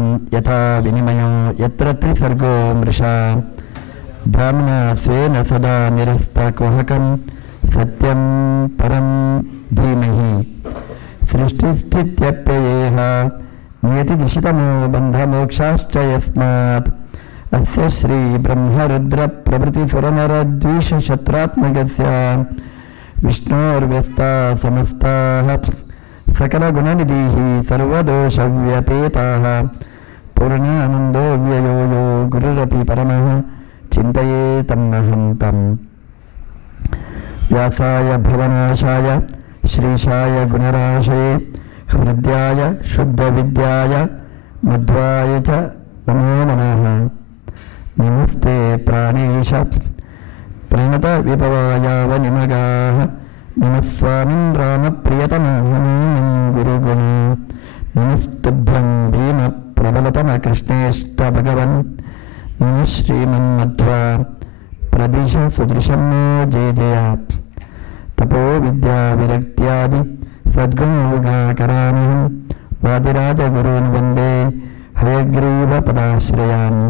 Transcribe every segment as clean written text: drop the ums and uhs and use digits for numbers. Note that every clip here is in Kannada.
ತೇಜೋವಾರಿಮೃತಂ ಯಥಾ ವಿನಿಮಯೋ ಯತ್ರ ತ್ರಿಸರ್ಗೋ ಮೃಷಾ ಧಾಮ್ನಾ ಸ್ವೇನ ಸದಾ ನಿರಸ್ತಕುಹಕಂ ಸತ್ಯಂ ಪರಂ ಧೀಮಹಿ ಸೃಷ್ಟಿಸ್ಥಿತ್ಯಪ್ಯಯೇಹ ನಿಯತಿದಿಶಿತಮೋ ಬಂಧಮೋಕ್ಷಾಶ್ಚ ಯಸ್ಮಾತ್ ಅಸ್ಯ ಶ್ರೀ ಬ್ರಹ್ಮರುದ್ರ ಪ್ರಭೃತಿ ಸುರನರದ್ವಿಷಶತ್ರಾತ್ಮಕಸ್ಯ ವಿಷ್ಣೋರ್ವ್ಯಸ್ತಾ ಸಮಸ್ತಾಃ ಸಕಲಗುಣನಿಧಿಃ ಸರ್ವದೋಷವ್ಯಪೇತಾಃ ಪೂರ್ಣಾನಂದೋ ವ್ಯಯೋ ಯೋ ಗುರುರಪಿ ಪರಮಃ ಚಿಂತಯೇತಂ ನಹಂತಂ ವ್ಯಾಸಾಯ ಭವನಾಶಾಯ ಶ್ರೀಶಾಯ ಗುಣರಾಶಯೇ ಹೃದ್ಯಾಯ ಶುದ್ಧವಿದ್ಯಾಯ ಮಧ್ವಾಯ ಚ ನಮೋ ನಮಃ ನಮಸ್ತೆ ಪ್ರಾಣೇಶ ಪ್ರಣತ ವಿಭವಾಯಾವ ನಿಮಗಾಃ ನಮಸ್ವಾಮಿನ್ ರಾಮಪ್ರಿಯತಮಂ ಗುರುಗುಣ ನಮಸ್ತುಭ್ಯಂ ಭೀಮ ಪ್ರಬಲತಮ ಕೃಷ್ಣೇಷ್ಟ ಭಗವನ್ ನಮ ಶ್ರೀಮನ್ಮಧ್ವ ಪ್ರದಿಶ ಸುದೃಶಂ ಜಯ ಜಯ ತಪೋ ವಿದ್ಯಾ ವಿರಕ್ತ್ಯಾದಿ ಸದ್ಗುಣಯೋಗಾಕರಾಮಹಂ ವಾದಿರಾಜಗುರೂನ್ ವಂದೇ ಹಯಗ್ರೀವ ಪದಾಶ್ರಯಾನ್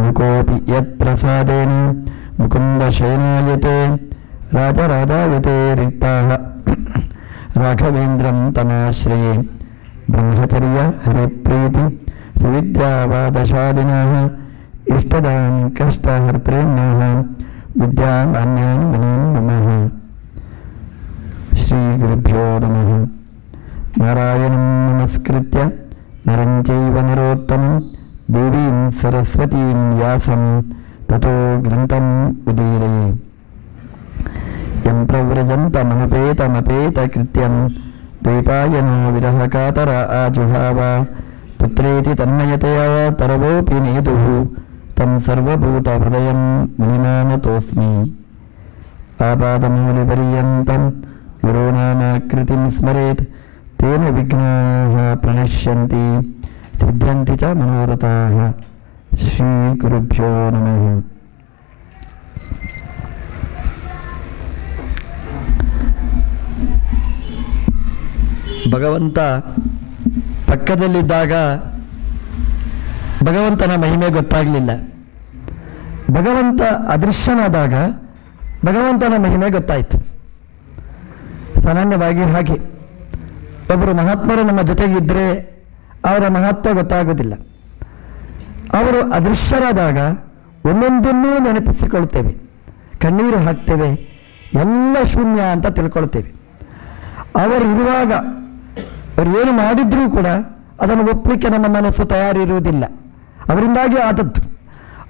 ಮುಕೋಪಿ ಯತ್ಪ್ರಸಾದೇನ ಮುಕುಂದಶಯನಾಯತೆ ರಾಜರಾಜಾಯತೆ ರಿಕ್ತಾಃ ರಾಘವೇಂದ್ರಂ ತಮಾಶ್ರಯೇ ಬ್ರಹ್ಮಚರ್ಯ ಹರಿಪ್ರೀತಿ ಸುವಿದ್ಯಾವಾದಶಾದಿನಃ ಇಷ್ಟದಾಂ ಕಷ್ಟಹರ್ತॄನ್ನಃ ವಿದ್ಯಾಮಾನ್ಯಾನ್ ನಮೋ ನಮಃ. ಶ್ರೀ ಗುರುಭ್ಯೋ ನಮಃ. ನಾರಾಯಣಂ ನಮಸ್ಕೃತ್ಯ ನರಂ ಚೈವ ನರೋತ್ತಮಂ ದೇವೀಂ ಸರಸ್ವತೀಂ ವ್ಯಾಸಂ ತತೋ ಗ್ರಂಥಂ ಉದೀರಯೇ. ಯಂ ಪ್ರವ್ರಜಂತಮನುಪೇತಮಪೇತಕೃತ್ಯಂ ದ್ವೈಪಾಯನೋ ವಿರಹಕಾತರ ಆಜುಹಾವ ಪುತ್ರೇತಿ ತನ್ಮಯತೆಯ ತರವೋಪಿ ನೇದುಃ ತಂ ಸರ್ವಭೂತಹೃದಯಂ ಮುನಿಮಾನತೋಸ್ಮಿ. ಆಪಾದಮೂಲಿಪರ್ಯಂತಂ ಗುರುನಾಮಾಕೃತಿಂ ಸ್ಮರೇತ್ ತೇನ ವಿಘ್ನಾಃ ಪ್ರಣಶ್ಯಂತಿ ಸಿದ್ಧ್ಯಂತಿ ಚ ಮನೋರಥಾಃ. ಶ್ರೀ ಗುರುಭ್ಯೋ ನಮಃ. ಭಗವಂತ ಪಕ್ಕದಲ್ಲಿದ್ದಾಗ ಭಗವಂತನ ಮಹಿಮೆ ಗೊತ್ತಾಗಲಿಲ್ಲ. ಭಗವಂತ ಅದೃಶ್ಯನಾದಾಗ ಭಗವಂತನ ಮಹಿಮೆ ಗೊತ್ತಾಯಿತು. ಸಾಮಾನ್ಯವಾಗಿ ಹಾಗೆ ಒಬ್ಬರು ಮಹಾತ್ಮರು ನಮ್ಮ ಜೊತೆಗಿದ್ದರೆ ಅವರ ಮಹತ್ವ ಗೊತ್ತಾಗೋದಿಲ್ಲ. ಅವರು ಅದೃಶ್ಯರಾದಾಗ ಒಂದೊಂದನ್ನೂ ನೆನಪಿಸಿಕೊಳ್ತೇವೆ, ಕಣ್ಣೀರು ಹಾಕ್ತೇವೆ, ಎಲ್ಲ ಶೂನ್ಯ ಅಂತ ತಿಳ್ಕೊಳ್ತೇವೆ. ಅವರು ಇರುವಾಗ ಅವರು ಏನು ಮಾಡಿದ್ರೂ ಕೂಡ ಅದನ್ನು ಒಪ್ಪಲಿಕ್ಕೆ ನಮ್ಮ ಮನಸ್ಸು ತಯಾರಿರುವುದಿಲ್ಲ, ಅವರಿಂದಾಗಿ ಆದದ್ದು.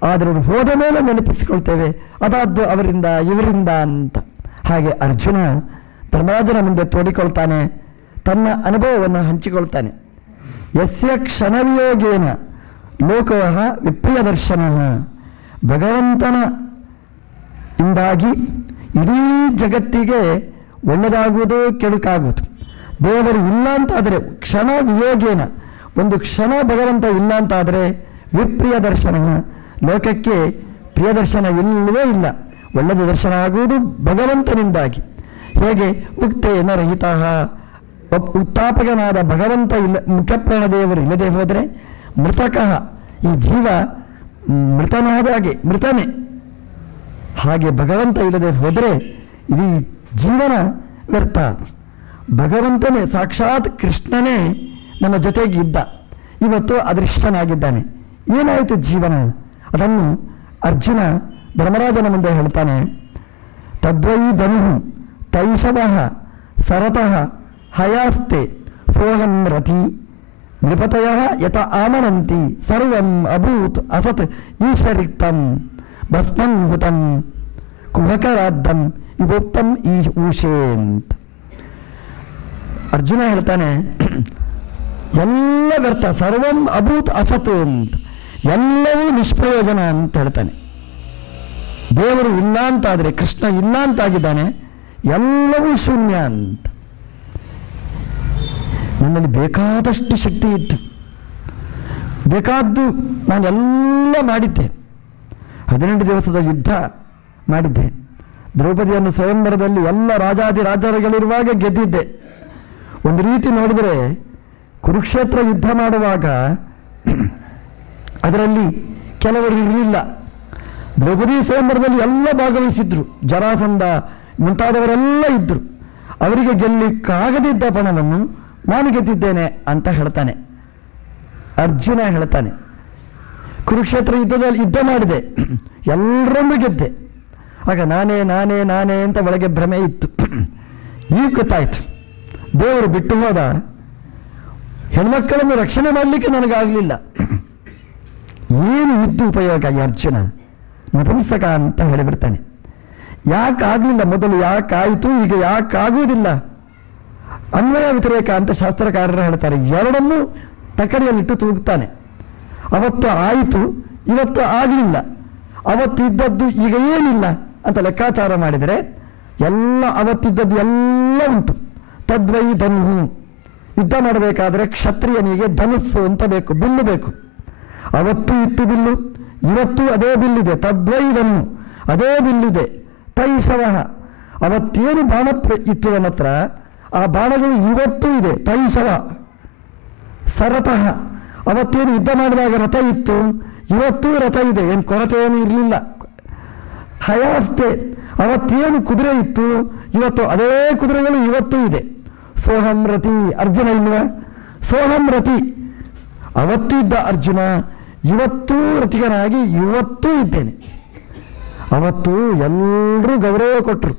ಆದರೆ ಅವರು ಹೋದ ಮೇಲೆ ನೆನಪಿಸಿಕೊಳ್ತೇವೆ, ಅದಾದ್ದು ಅವರಿಂದ ಇವರಿಂದ ಅಂತ. ಹಾಗೆ ಅರ್ಜುನ ಧರ್ಮರಾಜನ ಮುಂದೆ ತೋಡಿಕೊಳ್ತಾನೆ, ತನ್ನ ಅನುಭವವನ್ನು ಹಂಚಿಕೊಳ್ತಾನೆ. ಯಸ್ಯ ಕ್ಷಣವಿಯೋಗೇನ ಲೋಕಃ ವಿಪ್ರಿಯ ದರ್ಶನ. ಭಗವಂತನ ಇಂದಾಗಿ ಇಡೀ ಜಗತ್ತಿಗೆ ಒಳ್ಳೆಯದಾಗುವುದು, ಕೆಡುಕಾಗುವುದು. ದೇವರು ಇಲ್ಲ ಅಂತಾದರೆ, ಕ್ಷಣ ವಿಯೋಗೇನ ಒಂದು ಕ್ಷಣ ಭಗವಂತ ಇಲ್ಲ ಅಂತಾದರೆ ವಿಪ್ರಿಯ ದರ್ಶನ, ಲೋಕಕ್ಕೆ ಪ್ರಿಯ ದರ್ಶನ ಇಲ್ಲವೇ ಇಲ್ಲ. ಒಳ್ಳೆಯ ದರ್ಶನ ಆಗುವುದು ಭಗವಂತನಿಂದಾಗಿ. ಹೇಗೆ ಉಕ್ತೇನ ರಹಿತಃ, ಉತ್ತಾಪಕನಾದ ಭಗವಂತ ಇಲ್ಲ, ಮುಖ್ಯಪ್ರಾಣದೇವರು ಇಲ್ಲದೆ ಹೋದರೆ ಮೃತಕಃ, ಈ ಜೀವ ಮೃತನಾದ ಹಾಗೆ, ಮೃತನೇ. ಹಾಗೆ ಭಗವಂತ ಇಲ್ಲದೆ ಹೋದರೆ ಇಡೀ ಜೀವನ ವ್ಯರ್ಥ. ಭಗವಂತನೇ, ಸಾಕ್ಷಾತ್ ಕೃಷ್ಣನೇ ನಮ್ಮ ಜೊತೆಗೆ ಇದ್ದ, ಇವತ್ತು ಅದೃಷ್ಟನಾಗಿದ್ದಾನೆ. ಏನಾಯಿತು ಜೀವನ? ಅದನ್ನು ಅರ್ಜುನ ಧರ್ಮರಾಜನ ಮುಂದೆ ಹೇಳ್ತಾನೆ. ತದ್ವೈ ಧನು ತೈಷವಃ ಸರತಃ ಹಯಾಸ್ತೆ ಸೋಹಂ ರಥಿ ನೃಪತಯ ಯತ ಆಮನಂತಿ ಸರ್ವಂ ಅಭೂತ್ ಅಸತ್ ಈಶರಿಕ್ತಂ ಭಸ್ಮಂ ಹುತಂ ಕುಹಕರಾದ್ದಂ ಇವೋಕ್ತಂ ಊಷೇಂತ್. ಅರ್ಜುನ ಹೇಳ್ತಾನೆ, ಎಲ್ಲ ವ್ಯರ್ಥ, ಸರ್ವಂ ಅಭೂತ್ ಅಸತ್ ಅಂತ, ಎಲ್ಲವೂ ನಿಷ್ಪ್ರಯೋಜನ ಅಂತ ಹೇಳ್ತಾನೆ. ದೇವರು ಇಲ್ಲ ಅಂತಾದರೆ, ಕೃಷ್ಣ ಇಲ್ಲ ಅಂತಾಗಿದ್ದಾನೆ, ಎಲ್ಲವೂ ಶೂನ್ಯ ಅಂತ. ನನ್ನಲ್ಲಿ ಬೇಕಾದಷ್ಟು ಶಕ್ತಿ ಇತ್ತು, ಬೇಕಾದ್ದು ನಾನೆಲ್ಲ ಮಾಡಿದ್ದೆ. 18 ದಿವಸದ ಯುದ್ಧ ಮಾಡಿದ್ದೆ. ದ್ರೌಪದಿಯನ್ನು ಸ್ವಯಂವರದಲ್ಲಿ ಎಲ್ಲ ರಾಜಾದಿರಾಜರುಗಳಿರುವಾಗ ಗೆದ್ದಿದ್ದೆ. ಒಂದು ರೀತಿ ನೋಡಿದರೆ ಕುರುಕ್ಷೇತ್ರ ಯುದ್ಧ ಮಾಡುವಾಗ ಅದರಲ್ಲಿ ಕೆಲವರು ಇರಲಿಲ್ಲ. ದ್ರೌಪದಿ ಸ್ವಯಂವರದಲ್ಲಿ ಎಲ್ಲ ಭಾಗವಹಿಸಿದ್ರು, ಜರಾಸಂಧ ಮುಂತಾದವರೆಲ್ಲ ಇದ್ದರು. ಅವರಿಗೆ ಗೆಲ್ಲಿಕ್ಕಾಗದಿದ್ದ ಪಣವನ್ನು ನಾನು ಗೆದ್ದಿದ್ದೇನೆ ಅಂತ ಹೇಳ್ತಾನೆ ಅರ್ಜುನ. ಹೇಳ್ತಾನೆ, ಕುರುಕ್ಷೇತ್ರ ಯುದ್ಧದಲ್ಲಿ ಯುದ್ಧ ಮಾಡಿದೆ, ಎಲ್ಲರನ್ನೂ ಗೆದ್ದೆ. ಆಗ ನಾನೇ ನಾನೇ ನಾನೇ ಅಂತ ಒಳಗೆ ಭ್ರಮೆ ಇತ್ತು. ಈಗ ಗೊತ್ತಾಯ್ತು, ದೇವರು ಬಿಟ್ಟು ಹೋದ, ಹೆಣ್ಮಕ್ಕಳನ್ನು ರಕ್ಷಣೆ ಮಾಡಲಿಕ್ಕೆ ನನಗಾಗಲಿಲ್ಲ. ಏನು ಇದ್ದು ಉಪಯೋಗ ಈ ಅರ್ಜುನ? ನಪುಂಸಕ ಅಂತ ಹೇಳಿಬಿಡ್ತಾನೆ. ಯಾಕಾಗಲಿಲ್ಲ ಮೊದಲು, ಯಾಕಾಯಿತು ಈಗ ಯಾಕಾಗುವುದಿಲ್ಲ? ಅನ್ವಯ ವ್ಯತಿರೇಕ ಅಂತ ಶಾಸ್ತ್ರಕಾರರು ಹೇಳ್ತಾರೆ. ಎರಡನ್ನೂ ತಕ್ಕಡಿಯಲ್ಲಿಟ್ಟು ತೂಗುತ್ತಾನೆ. ಅವತ್ತು ಆಯಿತು, ಇವತ್ತು ಆಗಲಿಲ್ಲ. ಅವತ್ತು ಇದ್ದದ್ದು ಈಗ ಏನಿಲ್ಲ ಅಂತ ಲೆಕ್ಕಾಚಾರ ಮಾಡಿದರೆ ಎಲ್ಲ ಅವತ್ತಿದ್ದದ್ದು ಎಲ್ಲ ಉಂಟು. ತದ್ವೈ ಧನು, ಯುದ್ಧ ಮಾಡಬೇಕಾದ್ರೆ ಕ್ಷತ್ರಿಯನಿಗೆ ಧನುಸ್ಸು ಅಂತ ಬೇಕು, ಬಿಲ್ಲು ಬೇಕು. ಅವತ್ತು ಇತ್ತು ಬಿಲ್ಲು, ಇವತ್ತು ಅದೇ ಬಿಲ್ಲಿದೆ. ತದ್ವೈ ಧನು, ಅದೇ ಬಿಲ್ಲಿದೆ. ತೈಸವ, ಅವತ್ತೇನು ಬಾಣ ಇತ್ತು ನನ್ನ ಹತ್ರ, ಆ ಬಾಣಗಳು ಇವತ್ತೂ ಇದೆ. ತೈಸವ ಸರತಃ, ಅವತ್ತೇನು ಯುದ್ಧ ಮಾಡಿದಾಗ ರಥ ಇತ್ತು, ಇವತ್ತೂ ರಥ ಇದೆ, ಏನು ಕೊರತೆ ಏನು ಇರಲಿಲ್ಲ. ಹಯಾಸ್ತೆ, ಅವತ್ತೇನು ಕುದುರೆ ಇತ್ತು, ಇವತ್ತು ಅದೇ ಕುದುರೆಗಳು ಇವತ್ತೂ ಇದೆ. ಸೋಹಂ ರತಿ, ಅರ್ಜುನ ಇಲ್ವಾ? ಸೋಹಂ ರತಿ, ಅವತ್ತೂ ಇದ್ದ ಅರ್ಜುನ ಇವತ್ತೂ ರಥಿಕನಾಗಿ ಇವತ್ತೂ ಇದ್ದೇನೆ. ಅವತ್ತು ಎಲ್ಲರೂ ಗೌರವ ಕೊಟ್ಟರು,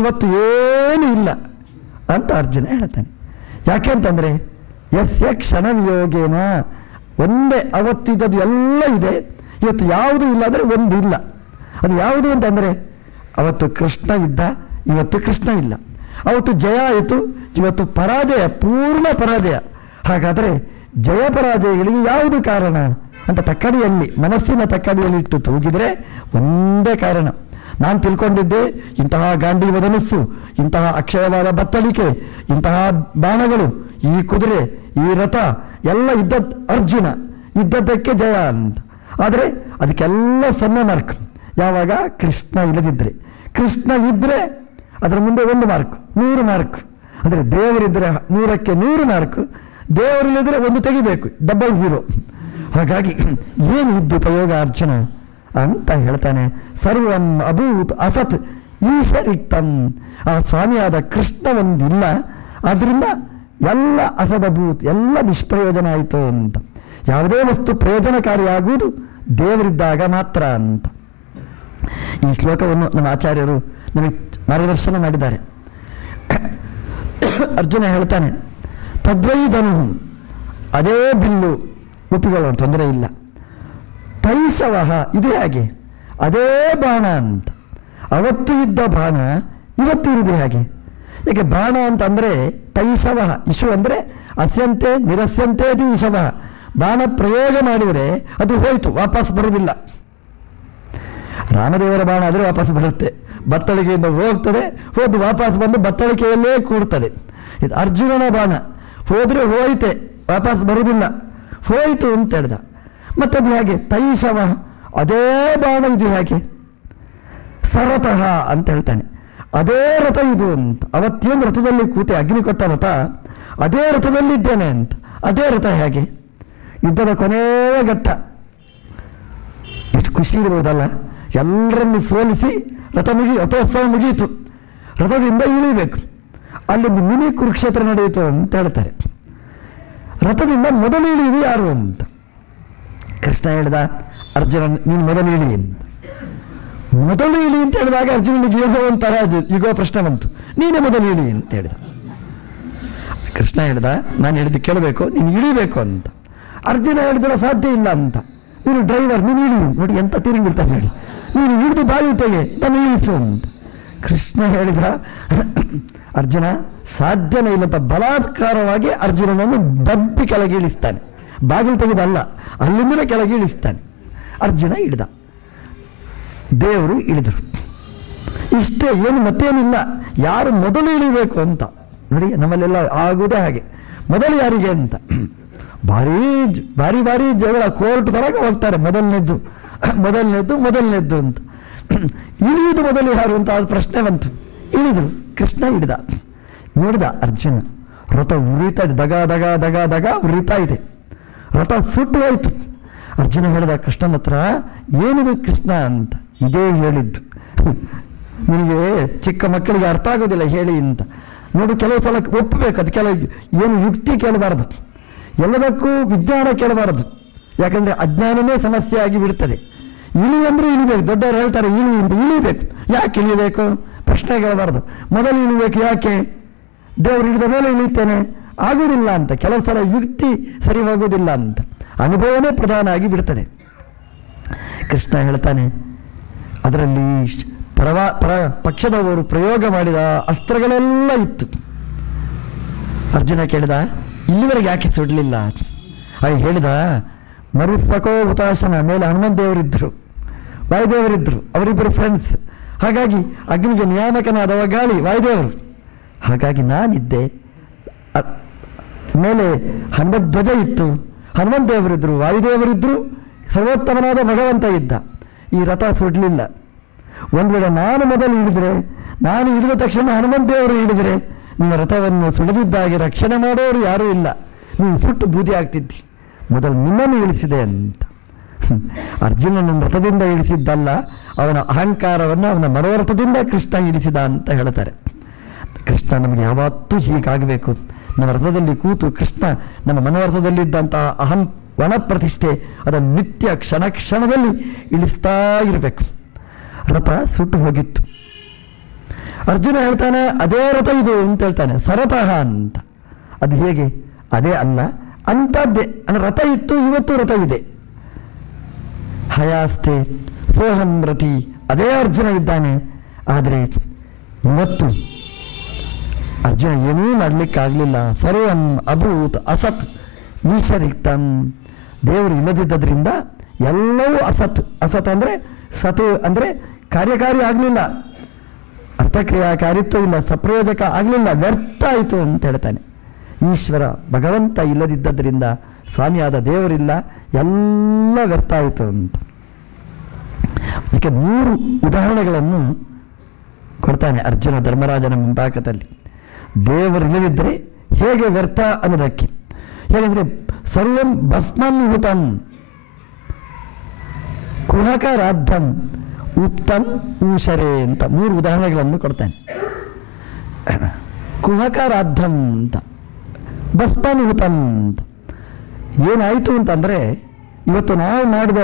ಇವತ್ತು ಏನೂ ಇಲ್ಲ ಅಂತ ಅರ್ಜುನ ಹೇಳ್ತಾನೆ. ಯಾಕೆಂತಂದರೆ ಯಸ್ಯ ಕ್ಷಣವಿಯೋಗೇನ, ಒಂದೇ ಅವತ್ತಿದ್ದದ್ದು ಎಲ್ಲ ಇದೆ, ಇವತ್ತು ಯಾವುದೂ ಇಲ್ಲ ಅಂದರೆ ಒಂದು ಇಲ್ಲ. ಅದು ಯಾವುದು ಅಂತಂದರೆ ಅವತ್ತು ಕೃಷ್ಣ ಇದ್ದ, ಇವತ್ತು ಕೃಷ್ಣ ಇಲ್ಲ. ಅವತ್ತು ಜಯ ಆಯಿತು, ಇವತ್ತು ಪರಾಜಯ, ಪೂರ್ಣ ಪರಾಜಯ. ಹಾಗಾದರೆ ಜಯ ಪರಾಜಯಗಳಿಗೆ ಯಾವುದು ಕಾರಣ ಅಂತ ತಕ್ಕಡಿಯಲ್ಲಿ, ಮನಸ್ಸಿನ ತಕ್ಕಡಿಯಲ್ಲಿ ಇಟ್ಟು ತೂಗಿದರೆ ಒಂದೇ ಕಾರಣ. ನಾನು ತಿಳ್ಕೊಂಡಿದ್ದೆ ಇಂತಹ ಗಾಂಡೀವ ಧನುಸ್ಸು, ಇಂತಹ ಅಕ್ಷಯವಾದ ಬತ್ತಳಿಕೆ, ಇಂತಹ ಬಾಣಗಳು, ಈ ಕುದುರೆ, ಈ ರಥ ಎಲ್ಲ ಇದ್ದದ್ದು ಅರ್ಜುನ, ಇದ್ದದ್ದಕ್ಕೆ ಜಯ ಅಂತ. ಆದರೆ ಅದಕ್ಕೆಲ್ಲ 0 ಮಾರ್ಕ್. ಯಾವಾಗ ಕೃಷ್ಣ ಇಲ್ಲದಿದ್ದರೆ. ಕೃಷ್ಣ ಇದ್ದರೆ ಅದರ ಮುಂದೆ 1 ಮಾರ್ಕ್, 100 ಮಾರ್ಕ್. ಅಂದರೆ ದೇವರಿದ್ದರೆ 100ಕ್ಕೆ 100 ಮಾರ್ಕ್, ದೇವರಿಲ್ಲದ್ರೆ 1 ತೆಗಿಬೇಕು, 00. ಹಾಗಾಗಿ ಏನು ಇದ್ದು ಉಪಯೋಗ ಅರ್ಜುನ ಅಂತ ಹೇಳ್ತಾನೆ. ಸರ್ವಂ ಅಭೂತ್ ಅಸತ್ ಈಶರಿಕ್ತಂ, ಆ ಸ್ವಾಮಿಯಾದ ಕೃಷ್ಣ ಒಂದಿಲ್ಲ, ಆದ್ದರಿಂದ ಎಲ್ಲ ಅಸದಭೂತ್, ಎಲ್ಲ ನಿಷ್ಪ್ರಯೋಜನ ಆಯಿತು ಅಂತ. ಯಾವುದೇ ವಸ್ತು ಪ್ರಯೋಜನಕಾರಿಯಾಗುವುದು ದೇವರಿದ್ದಾಗ ಮಾತ್ರ ಅಂತ. ಈ ಶ್ಲೋಕವನ್ನು ನಮ್ಮ ಆಚಾರ್ಯರು ನಮಗೆ ಮಾರ್ಗದರ್ಶನ ಮಾಡಿದ್ದಾರೆ. ಅರ್ಜುನ ಹೇಳ್ತಾನೆ, ತದ್ವೈ ಧನು, ಅದೇ ಬಿಲ್ಲು, ಒಪ್ಪಿಕೊಳ್ಳೋಣ, ತೊಂದರೆ ಇಲ್ಲ. ತೈಸವಃ, ಇದೇ ಹಾಗೆ, ಅದೇ ಬಾಣ ಅಂತ. ಅವತ್ತು ಇದ್ದ ಬಾಣ ಇವತ್ತು ಇರುವುದೇ ಹಾಗೆ. ಯಾಕೆ ಬಾಣ ಅಂತಂದರೆ ತೈಸವಃ, ಇಶು ಅಂದರೆ ಅಸ್ಯಂತೆ ನಿರಸ್ಯಂತೇತಿ ಇಶವಃ. ಬಾಣ ಪ್ರಯೋಗ ಮಾಡಿದರೆ ಅದು ಹೋಯಿತು, ವಾಪಸ್ ಬರುವುದಿಲ್ಲ. ರಾಮದೇವರ ಬಾಣ ಆದರೆ ವಾಪಸ್ ಬರುತ್ತೆ, ಬತ್ತಳಿಕೆಯಿಂದ ಹೋಗ್ತದೆ, ಹೋದು ವಾಪಸ್ ಬಂದು ಬತ್ತಳಿಕೆಯಲ್ಲೇ ಕೂಡ್ತದೆ. ಇದು ಅರ್ಜುನನ ಬಾಣ, ಹೋದರೆ ಹೋಯಿತೆ, ವಾಪಸ್ ಬರುವುದಿಲ್ಲ, ಹೋಯಿತು ಅಂತ ಹೇಳ್ದ. ಮತ್ತದು ಹಾಗೆ ತೈಸವ, ಅದೇ ಬಾಣ ಇದು ಹಾಗೆ. ಸರತಃ ಅಂತ ಹೇಳ್ತಾನೆ, ಅದೇ ರಥ ಇದು ಅಂತ. ಅವತ್ತೇನು ರಥದಲ್ಲಿ ಕೂತೆ ಅಗ್ನಿ ಕೊಟ್ಟ ರಥ, ಅದೇ ರಥದಲ್ಲಿದ್ದೇನೆ ಅಂತ. ಅದೇ ರಥ ಹೇಗೆ? ಯುದ್ಧದ ಕೊನೆಯ ಘಟ್ಟ, ಎಷ್ಟು ಖುಷಿ ಇರ್ಬೋದಲ್ಲ. ಎಲ್ಲರನ್ನು ಸೋಲಿಸಿ ರಥೋತ್ಸವ ಮುಗಿಯಿತು, ರಥದಿಂದ ಇಳಿಬೇಕು. ಅಲ್ಲೊಂದು ಮಿನಿ ಕುರುಕ್ಷೇತ್ರ ನಡೆಯಿತು ಅಂತ ಹೇಳ್ತಾರೆ. ರಥದಿಂದ ಮೊದಲು ಇಳಿಯುವುದು ಯಾರು ಅಂತ ಕೃಷ್ಣ ಹೇಳ್ದ, ಅರ್ಜುನ ನೀನು ಮೊದಲು ಇಳಿ ಅಂತ. ಮೊದಲು ಇಳಿ ಅಂತ ಹೇಳಿದಾಗ ಅರ್ಜುನನಿಗೆ ಏನೋ ಒಂಥರ ಈಗೋ ಪ್ರಶ್ನೆ ಬಂತು, ನೀನೇ ಮೊದಲು ಇಳಿ ಅಂತ ಹೇಳಿದ. ಕೃಷ್ಣ ಹೇಳ್ದ, ನಾನು ಹೇಳಿದ್ದು ಕೇಳಬೇಕು, ನೀನು ಇಳಿಬೇಕು ಅಂತ. ಅರ್ಜುನ ಹೇಳಿದ್ರೆ ಸಾಧ್ಯ ಇಲ್ಲ ಅಂತ. ನೀನು ಡ್ರೈವರ್, ನೀನು ಇಳಿ, ನೋಡಿ ಎಂತ ತಿರುಗಿಬಿಡ್ತಾನೆ ನೋಡಿ, ನೀನು ಹಿಡಿದು ಬಾಯಿ ತೆಗೆ, ನಾನು ಇಳಿಸು ಅಂತ. ಕೃಷ್ಣ ಹೇಳಿದ, ಅರ್ಜುನ ಸಾಧ್ಯನೇ ಇಲ್ಲಂತ ಬಲಾತ್ಕಾರವಾಗಿ ಅರ್ಜುನನನ್ನು ದಬ್ಬಿ ಕೆಳಗೆ ಇಳಿಸ್ತಾನೆ. ಬಾಗಿಲು ತೆಗೆದಲ್ಲ, ಅಲ್ಲಿಂದಲೇ ಕೆಳಗೆ ಇಳಿಸ್ತಾನೆ. ಅರ್ಜುನ ಹಿಡಿದ, ದೇವರು ಇಳಿದರು. ಇಷ್ಟೇ, ಏನು ಮತ್ತೇನಿಲ್ಲ. ಯಾರು ಮೊದಲು ಇಳಿಬೇಕು ಅಂತ ನೋಡಿ, ನಮ್ಮಲ್ಲೆಲ್ಲ ಆಗುವುದೇ ಹಾಗೆ. ಮೊದಲು ಯಾರಿಗೆ ಅಂತ ಭಾರಿ ಭಾರಿ ಭಾರಿ ಜಗಳ, ಕೋರ್ಟ್ ತರಗ ಹೋಗ್ತಾರೆ. ಮೊದಲನೇದ್ದು ಅಂತ. ಇಳಿಯುವುದು ಮೊದಲು ಯಾರು ಅಂತ ಅದು ಪ್ರಶ್ನೆ ಬಂತು. ಇಳಿದ್ರು, ಕೃಷ್ಣ ಹಿಡಿದ. ನೋಡಿದ ಅರ್ಜುನ, ರಥ ಉರಿತಾ ಇದೆ, ದಗ ದಗ ದಗ ದಗ ಉರಿತಾ ಇದೆ. ರಥ ಸುಟ್ಟು ಹೋಯಿತು. ಅರ್ಜುನ ಹೇಳಿದ ಕೃಷ್ಣನ ಹತ್ರ, ಏನಿದು ಕೃಷ್ಣ ಅಂತ. ಇದೇ ಹೇಳಿದ್ದು, ನಿನಗೆ ಚಿಕ್ಕ ಮಕ್ಕಳಿಗೆ ಅರ್ಥ ಆಗೋದಿಲ್ಲ ಹೇಳಿ ಅಂತ. ನೋಡು, ಕೆಲವು ಸಲ ಒಪ್ಪಬೇಕು, ಅದು ಕೆಲವು ಏನು ಯುಕ್ತಿ ಕೇಳಬಾರದು, ಎಲ್ಲದಕ್ಕೂ ವಿಜ್ಞಾನ ಕೇಳಬಾರದು. ಯಾಕಂದರೆ ಅಜ್ಞಾನವೇ ಸಮಸ್ಯೆ ಆಗಿ ಬಿಡ್ತದೆ. ಇಳಿ ಅಂದರೆ ಇಳಿಬೇಕು, ದೊಡ್ಡವರು ಹೇಳ್ತಾರೆ ಇಳಿ ಅಂತ, ಇಳಿಬೇಕು. ಯಾಕೆ ಇಳಿಬೇಕು ಪ್ರಶ್ನೆ ಕೇಳಬಾರ್ದು. ಮೊದಲು ಇಳಿಬೇಕು, ಯಾಕೆ ದೇವರು ಹಿಡಿದ ಮೇಲೆ ಇಳಿತೇನೆ ಆಗುವುದಿಲ್ಲ ಅಂತ. ಕೆಲವು ಸಲ ಯುಕ್ತಿ ಸರಿ ಹೋಗುವುದಿಲ್ಲ ಅಂತ, ಅನುಭವನೇ ಪ್ರಧಾನ ಆಗಿ ಬಿಡ್ತದೆ. ಕೃಷ್ಣ ಹೇಳ್ತಾನೆ, ಅದರಲ್ಲಿ ಪಕ್ಷದವರು ಪ್ರಯೋಗ ಮಾಡಿದ ಅಸ್ತ್ರಗಳೆಲ್ಲ ಇತ್ತು. ಅರ್ಜುನ ಕೇಳಿದ, ಇಲ್ಲಿವರೆಗೆ ಯಾಕೆ ಸುಡಲಿಲ್ಲ? ಹಾಗೆ ಹೇಳಿದ, ಮರುಸಕೋ ಹುತಾಶನ ಮೇಲೆ ಹನುಮಂತ ದೇವರಿದ್ದರು, ವಾಯುದೇವರಿದ್ದರು, ಅವರಿಬ್ಬರು ಫ್ರೆಂಡ್ಸ್. ಹಾಗಾಗಿ ಅಗ್ನಿಗೆ ನಿಯಾಮಕನಾದವ ಗಾಳಿ ವಾಯುದೇವರು. ಹಾಗಾಗಿ ನಾನಿದ್ದೆ, ಮೇಲೆ ಹನುಮತ್ ಧ್ವಜ ಇತ್ತು, ಹನುಮಂತ ದೇವರಿದ್ದರು, ವಾಯುದೇವರಿದ್ದರು, ಸರ್ವೋತ್ತಮನಾದ ಭಗವಂತ ಇದ್ದ. ಈ ರಥ ಸುಡಲಿಲ್ಲ. ಒಂದು ವೇಳೆ ನಾನು ಮೊದಲು ಹಿಡಿದ್ರೆ, ನಾನು ಹಿಡಿದ ತಕ್ಷಣ ಹನುಮಂತ ದೇವರು ಹಿಡಿದ್ರೆ, ನಿಮ್ಮ ರಥವನ್ನು ಸುಳಿದಿದ್ದಾಗಿ ರಕ್ಷಣೆ ಮಾಡೋರು ಯಾರೂ ಇಲ್ಲ, ನೀವು ಸುಟ್ಟು ಬೂದಿ ಆಗ್ತಿದ್ದಿ. ಮೊದಲು ನಿನ್ನನ್ನು ಇಳಿಸಿದೆ ಅಂತ. ಅರ್ಜುನನ ರಥದಿಂದ ಇಳಿಸಿದ್ದಲ್ಲ, ಅವನ ಅಹಂಕಾರವನ್ನು ಅವನ ಮನೋರಥದಿಂದ ಕೃಷ್ಣ ಇಳಿಸಿದ ಅಂತ ಹೇಳ್ತಾರೆ. ಕೃಷ್ಣ ನಮಗೆ ಯಾವತ್ತೂ ಹೀಗಾಗಬೇಕು. ನಮ್ಮ ರಥದಲ್ಲಿ ಕೂತು ಕೃಷ್ಣ ನಮ್ಮ ಮನೋರಥದಲ್ಲಿದ್ದಂತಹ ವನ ಪ್ರತಿಷ್ಠೆ ಅದನ್ನು ನಿತ್ಯ ಕ್ಷಣ ಕ್ಷಣದಲ್ಲಿ ಇಳಿಸ್ತಾ ಇರಬೇಕು. ರಥ ಸುಟ್ಟು ಹೋಗಿತ್ತು. ಅರ್ಜುನ ಹೇಳ್ತಾನೆ, ಅದೇ ರಥ ಇದು ಅಂತ ಹೇಳ್ತಾನೆ, ಸರತಃ ಅಂತ. ಅದು ಹೇಗೆ? ಅದೇ ಅಲ್ಲ, ಅಂಥದ್ದೇ. ಅಂದರೆ ರಥ ಇತ್ತು, ಇವತ್ತು ರಥ ಇದೆ. ಹಯಾಸ್ತೆ ಸೋಹಂ ರತಿ, ಅದೇ ಅರ್ಜುನ ಇದ್ದಾನೆ. ಆದರೆ ಇವತ್ತು ಅರ್ಜುನ ಏನೂ ಮಾಡಲಿಕ್ಕಾಗಲಿಲ್ಲ. ಸರ್ವಂ ಅಭೂತ್ ಅಸತ್ ಈಶರಿಕ್ತಂ. ದೇವರು ಇಲ್ಲದಿದ್ದರಿಂದ ಎಲ್ಲವೂ ಅಸತ್. ಅಸತ್ ಅಂದರೆ ಸತ್ ಅಂದರೆ ಕಾರ್ಯಕಾರಿ ಆಗಲಿಲ್ಲ, ಅರ್ಥಕ್ರಿಯಾಕಾರಿತ್ವ ಇಲ್ಲ, ಸಪ್ರಯೋಜಕ ಆಗಲಿಲ್ಲ, ವ್ಯರ್ಥ ಆಯಿತು ಅಂತ ಹೇಳ್ತಾನೆ. ಈಶ್ವರ ಭಗವಂತ ಇಲ್ಲದಿದ್ದರಿಂದ, ಸ್ವಾಮಿಯಾದ ದೇವರಿಲ್ಲ, ಎಲ್ಲ ವ್ಯರ್ಥ ಆಯಿತು ಅಂತ. ಅದಕ್ಕೆ 3 ಉದಾಹರಣೆಗಳನ್ನು ಕೊಡ್ತಾನೆ ಅರ್ಜುನ ಧರ್ಮರಾಜನ ಮುಂಭಾಗದಲ್ಲಿ. ದೇವರಿಲ್ಲದಿದ್ದರೆ ಹೇಗೆ ವ್ಯರ್ಥ ಅನ್ನೋದಕ್ಕೆ. ಹೇಗೆಂದರೆ ಸರ್ವಂ ಭಸ್ಮನ್ಹುತಂ ಕುಹಕರಾಧಂ ಉತ್ತಮ್ ಊಷರೆ ಅಂತ 3 ಉದಾಹರಣೆಗಳನ್ನು ಕೊಡ್ತಾನೆ. ಕುಹಕರಾಧಂ ಅಂತ, ಭಸ್ಮನ್ಹುತಂ ಅಂತ. ಏನಾಯಿತು ಅಂತಂದರೆ, ಇವತ್ತು ನಾವು ಮಾಡಿದ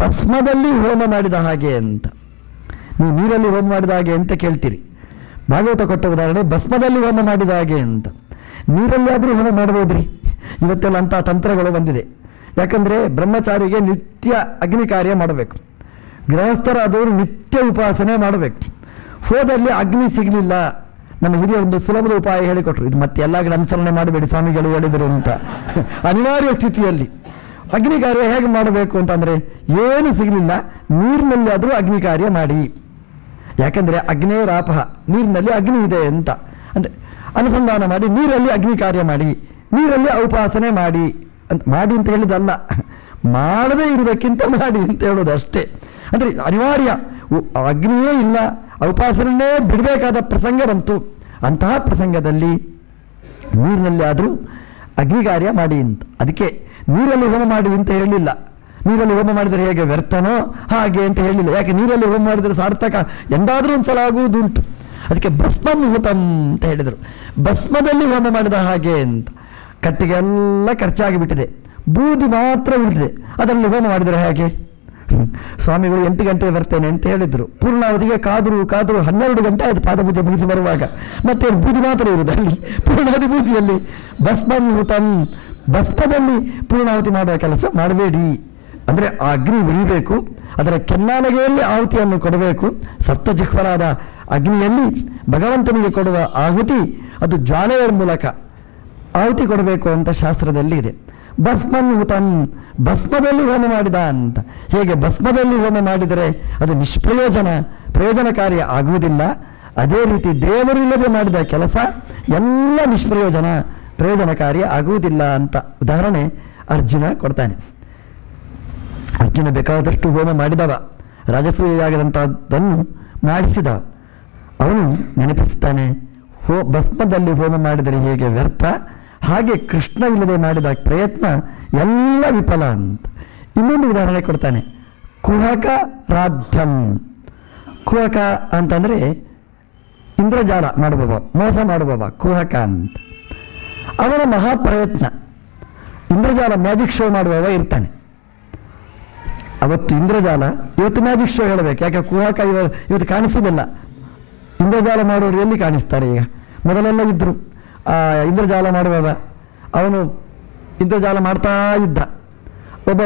ಭಸ್ಮದಲ್ಲಿ ಹೋಮ ಮಾಡಿದ ಹಾಗೆ ಅಂತ. ನೀವು ನೀರಲ್ಲಿ ಹೋಮ ಮಾಡಿದ ಹಾಗೆ ಅಂತ ಕೇಳ್ತೀರಿ. ಭಾಗವತ ಕೊಟ್ಟ ಉದಾಹರಣೆ ಭಸ್ಮದಲ್ಲಿ ಹೋಮ ಮಾಡಿದ ಹಾಗೆ ಅಂತ. ನೀರಲ್ಲಿ ಆದರೂ ಹೋಮ ಮಾಡ್ಬೋದ್ರಿ. ಇವತ್ತೆಲ್ಲ ಅಂಥ ತಂತ್ರಗಳು ಬಂದಿದೆ. ಯಾಕಂದರೆ ಬ್ರಹ್ಮಚಾರಿಗೆ ನಿತ್ಯ ಅಗ್ನಿ ಕಾರ್ಯ ಮಾಡಬೇಕು, ಗೃಹಸ್ಥರಾದವರು ನಿತ್ಯ ಉಪಾಸನೆ ಮಾಡಬೇಕು. ಹೋದಲ್ಲಿ ಅಗ್ನಿ ಸಿಗಲಿಲ್ಲ, ನಮ್ಮ ಹಿರಿಯ ಒಂದು ಸುಲಭದ ಉಪಾಯ ಹೇಳಿಕೊಟ್ರು. ಇದು ಮತ್ತೆ ಎಲ್ಲ ಅನುಸರಣೆ ಮಾಡಬೇಡಿ, ಸ್ವಾಮಿಗಳು ಹೇಳಿದರು ಅಂತ. ಅನಿವಾರ್ಯ ಸ್ಥಿತಿಯಲ್ಲಿ ಅಗ್ನಿ ಕಾರ್ಯ ಹೇಗೆ ಮಾಡಬೇಕು ಅಂತಂದರೆ, ಏನು ಸಿಗಲಿಲ್ಲ, ನೀರಿನಲ್ಲಿ ಆದರೂ ಅಗ್ನಿ ಕಾರ್ಯ ಮಾಡಿ. ಯಾಕಂದರೆ ಅಗ್ನೇರಾಪಹ, ನೀರಿನಲ್ಲಿ ಅಗ್ನಿ ಇದೆ ಅಂತ ಅಂದರೆ ಅನುಸಂಧಾನ ಮಾಡಿ ನೀರಲ್ಲಿ ಅಗ್ನಿ ಕಾರ್ಯ ಮಾಡಿ, ನೀರಲ್ಲಿ ಉಪಾಸನೆ ಮಾಡಿ ಅಂತ. ಮಾಡಿ ಅಂತ ಹೇಳಿದಲ್ಲ, ಮಾಡದೇ ಇರುವುದಕ್ಕಿಂತ ಮಾಡಿ ಅಂತ ಹೇಳೋದು ಅಷ್ಟೇ. ಅಂದರೆ ಅನಿವಾರ್ಯ, ಅಗ್ನಿಯೇ ಇಲ್ಲ, ಉಪಾಸನೆಯೇ ಬಿಡಬೇಕಾದ ಪ್ರಸಂಗ ಬಂತು. ಅಂತಹ ಪ್ರಸಂಗದಲ್ಲಿ ನೀರಿನಲ್ಲಿ ಆದರೂ ಅಗ್ನಿ ಕಾರ್ಯ ಮಾಡಿ ಅಂತ. ಅದಕ್ಕೆ ನೀರಲ್ಲಿ ಹೋಮ ಮಾಡಿ ಅಂತ ಹೇಳಲಿಲ್ಲ. ನೀರಲ್ಲಿ ಹೋಮ ಮಾಡಿದರೆ ಹೇಗೆ ವ್ಯರ್ಥನೋ ಹಾಗೆ ಅಂತ ಹೇಳಲಿಲ್ಲ. ಯಾಕೆ ನೀರಲ್ಲಿ ಹೋಮ ಮಾಡಿದರೆ ಸಾರ್ಥಕ ಎಂದಾದರೂ ಒಂದು ಸಲ ಆಗುವುದುಂಟು. ಅದಕ್ಕೆ ಭಸ್ಮನ್ಹುತಂ ಅಂತ ಹೇಳಿದರು. ಭಸ್ಮದಲ್ಲಿ ಹೋಮ ಮಾಡಿದ ಹಾಗೆ ಅಂತ. ಕಟ್ಟಿಗೆ ಎಲ್ಲ ಖರ್ಚಾಗಿಬಿಟ್ಟಿದೆ, ಬೂದಿ ಮಾತ್ರ ಉಳಿದಿದೆ, ಅದರಲ್ಲಿ ಹೋಮ ಮಾಡಿದರೆ ಹಾಗೆ. ಸ್ವಾಮಿಗಳು 8 ಗಂಟೆ ಬರ್ತೇನೆ ಅಂತ ಹೇಳಿದರು. ಪೂರ್ಣಾವಧಿಗೆ ಕಾದರು 12 ಗಂಟೆ ಆಯಿತು ಪಾದಪೂಜೆ ಮುಗಿಸಿ ಬರುವಾಗ. ಮತ್ತೆ ಬೂದಿ ಮಾತ್ರ ಇರುವುದು ಅಲ್ಲಿ, ಪೂರ್ಣಾವಧಿ ಬೂದಿಯಲ್ಲಿ. ಭಸ್ಮನ್ಹುತಂ, ಭಸ್ಮದಲ್ಲಿ ಪೂರ್ಣಾವತಿ ಮಾಡುವ ಕೆಲಸ ಮಾಡಬೇಡಿ. ಅಂದರೆ ಆ ಅಗ್ನಿ ಉರಿಬೇಕು, ಅದರ ಕೆನ್ನಾಲಗೆಯಲ್ಲಿ ಆಹುತಿಯನ್ನು ಕೊಡಬೇಕು. ಸಪ್ತಜಿಹ್ವರಾದ ಅಗ್ನಿಯಲ್ಲಿ ಭಗವಂತನಿಗೆ ಕೊಡುವ ಆಹುತಿ ಅದು ಜ್ವಾಲೆಯ ಮೂಲಕ ಆಹುತಿ ಕೊಡಬೇಕು ಅಂತ ಶಾಸ್ತ್ರದಲ್ಲಿ ಇದೆ. ಭಸ್ಮನ್ಹುತಂ, ಭಸ್ಮದಲ್ಲಿ ಹೋಮ ಮಾಡಿದ ಅಂತ. ಹೇಗೆ ಭಸ್ಮದಲ್ಲಿ ಹೋಮ ಮಾಡಿದರೆ ಅದು ಪ್ರಯೋಜನಕಾರಿ ಆಗುವುದಿಲ್ಲ, ಅದೇ ರೀತಿ ದೇವರಿಲ್ಲದೆ ಮಾಡಿದ ಕೆಲಸ ಎಲ್ಲ ಪ್ರಯೋಜನಕಾರಿ ಆಗುವುದಿಲ್ಲ ಅಂತ ಉದಾಹರಣೆ ಅರ್ಜುನ ಕೊಡ್ತಾನೆ. ಅರ್ಜುನ ಬೇಕಾದಷ್ಟು ಹೋಮ ಮಾಡಿದವ, ರಾಜಸೂಯಾಗದಂಥದ್ದನ್ನು ಮಾಡಿಸಿದವ. ಅವನು ನೆನಪಿಸ್ತಾನೆ, ಭಸ್ಮದಲ್ಲಿ ಹೋಮ ಮಾಡಿದರೆ ಹೇಗೆ ವ್ಯರ್ಥ, ಹಾಗೆ ಕೃಷ್ಣ ಇಲ್ಲದೆ ಮಾಡಿದ ಪ್ರಯತ್ನ ಎಲ್ಲ ವಿಫಲ ಅಂತ. ಇನ್ನೊಂದು ಉದಾಹರಣೆ ಕೊಡ್ತಾನೆ, ಕುಹಕ ರಾಧ್ಯಂ. ಕುಹಕ ಅಂತಂದರೆ ಇಂದ್ರಜಾಲ ಮಾಡುವವ, ಮೋಸ ಮಾಡುವವ ಕುಹಕ ಅಂತ. ಅವನ ಮಹಾಪ್ರಯತ್ನ, ಇಂದ್ರಜಾಲ ಮ್ಯಾಜಿಕ್ ಶೋ ಮಾಡುವವ ಇರ್ತಾನೆ. ಅವತ್ತು ಇಂದ್ರಜಾಲ, ಇವತ್ತು ಮ್ಯಾಜಿಕ್ ಶೋ ಹೇಳಬೇಕು, ಯಾಕೆ ಕುಹಕ ಇವತ್ತು ಕಾಣಿಸೋದಿಲ್ಲ. ಇಂದ್ರಜಾಲ ಮಾಡೋರು ಎಲ್ಲಿ ಕಾಣಿಸ್ತಾರೆ ಈಗ? ಮೊದಲೆಲ್ಲ ಇದ್ದರು ಇಂದ್ರಜಾಲ ಮಾಡುವವ, ಅವನು ಇಂದ್ರಜಾಲ ಮಾಡ್ತಾ ಇದ್ದ. ಒಬ್ಬ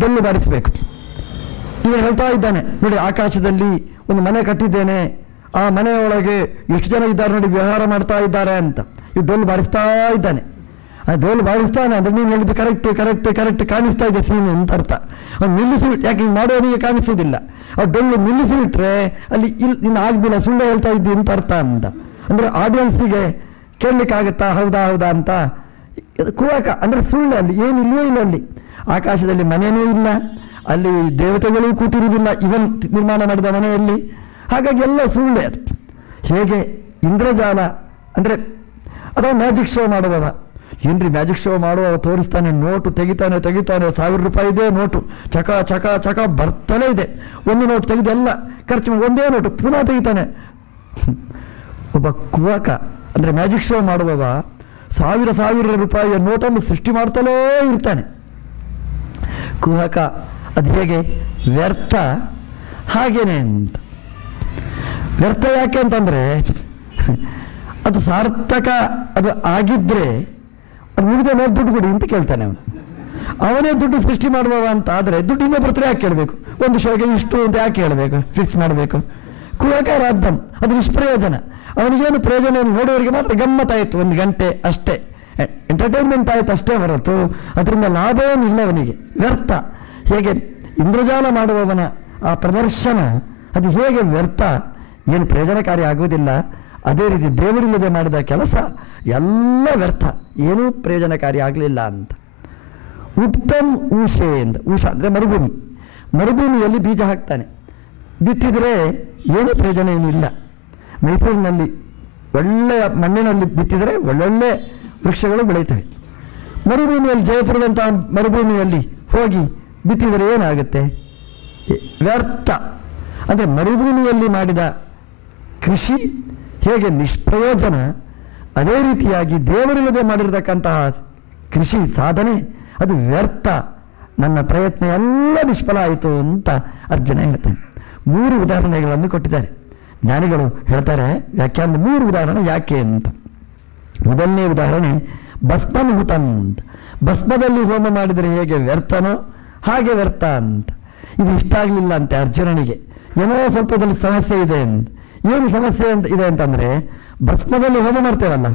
ಡೊಳ್ಳು ಬಾರಿಸಬೇಕು, ಇವನು ಹೇಳ್ತಾ ಇದ್ದಾನೆ, ನೋಡಿ ಆಕಾಶದಲ್ಲಿ ಒಂದು ಮನೆ ಕಟ್ಟಿದ್ದೇನೆ, ಆ ಮನೆಯೊಳಗೆ ಎಷ್ಟು ಜನ ಇದ್ದಾರೆ ನೋಡಿ, ವ್ಯವಹಾರ ಮಾಡ್ತಾ ಇದ್ದಾರೆ ಅಂತ. ಇವು ಡೊಳ್ಳು ಬಾರಿಸ್ತಾ ಇದ್ದಾನೆ. ಆ ಡೋಲು ಬಾರಿಸ್ತಾನೆ ಅಂದರೆ ನೀನು ಹೇಳಿದ್ದು ಕರೆಕ್ಟ್ ಕರೆಕ್ಟ್ ಕರೆಕ್ಟ್ ಕಾಣಿಸ್ತಾ ಇದೆ ಸೀನ್ ಅಂತ ಅರ್ಥ. ಅವ್ನು ನಿಲ್ಲಿಸಿಬಿಟ್ಟು, ಯಾಕೆ ಹಿಂಗೆ ಮಾಡೋನಿಗೆ ಕಾಣಿಸೋದಿಲ್ಲ, ಆ ಡೊಳ್ಳು ನಿಲ್ಲಿಸಿಬಿಟ್ರೆ ಅಲ್ಲಿ ಇನ್ನು ಆಗದಿಲ್ಲ, ಸುಳ್ಳು ಹೇಳ್ತಾ ಇದ್ದಿ ಅಂತ ಅರ್ಥ ಅಂತ. ಅಂದರೆ ಆಡಿಯನ್ಸಿಗೆ ಕೇಳಲಿಕ್ಕಾಗತ್ತಾ ಹೌದಾ ಹೌದಾ ಅಂತ. ಕುಹಕ ಅಂದರೆ ಸುಳ್ಳು, ಅಲ್ಲಿ ಏನಿಲ್ಲವೇ ಇಲ್ಲ. ಅಲ್ಲಿ ಆಕಾಶದಲ್ಲಿ ಮನೆಯೂ ಇಲ್ಲ, ಅಲ್ಲಿ ದೇವತೆಗಳು ಕೂತಿರುವುದಿಲ್ಲ ಇವನ್ ನಿರ್ಮಾಣ ಮಾಡಿದ ಮನೆಯಲ್ಲಿ. ಹಾಗಾಗಿ ಎಲ್ಲ ಸುಳ್ಳೆ. ಹೇಗೆ ಇಂದ್ರಜಾಲ ಅಂದರೆ ಅಥವಾ ಮ್ಯಾಜಿಕ್ ಶೋ ಮಾಡುವವ, ಏನ್ರಿ ಮ್ಯಾಜಿಕ್ ಶೋ ಮಾಡುವ ತೋರಿಸ್ತಾನೆ, ನೋಟು ತೆಗಿತಾನೆ 1000 ರೂಪಾಯಿದೆ ನೋಟು ಚಕ ಚಕ ಚಕ ಬರ್ತಲೇ ಇದೆ. ಒಂದು ನೋಟು ತೆಗೆದು ಎಲ್ಲ ಖರ್ಚು ಮಾಡಿ ಒಂದೇ ನೋಟು ಪುನಃ ತೆಗಿತಾನೆ. ಒಬ್ಬ ಕುಹಕ ಅಂದರೆ ಮ್ಯಾಜಿಕ್ ಶೋ ಮಾಡುವವ 1000 ರೂಪಾಯಿಯ ನೋಟನ್ನು ಸೃಷ್ಟಿ ಮಾಡ್ತಲೇ ಇರ್ತಾನೆ. ಕುಹಕ ಅದು ಹೇಗೆ ವ್ಯರ್ಥ, ಹಾಗೇನೆ ಅಂತ. ವ್ಯರ್ಥ ಯಾಕೆ ಅಂತಂದರೆ ಅದು ಸಾರ್ಥಕ ಅದು ಆಗಿದ್ದರೆ ಅದು ಮುಗಿದ ಮೇಲೆ ದುಡ್ಡು ಕೊಡಿ ಅಂತ ಕೇಳ್ತಾನೆ ಅವನು. ಅವನೇ ದುಡ್ಡು ಸೃಷ್ಟಿ ಮಾಡುವವ ಅಂತ ಆದರೆ ದುಡ್ಡು ಇನ್ನೊಬ್ಬರ ಹತ್ರ ಯಾಕೆ ಕೇಳಬೇಕು? ಒಂದು ಶೋಗೆ ಇಷ್ಟು ಅಂತ ಯಾಕೆ ಹೇಳಬೇಕು, ಫಿಕ್ಸ್ ಮಾಡಬೇಕು? ಕುಹಕ ರಾಧ್ಯಂ ಅದು ನಿಷ್ಪ್ರಯೋಜನ. ಅವನಿಗೇನು ಪ್ರಯೋಜನ? ನೋಡುವವರಿಗೆ ಮಾತ್ರ ಗಮ್ಮತ್ತಾಯಿತು, 1 ಗಂಟೆ ಅಷ್ಟೇ, ಎಂಟರ್ಟೈನ್ಮೆಂಟ್ ಆಯಿತು ಅಷ್ಟೇ ಹೊರತು ಅದರಿಂದ ಲಾಭ ಏನಿಲ್ಲ ಅವನಿಗೆ, ವ್ಯರ್ಥ. ಹೇಗೆ ಇಂದ್ರಜಾಲ ಮಾಡುವವನ ಆ ಪ್ರದರ್ಶನ ಅದು ಹೇಗೆ ವ್ಯರ್ಥ, ಏನು ಪ್ರಯೋಜನಕಾರಿ ಆಗುವುದಿಲ್ಲ, ಅದೇ ರೀತಿ ದೇವರಿಲ್ಲದೆ ಮಾಡಿದ ಕೆಲಸ ಎಲ್ಲ ವ್ಯರ್ಥ, ಏನೂ ಪ್ರಯೋಜನಕಾರಿ ಆಗಲಿಲ್ಲ ಅಂತ. ಉತ್ತಮ್ ಊಷೆ ಅಂತ, ಊಷ ಅಂದರೆ ಮರುಭೂಮಿ, ಮರುಭೂಮಿಯಲ್ಲಿ ಬೀಜ ಹಾಕ್ತಾನೆ, ಬಿತ್ತಿದರೆ ಏನೂ ಪ್ರಯೋಜನ ಏನಿಲ್ಲ. ಮೈಸೂರಿನಲ್ಲಿ ಒಳ್ಳೆಯ ಮಣ್ಣಿನಲ್ಲಿ ಬಿತ್ತಿದರೆ ಒಳ್ಳೊಳ್ಳೆ ವೃಕ್ಷಗಳು ಬೆಳೀತವೆ. ಮರುಭೂಮಿಯಲ್ಲಿ, ಜಯಪುರದಂಥ ಮರುಭೂಮಿಯಲ್ಲಿ ಹೋಗಿ ಬಿತ್ತಿದರೆ ಏನಾಗುತ್ತೆ? ವ್ಯರ್ಥ. ಅಂದರೆ ಮರುಭೂಮಿಯಲ್ಲಿ ಮಾಡಿದ ಕೃಷಿ ಹೇಗೆ ನಿಷ್ಪ್ರಯೋಜನ, ಅದೇ ರೀತಿಯಾಗಿ ದೇವರಿಲ್ಲದೆ ಮಾಡಿರತಕ್ಕಂತಹ ಕೃಷಿ ಸಾಧನೆ ಅದು ವ್ಯರ್ಥ, ನನ್ನ ಪ್ರಯತ್ನ ಎಲ್ಲ ನಿಷ್ಫಲ ಆಯಿತು ಅಂತ ಅರ್ಜುನ ಹೇಳ್ತಾನೆ. 3 ಉದಾಹರಣೆಗಳನ್ನು ಕೊಟ್ಟಿದ್ದಾರೆ ಜ್ಞಾನಿಗಳು. ಹೇಳ್ತಾರೆ ವ್ಯಾಖ್ಯಾನ 3 ಉದಾಹರಣೆ ಯಾಕೆ ಅಂತ. ಮೊದಲನೇ ಉದಾಹರಣೆ ಭಸ್ಮನ್ಹುತಂ ಅಂತ. ಭಸ್ಮದಲ್ಲಿ ಹೋಮ ಮಾಡಿದರೆ ಹೇಗೆ ವ್ಯರ್ಥನೋ ಹಾಗೆ ವ್ಯರ್ಥ ಅಂತ. ಇದು ಇಷ್ಟ ಆಗಲಿಲ್ಲ ಅಂತೆ ಅರ್ಜುನನಿಗೆ, ಏನೋ ಸ್ವಲ್ಪದಲ್ಲಿ ಸಮಸ್ಯೆ ಇದೆ ಅಂತ. ಏನು ಸಮಸ್ಯೆ ಅಂತ ಇದೆ ಅಂತಂದರೆ, ಭಸ್ಮದಲ್ಲಿ ಹೋಮ ಮಾಡ್ತೇವಲ್ಲ,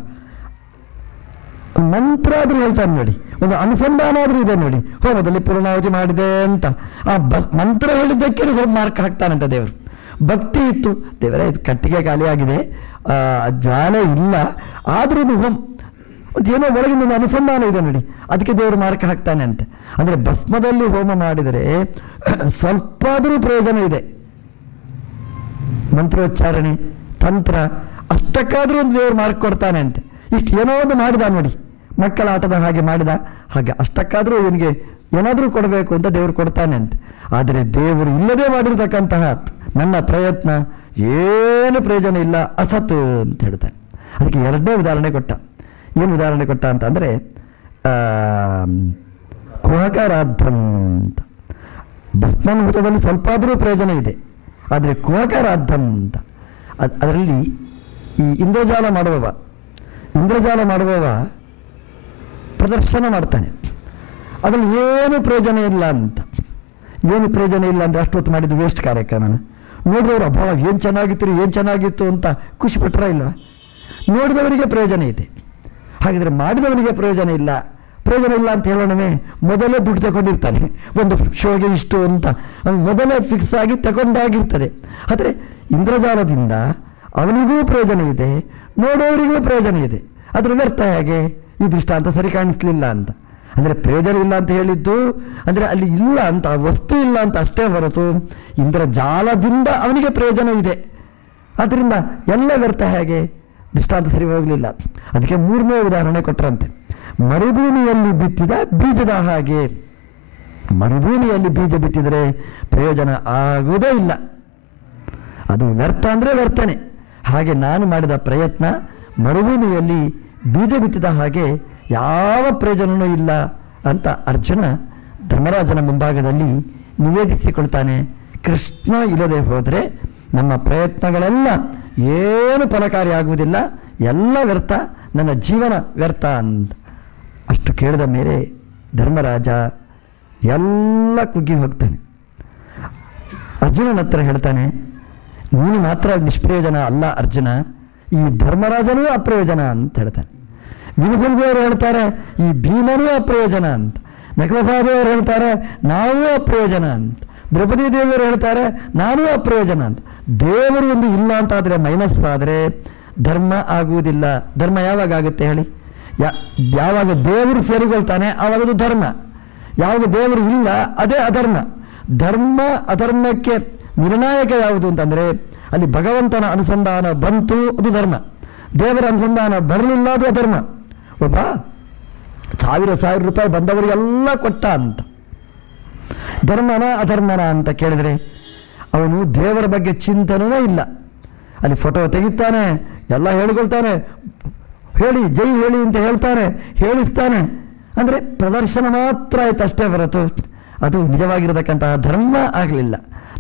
ಮಂತ್ರ ಆದರೂ ಹೇಳ್ತಾನೆ ನೋಡಿ, ಒಂದು ಅನುಸಂಧಾನ ಆದರೂ ಇದೆ ನೋಡಿ, ಹೋಮದಲ್ಲಿ ಪೂರ್ಣಾಹುತಿ ಮಾಡಿದೆ ಅಂತ ಆ ಮಂತ್ರ ಹೇಳಿದ್ದಕ್ಕೆ ಸ್ವಲ್ಪ ಮಾರ್ಕ್ ಹಾಕ್ತಾನಂತ ದೇವರು. ಭಕ್ತಿ ಇತ್ತು, ದೇವರೇ ಕಟ್ಟಿಗೆ ಖಾಲಿಯಾಗಿದೆ, ಜ್ವಾಲೆ ಇಲ್ಲ, ಆದರೂ ಏನೋ ಒಳಗಿನ ಅನುಸಂಧಾನ ಇದೆ ನೋಡಿ, ಅದಕ್ಕೆ ದೇವರು ಮಾರ್ಕ್ ಹಾಕ್ತಾನೆ ಅಂತೆ. ಅಂದರೆ ಭಸ್ಮದಲ್ಲಿ ಹೋಮ ಮಾಡಿದರೆ ಸ್ವಲ್ಪ ಆದರೂ ಪ್ರಯೋಜನ ಇದೆ, ಮಂತ್ರೋಚ್ಚಾರಣೆ ತಂತ್ರ ಅಷ್ಟಕ್ಕಾದರೂ ಒಂದು ದೇವರು ಮಾರ್ಕ್ ಕೊಡ್ತಾನೆ ಅಂತೆ. ಇಷ್ಟು ಏನೋ ಒಂದು ಮಾಡಿದ ನೋಡಿ, ಮಕ್ಕಳ ಆಟದ ಹಾಗೆ ಮಾಡಿದ ಹಾಗೆ, ಅಷ್ಟಕ್ಕಾದರೂ ಇವನಿಗೆ ಏನಾದರೂ ಕೊಡಬೇಕು ಅಂತ ದೇವರು ಕೊಡ್ತಾನೆ ಅಂತೆ. ಆದರೆ ದೇವರು ಇಲ್ಲದೆ ಮಾಡಿರ್ತಕ್ಕಂತಹ ನನ್ನ ಪ್ರಯತ್ನ ಏನು ಪ್ರಯೋಜನ ಇಲ್ಲ, ಅಸತ್ತು ಅಂತ ಹೇಳ್ತಾನೆ. ಅದಕ್ಕೆ 2ನೇ ಉದಾಹರಣೆ ಕೊಟ್ಟ. ಏನು ಉದಾಹರಣೆ ಕೊಟ್ಟ ಅಂತ ಅಂದರೆ ಕುಹಕರಾಧ್ಯಂ ಅಂತ. ಭಸ್ಮನ್ಹುತದಲ್ಲಿ ಸ್ವಲ್ಪ ಆದರೂ ಪ್ರಯೋಜನ ಇದೆ, ಆದರೆ ಕುಹಕರಾಧ್ಯಂ ಅಂತ ಅದರಲ್ಲಿ ಈ ಇಂದ್ರಜಾಲ ಮಾಡುವವ ಪ್ರದರ್ಶನ ಮಾಡ್ತಾನೆ, ಅದರಲ್ಲಿ ಏನು ಪ್ರಯೋಜನ ಇಲ್ಲ ಅಂತ. ಏನು ಪ್ರಯೋಜನ ಇಲ್ಲ ಅಂದರೆ ಅಷ್ಟೊತ್ತು ಮಾಡಿದ್ದು ವೇಸ್ಟ್ ಕಾರ್ಯಕ್ರಮನ. ನೋಡಿದವರು ಅಬ್ಬಾ ಏನು ಚೆನ್ನಾಗಿತ್ತು ಅಂತ ಖುಷಿ ಪಟ್ಟರ ಇಲ್ವ? ನೋಡಿದವರಿಗೆ ಪ್ರಯೋಜನ ಇದೆ, ಹಾಗಿದ್ರೆ ಮಾಡಿದವನಿಗೆ ಪ್ರಯೋಜನ ಇಲ್ಲ ಅಂತ ಹೇಳೋಣವೇ? ಮೊದಲೇ ದುಡ್ಡು ತಗೊಂಡಿರ್ತಾನೆ, ಒಂದು ಶೋಗೆ ಇಷ್ಟು ಅಂತ ಮೊದಲೇ ಫಿಕ್ಸ್ ಆಗಿ ತಗೊಂಡಾಗಿರ್ತದೆ. ಆದರೆ ಇಂದ್ರಜಾಲದಿಂದ ಅವನಿಗೂ ಪ್ರಯೋಜನ ಇದೆ, ನೋಡೋರಿಗೂ ಪ್ರಯೋಜನ ಇದೆ, ಅದರ ವ್ಯರ್ಥ ಹೇಗೆ? ಈ ದೃಷ್ಟಾಂತ ಸರಿ ಕಾಣಿಸ್ಲಿಲ್ಲ ಅಂತ. ಅಂದರೆ ಪ್ರಯೋಜನ ಇಲ್ಲ ಅಂತ ಹೇಳಿದ್ದು ಅಂದರೆ ಅಲ್ಲಿ ಇಲ್ಲ ಅಂತ, ವಸ್ತು ಇಲ್ಲ ಅಂತ ಅಷ್ಟೇ ಹೊರತು ಇಂದ್ರಜಾಲದಿಂದ ಅವನಿಗೆ ಪ್ರಯೋಜನ ಇದೆ, ಆದ್ದರಿಂದ ಎಲ್ಲ ವ್ಯರ್ಥ ಹೇಗೆ? ದೃಷ್ಟಾಂತ ಸರಿ ಹೋಗಲಿಲ್ಲ. ಅದಕ್ಕೆ 3ನೇ ಉದಾಹರಣೆ ಕೊಟ್ಟರಂತೆ. ಮರುಭೂಮಿಯಲ್ಲಿ ಬಿತ್ತಿದ ಬೀಜದ ಹಾಗೆ. ಮರುಭೂಮಿಯಲ್ಲಿ ಬೀಜ ಬಿತ್ತಿದರೆ ಪ್ರಯೋಜನ ಆಗುವುದೇ ಇಲ್ಲ, ಅದು ವ್ಯರ್ಥ ಅಂದರೆ ವ್ಯರ್ಥನೆ. ಹಾಗೆ ನಾನು ಮಾಡಿದ ಪ್ರಯತ್ನ ಮರುಭೂಮಿಯಲ್ಲಿ ಬೀಜ ಬಿತ್ತಿದ ಹಾಗೆ ಯಾವ ಪ್ರಯೋಜನವೂ ಇಲ್ಲ ಅಂತ ಅರ್ಜುನ ಧರ್ಮರಾಜನ ಮುಂಭಾಗದಲ್ಲಿ ನಿವೇದಿಸಿಕೊಳ್ತಾನೆ. ಕೃಷ್ಣ ಇಲ್ಲದೆ ಹೋದರೆ ನಮ್ಮ ಪ್ರಯತ್ನಗಳೆಲ್ಲ ಏನು ಫಲಕಾರಿ ಆಗುವುದಿಲ್ಲ, ಎಲ್ಲ ವ್ಯರ್ಥ, ನನ್ನ ಜೀವನ ವ್ಯರ್ಥ ಅಂತ. ಅಷ್ಟು ಕೇಳಿದ ಮೇಲೆ ಧರ್ಮರಾಜ ಎಲ್ಲ ಕುಗ್ಗಿ ಹೋಗ್ತಾನೆ. ಅರ್ಜುನನ ಹತ್ರ ಹೇಳ್ತಾನೆ, ನೀನು ಮಾತ್ರ ನಿಷ್ಪ್ರಯೋಜನ ಅಲ್ಲ ಅರ್ಜುನ, ಈ ಧರ್ಮರಾಜನೂ ಅಪ್ರಯೋಜನ ಅಂತ ಹೇಳ್ತಾನೆ. ವಿನಸಲ್ದೇವರು ಹೇಳ್ತಾರೆ ಈ ಭೀಮನೂ ಅಪ್ರಯೋಜನ ಅಂತ. ನಕಲಸಾದೇವರು ಹೇಳ್ತಾರೆ ನಾವೂ ಅಪ್ರಯೋಜನ ಅಂತ. ದ್ರೌಪದಿ ದೇವಿಯವರು ಹೇಳ್ತಾರೆ ನಾನೂ ಅಪ್ರಯೋಜನ ಅಂತ. ದೇವರು ಒಂದು ಇಲ್ಲ ಅಂತಾದರೆ, ಮೈನಸ್ ಆದರೆ ಧರ್ಮ ಆಗುವುದಿಲ್ಲ. ಧರ್ಮ ಯಾವಾಗ ಆಗುತ್ತೆ ಹೇಳಿ? ಯಾವಾಗ ದೇವರು ಸೇರಿಕೊಳ್ತಾನೆ ಆವಾಗದು ಧರ್ಮ. ಯಾವಾಗ ದೇವರು ಇಲ್ಲ ಅದೇ ಅಧರ್ಮ. ಧರ್ಮ ಅಧರ್ಮಕ್ಕೆ ನಿರ್ಣಾಯಕ ಯಾವುದು ಅಂತಂದರೆ ಅಲ್ಲಿ ಭಗವಂತನ ಅನುಸಂಧಾನ ಬಂತು, ಅದು ಧರ್ಮ. ದೇವರ ಅನುಸಂಧಾನ ಬರಲಿಲ್ಲ, ಅದು ಅಧರ್ಮ. ಒಬ್ಬ 1000 ರೂಪಾಯಿ ಬಂದವರಿಗೆಲ್ಲ ಕೊಟ್ಟ ಅಂತ, ಧರ್ಮನ ಅಧರ್ಮನ ಅಂತ ಕೇಳಿದರೆ ಅವನು ದೇವರ ಬಗ್ಗೆ ಚಿಂತನೆಯೇ ಇಲ್ಲ. ಅಲ್ಲಿ ಫೋಟೋ ತೆಗಿತಾನೆ, ಎಲ್ಲ ಹೇಳಿಕೊಳ್ತಾನೆ, ಹೇಳಿ ಜೈ ಹೇಳಿ ಅಂತ ಹೇಳ್ತಾನೆ, ಹೇಳಿಸ್ತಾನೆ. ಅಂದರೆ ಪ್ರದರ್ಶನ ಮಾತ್ರ ಆಯ್ತು ಅಷ್ಟೇ ಹೊರತು ಅದು ನಿಜವಾಗಿರತಕ್ಕಂತಹ ಧರ್ಮ ಆಗಲಿಲ್ಲ.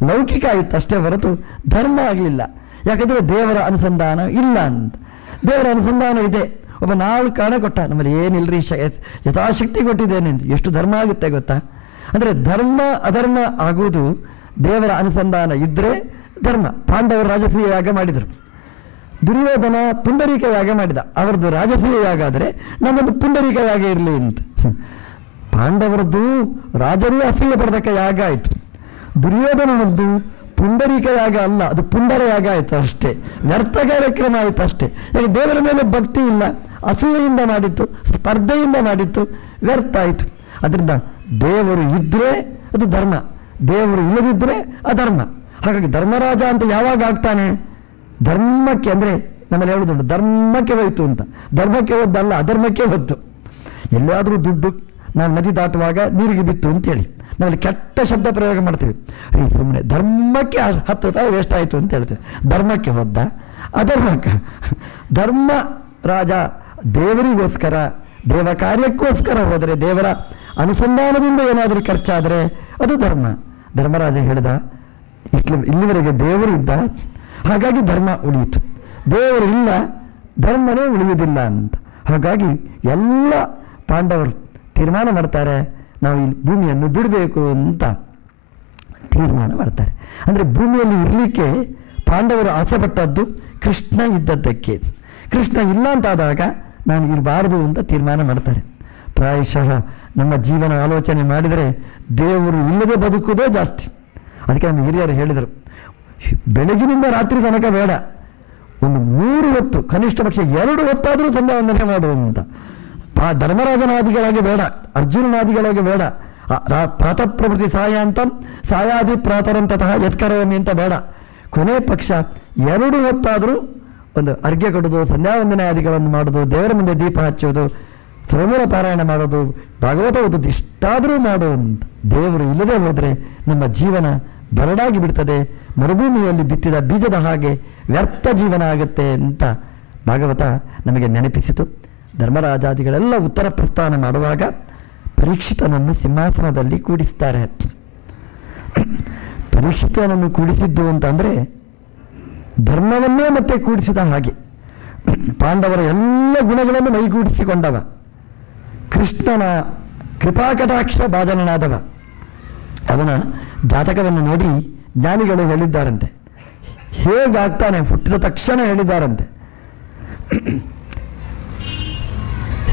ಲೌಕಿಕ ಆಯಿತು ಅಷ್ಟೇ ಹೊರತು ಧರ್ಮ ಆಗಲಿಲ್ಲ. ಯಾಕಂದರೆ ದೇವರ ಅನುಸಂಧಾನ ಇಲ್ಲ ಅಂತ. ದೇವರ ಅನುಸಂಧಾನ ಇದೆ. ಒಬ್ಬ 4 ಆಣೆ ಕೊಟ್ಟ, ನಮ್ಮಲ್ಲಿ ಏನಿಲ್ಲರಿ ಯಥಾಶಕ್ತಿ ಕೊಟ್ಟಿದ್ದೇನೆ ಅಂತ. ಎಷ್ಟು ಧರ್ಮ ಆಗುತ್ತೆ ಗೊತ್ತಾ? ಅಂದರೆ ಧರ್ಮ ಅಧರ್ಮ ಆಗುವುದು ದೇವರ ಅನುಸಂಧಾನ ಇದ್ದರೆ ಧರ್ಮ. ಪಾಂಡವರು ರಾಜಸೂಯ ಯಾಗ ಮಾಡಿದರು, ದುರ್ಯೋಧನ ಪುಂಡರೀಕ ಯಾಗ ಮಾಡಿದ. ಅವರದ್ದು ರಾಜಸೂಯ ಯಾಗ ಆದರೆ ನಮ್ಮದು ಪುಂಡರೀಕ ಯಾಗ ಇರಲಿ ಅಂತ. ಪಾಂಡವರದ್ದು ರಾಜರೂ ಅಸೂಯೆ ಪಡೆದಕ್ಕ ಯಾಗ ಆಯಿತು. ದುರ್ಯೋಧನನದ್ದು ಪುಂಡರೀಕ ಯಾಗ ಅಲ್ಲ, ಅದು ಪುಂಡರ ಯಾಗ ಆಯಿತು ಅಷ್ಟೇ, ವ್ಯರ್ಥ ಕಾರ್ಯಕ್ರಮ ಆಯಿತು ಅಷ್ಟೇ. ಯಾಕೆ ದೇವರ ಮೇಲೆ ಭಕ್ತಿ ಇಲ್ಲ, ಅಸೂಯೆಯಿಂದ ಮಾಡಿತ್ತು, ಸ್ಪರ್ಧೆಯಿಂದ ಮಾಡಿತ್ತು, ವ್ಯರ್ಥ ಆಯಿತು. ಅದರಿಂದ ದೇವರು ಇದ್ದರೆ ಅದು ಧರ್ಮ, ದೇವರು ಇಲ್ಲದಿದ್ದರೆ ಅಧರ್ಮ. ಹಾಗಾಗಿ ಧರ್ಮರಾಜ ಅಂತ ಯಾವಾಗ ಆಗ್ತಾನೆ? ಧರ್ಮಕ್ಕೆ, ಅಂದರೆ ನಮ್ಮಲ್ಲಿ ಹೇಳುದುಂಟು ಧರ್ಮಕ್ಕೆ ಹೋಯ್ತು ಅಂತ. ಧರ್ಮಕ್ಕೆ ಹೋದ್ದಲ್ಲ, ಅಧರ್ಮಕ್ಕೆ ಹೊತ್ತು. ಎಲ್ಲಾದರೂ ದುಡ್ಡು ನಾನು ನದಿ ದಾಟುವಾಗ ನೀರಿಗೆ ಬಿತ್ತು ಅಂತೇಳಿ ನಾವಲ್ಲಿ ಕೆಟ್ಟ ಶಬ್ದ ಪ್ರಯೋಗ ಮಾಡ್ತೀವಿ. ಸುಮ್ಮನೆ ಧರ್ಮಕ್ಕೆ 10 ರೂಪಾಯಿ ವೇಸ್ಟ್ ಆಯಿತು ಅಂತ ಹೇಳ್ತೇವೆ. ಧರ್ಮಕ್ಕೆ ಹೋದ್ದ, ಅಧರ್ಮಕ್ಕೆ. ಧರ್ಮ ರಾಜ ದೇವರಿಗೋಸ್ಕರ, ದೇವ ಕಾರ್ಯಕ್ಕೋಸ್ಕರ ಹೋದರೆ, ದೇವರ ಅನುಸಂಧಾನದಿಂದ ಏನಾದರೂ ಖರ್ಚಾದರೆ ಅದು ಧರ್ಮ. ಧರ್ಮರಾಜ ಹೇಳಿದ, ಇಲ್ಲಿವರೆಗೆ ದೇವರು ಇದ್ದ, ಹಾಗಾಗಿ ಧರ್ಮ ಉಳಿಯಿತು. ದೇವರು ಇಲ್ಲ, ಧರ್ಮನೇ ಉಳಿಯುವುದಿಲ್ಲ ಅಂತ. ಹಾಗಾಗಿ ಎಲ್ಲ ಪಾಂಡವರು ತೀರ್ಮಾನ ಮಾಡ್ತಾರೆ, ನಾವು ಈ ಭೂಮಿಯನ್ನು ಬಿಡಬೇಕು ಅಂತ ತೀರ್ಮಾನ ಮಾಡ್ತಾರೆ. ಅಂದರೆ ಭೂಮಿಯಲ್ಲಿ ಇರಲಿಕ್ಕೆ ಪಾಂಡವರು ಆಸೆ ಪಟ್ಟದ್ದು ಕೃಷ್ಣ ಇದ್ದದ್ದಕ್ಕೆ. ಕೃಷ್ಣ ಇಲ್ಲ ಅಂತಾದಾಗ ನಾನು ಇರಬಾರದು ಅಂತ ತೀರ್ಮಾನ ಮಾಡ್ತಾರೆ. ಪ್ರಾಯಶಃ ನಮ್ಮ ಜೀವನ ಆಲೋಚನೆ ಮಾಡಿದರೆ ದೇವರು ಇಲ್ಲದೆ ಬದುಕುವುದೇ ಜಾಸ್ತಿ. ಅದಕ್ಕೆ ನಮ್ಮ ಹಿರಿಯರು ಹೇಳಿದರು, ಬೆಳಗಿನಿಂದ ರಾತ್ರಿ ತನಕ ಬೇಡ, ಒಂದು 3 ಹೊತ್ತು, ಕನಿಷ್ಠ ಪಕ್ಷ 2 ಹೊತ್ತಾದರೂ ಸಂಧ್ಯಾ ವಂದನೆ ಮಾಡುವಂತ. ಧರ್ಮರಾಜನಾದಿಗಳಾಗಿ ಬೇಡ, ಅರ್ಜುನನಾದಿಗಳಾಗಿ ಬೇಡ, ಪ್ರಾತಃ ಪ್ರವೃತ್ತಿ ಸಾಯಾಂತಂ ಸಾಯಾದಿ ಪ್ರಾತರಂತತಃ ಯತ್ಕರೋಮಿ ಅಂತ ಬೇಡ. ಕೊನೆ ಪಕ್ಷ 2 ಹೊತ್ತಾದರೂ ಒಂದು ಅರ್ಘ್ಯ ಕೊಡೋದು, ಸಂಧ್ಯಾ ವಂದನೆ ಆದಿಗಳನ್ನು ಮಾಡೋದು, ದೇವರ ಮುಂದೆ ದೀಪ ಹಚ್ಚೋದು, ಸರ್ವಮೂಲ ಪಾರಾಯಣ ಮಾಡೋದು, ಭಾಗವತ ಓದೋದು, ಇಷ್ಟಾದರೂ ಮಾಡುವಂತ. ದೇವರು ಇಲ್ಲದೆ ಹೋದರೆ ನಮ್ಮ ಜೀವನ ಬರಡಾಗಿ ಬಿಡ್ತದೆ, ಮರುಭೂಮಿಯಲ್ಲಿ ಬಿತ್ತಿದ ಬೀಜದ ಹಾಗೆ ವ್ಯರ್ಥ ಜೀವನ ಆಗುತ್ತೆ ಅಂತ ಭಾಗವತ ನಮಗೆ ನೆನಪಿಸಿತು. ಧರ್ಮರಾಜಾದಿಗಳೆಲ್ಲ ಉತ್ತರ ಪ್ರಸ್ಥಾನ ಮಾಡುವಾಗ ಪರೀಕ್ಷಿತನನ್ನು ಸಿಂಹಾಸನದಲ್ಲಿ ಕೂಡಿಸ್ತಾರೆ. ಪರೀಕ್ಷಿತನನ್ನು ಕೂಡಿಸಿದ್ದು ಅಂತಂದರೆ ಧರ್ಮವನ್ನೇ ಮತ್ತೆ ಕೂಡಿಸಿದ ಹಾಗೆ. ಪಾಂಡವರ ಎಲ್ಲ ಗುಣಗಳನ್ನು ಮೈಗೂಡಿಸಿಕೊಂಡವ, ಕೃಷ್ಣನ ಕೃಪಾಕಟಾಕ್ಷ ಭಾಜನನಾದವ. ಅವನ ಜಾತಕವನ್ನು ನೋಡಿ ಜ್ಞಾನಿಗಳು ಹೇಳಿದ್ದಾರಂತೆ, ಹೇಗಾಗ್ತಾನೆ ಹುಟ್ಟಿದ ತಕ್ಷಣ ಹೇಳಿದ್ದಾರಂತೆ.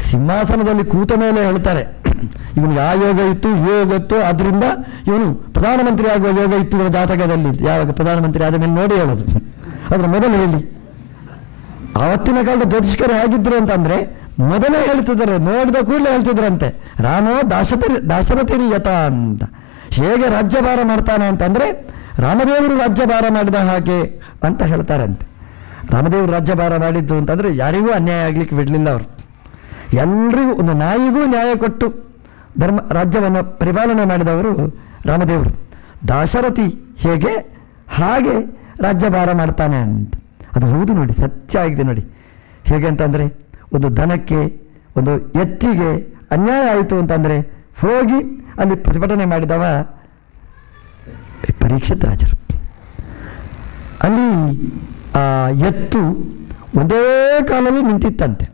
ಸಿಂಹಾಸನದಲ್ಲಿ ಕೂತ ಮೇಲೆ ಹೇಳ್ತಾರೆ, ಇವನಿಗೆ ಆ ಯೋಗ ಇತ್ತು, ಯೋಗ ಇತ್ತು, ಅದರಿಂದ ಇವನು ಪ್ರಧಾನಮಂತ್ರಿ ಆಗುವ ಯೋಗ ಇತ್ತು ಇವನ ಜಾತಕದಲ್ಲಿ. ಯಾವಾಗ ಪ್ರಧಾನಮಂತ್ರಿ ಆದ ಮೇಲೆ ನೋಡಿ ಹೇಳೋದು, ಅದರ ಮೊದಲು ಹೇಳಿ. ಆವತ್ತಿನ ಕಾಲದ ಜ್ಯೋತಿಷ್ಕರು ಹೇಗಿದ್ರು ಅಂತಂದ್ರೆ ಮೊದಲೇ ಹೇಳ್ತಿದ್ದಾರೆ, ನೋಡಿದ ಕೂಡಲೇ ಹೇಳ್ತಿದ್ರಂತೆ, ರಾಮೋ ದಾಶರಥಿರಿ ಯಥ ಅಂತ. ಹೇಗೆ ರಾಜ್ಯಭಾರ ಮಾಡ್ತಾನೆ ಅಂತಂದ್ರೆ ರಾಮದೇವರು ರಾಜ್ಯಭಾರ ಮಾಡಿದ ಹಾಗೆ ಅಂತ ಹೇಳ್ತಾರಂತೆ. ರಾಮದೇವರು ರಾಜ್ಯಭಾರ ಮಾಡಿದ್ದು ಅಂತಂದ್ರೆ ಯಾರಿಗೂ ಅನ್ಯಾಯ ಆಗ್ಲಿಕ್ಕೆ ಬಿಡಲಿಲ್ಲ ಅವರು. ಎಲ್ರಿಗೂ, ಒಂದು ನಾಯಿಗೂ ನ್ಯಾಯ ಕೊಟ್ಟು ರಾಜ್ಯವನ್ನು ಪರಿಪಾಲನೆ ಮಾಡಿದವರು ರಾಮದೇವರು. ದಾಶರಥಿ ಹೇಗೆ ಹಾಗೆ ರಾಜ್ಯಭಾರ ಮಾಡ್ತಾನೆ ಅಂತ. ಅದು ಹೌದು ನೋಡಿ, ಸತ್ಯ ಆಗಿದೆ ನೋಡಿ. ಹೇಗೆ ಅಂತಂದರೆ, ಒಂದು ದನಕ್ಕೆ, ಒಂದು ಎತ್ತಿಗೆ ಅನ್ಯಾಯ ಆಯಿತು ಅಂತಂದರೆ ಹೋಗಿ ಅಲ್ಲಿ ಪ್ರತಿಭಟನೆ ಮಾಡಿದವ ಪರೀಕ್ಷಿತ್ ರಾಜರು. ಅಲ್ಲಿ ಆ ಎತ್ತು ಒಂದೇ ಕಾಲಲ್ಲಿ ನಿಂತಿತ್ತಂತೆ.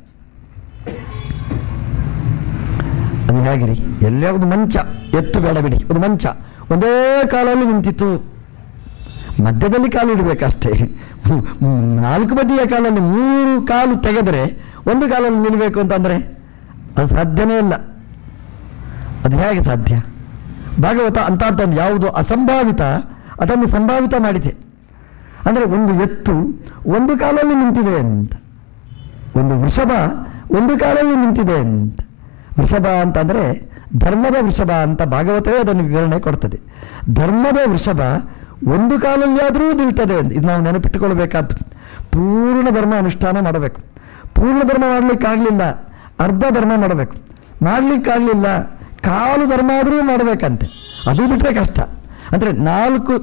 ಅದು ಹೇಗಿರಿ, ಎಲ್ಲೇ ಒಂದು ಮಂಚ, ಎತ್ತು ಬೇಡ ಬಿಡಿ, ಒಂದು ಮಂಚ ಒಂದೇ ಕಾಲಲ್ಲಿ ನಿಂತಿತ್ತು. ಮಧ್ಯದಲ್ಲಿ ಕಾಲು ಇಡಬೇಕಷ್ಟೇ. 4 ಬದಿಯ ಕಾಲಲ್ಲಿ 3 ಕಾಲು ತೆಗೆದರೆ ಒಂದು ಕಾಲಲ್ಲಿ ನಿಲ್ಲಬೇಕು ಅಂತಂದರೆ ಅದು ಸಾಧ್ಯನೇ ಇಲ್ಲ. ಅದು ಹೇಗೆ ಸಾಧ್ಯ? ಭಾಗವತ ಅಂಥದ್ದನ್ನು ಯಾವುದು ಅಸಂಭಾವಿತ ಅದನ್ನು ಸಂಭಾವಿತ ಮಾಡಿದೆ. ಅಂದರೆ ಒಂದು ಎತ್ತು ಒಂದು ಕಾಲಲ್ಲಿ ನಿಂತಿದೆ ಅಂತ, ಒಂದು ವೃಷಭ ಒಂದು ಕಾಲಲ್ಲಿ ನಿಂತಿದೆ ಅಂತ. ವೃಷಭ ಅಂತಂದರೆ ಧರ್ಮದ ವೃಷಭ ಅಂತ ಭಾಗವತವೇ ಅದನ್ನು ವಿವರಣೆ ಕೊಡ್ತದೆ. ಧರ್ಮದ ವೃಷಭ ಒಂದು ಕಾಲಲ್ಲಿ ಆದರೂ ನಿಲ್ತದೆ ಅಂತ. ಇದು ನಾವು ನೆನಪಿಟ್ಟುಕೊಳ್ಬೇಕಾದ್ದು. ಪೂರ್ಣ ಧರ್ಮ ಅನುಷ್ಠಾನ ಮಾಡಬೇಕು. ಪೂರ್ಣ ಧರ್ಮ ಮಾಡಲಿಕ್ಕಾಗಲಿಲ್ಲ, ಅರ್ಧ ಧರ್ಮ ಮಾಡಬೇಕು. ಮಾಡಲಿಕ್ಕಾಗಲಿಲ್ಲ, ಕಾಲು ಧರ್ಮ ಆದರೂ ಮಾಡಬೇಕಂತೆ. ಅದು ಬಿಟ್ಟರೆ ಕಷ್ಟ. ಅಂದರೆ 4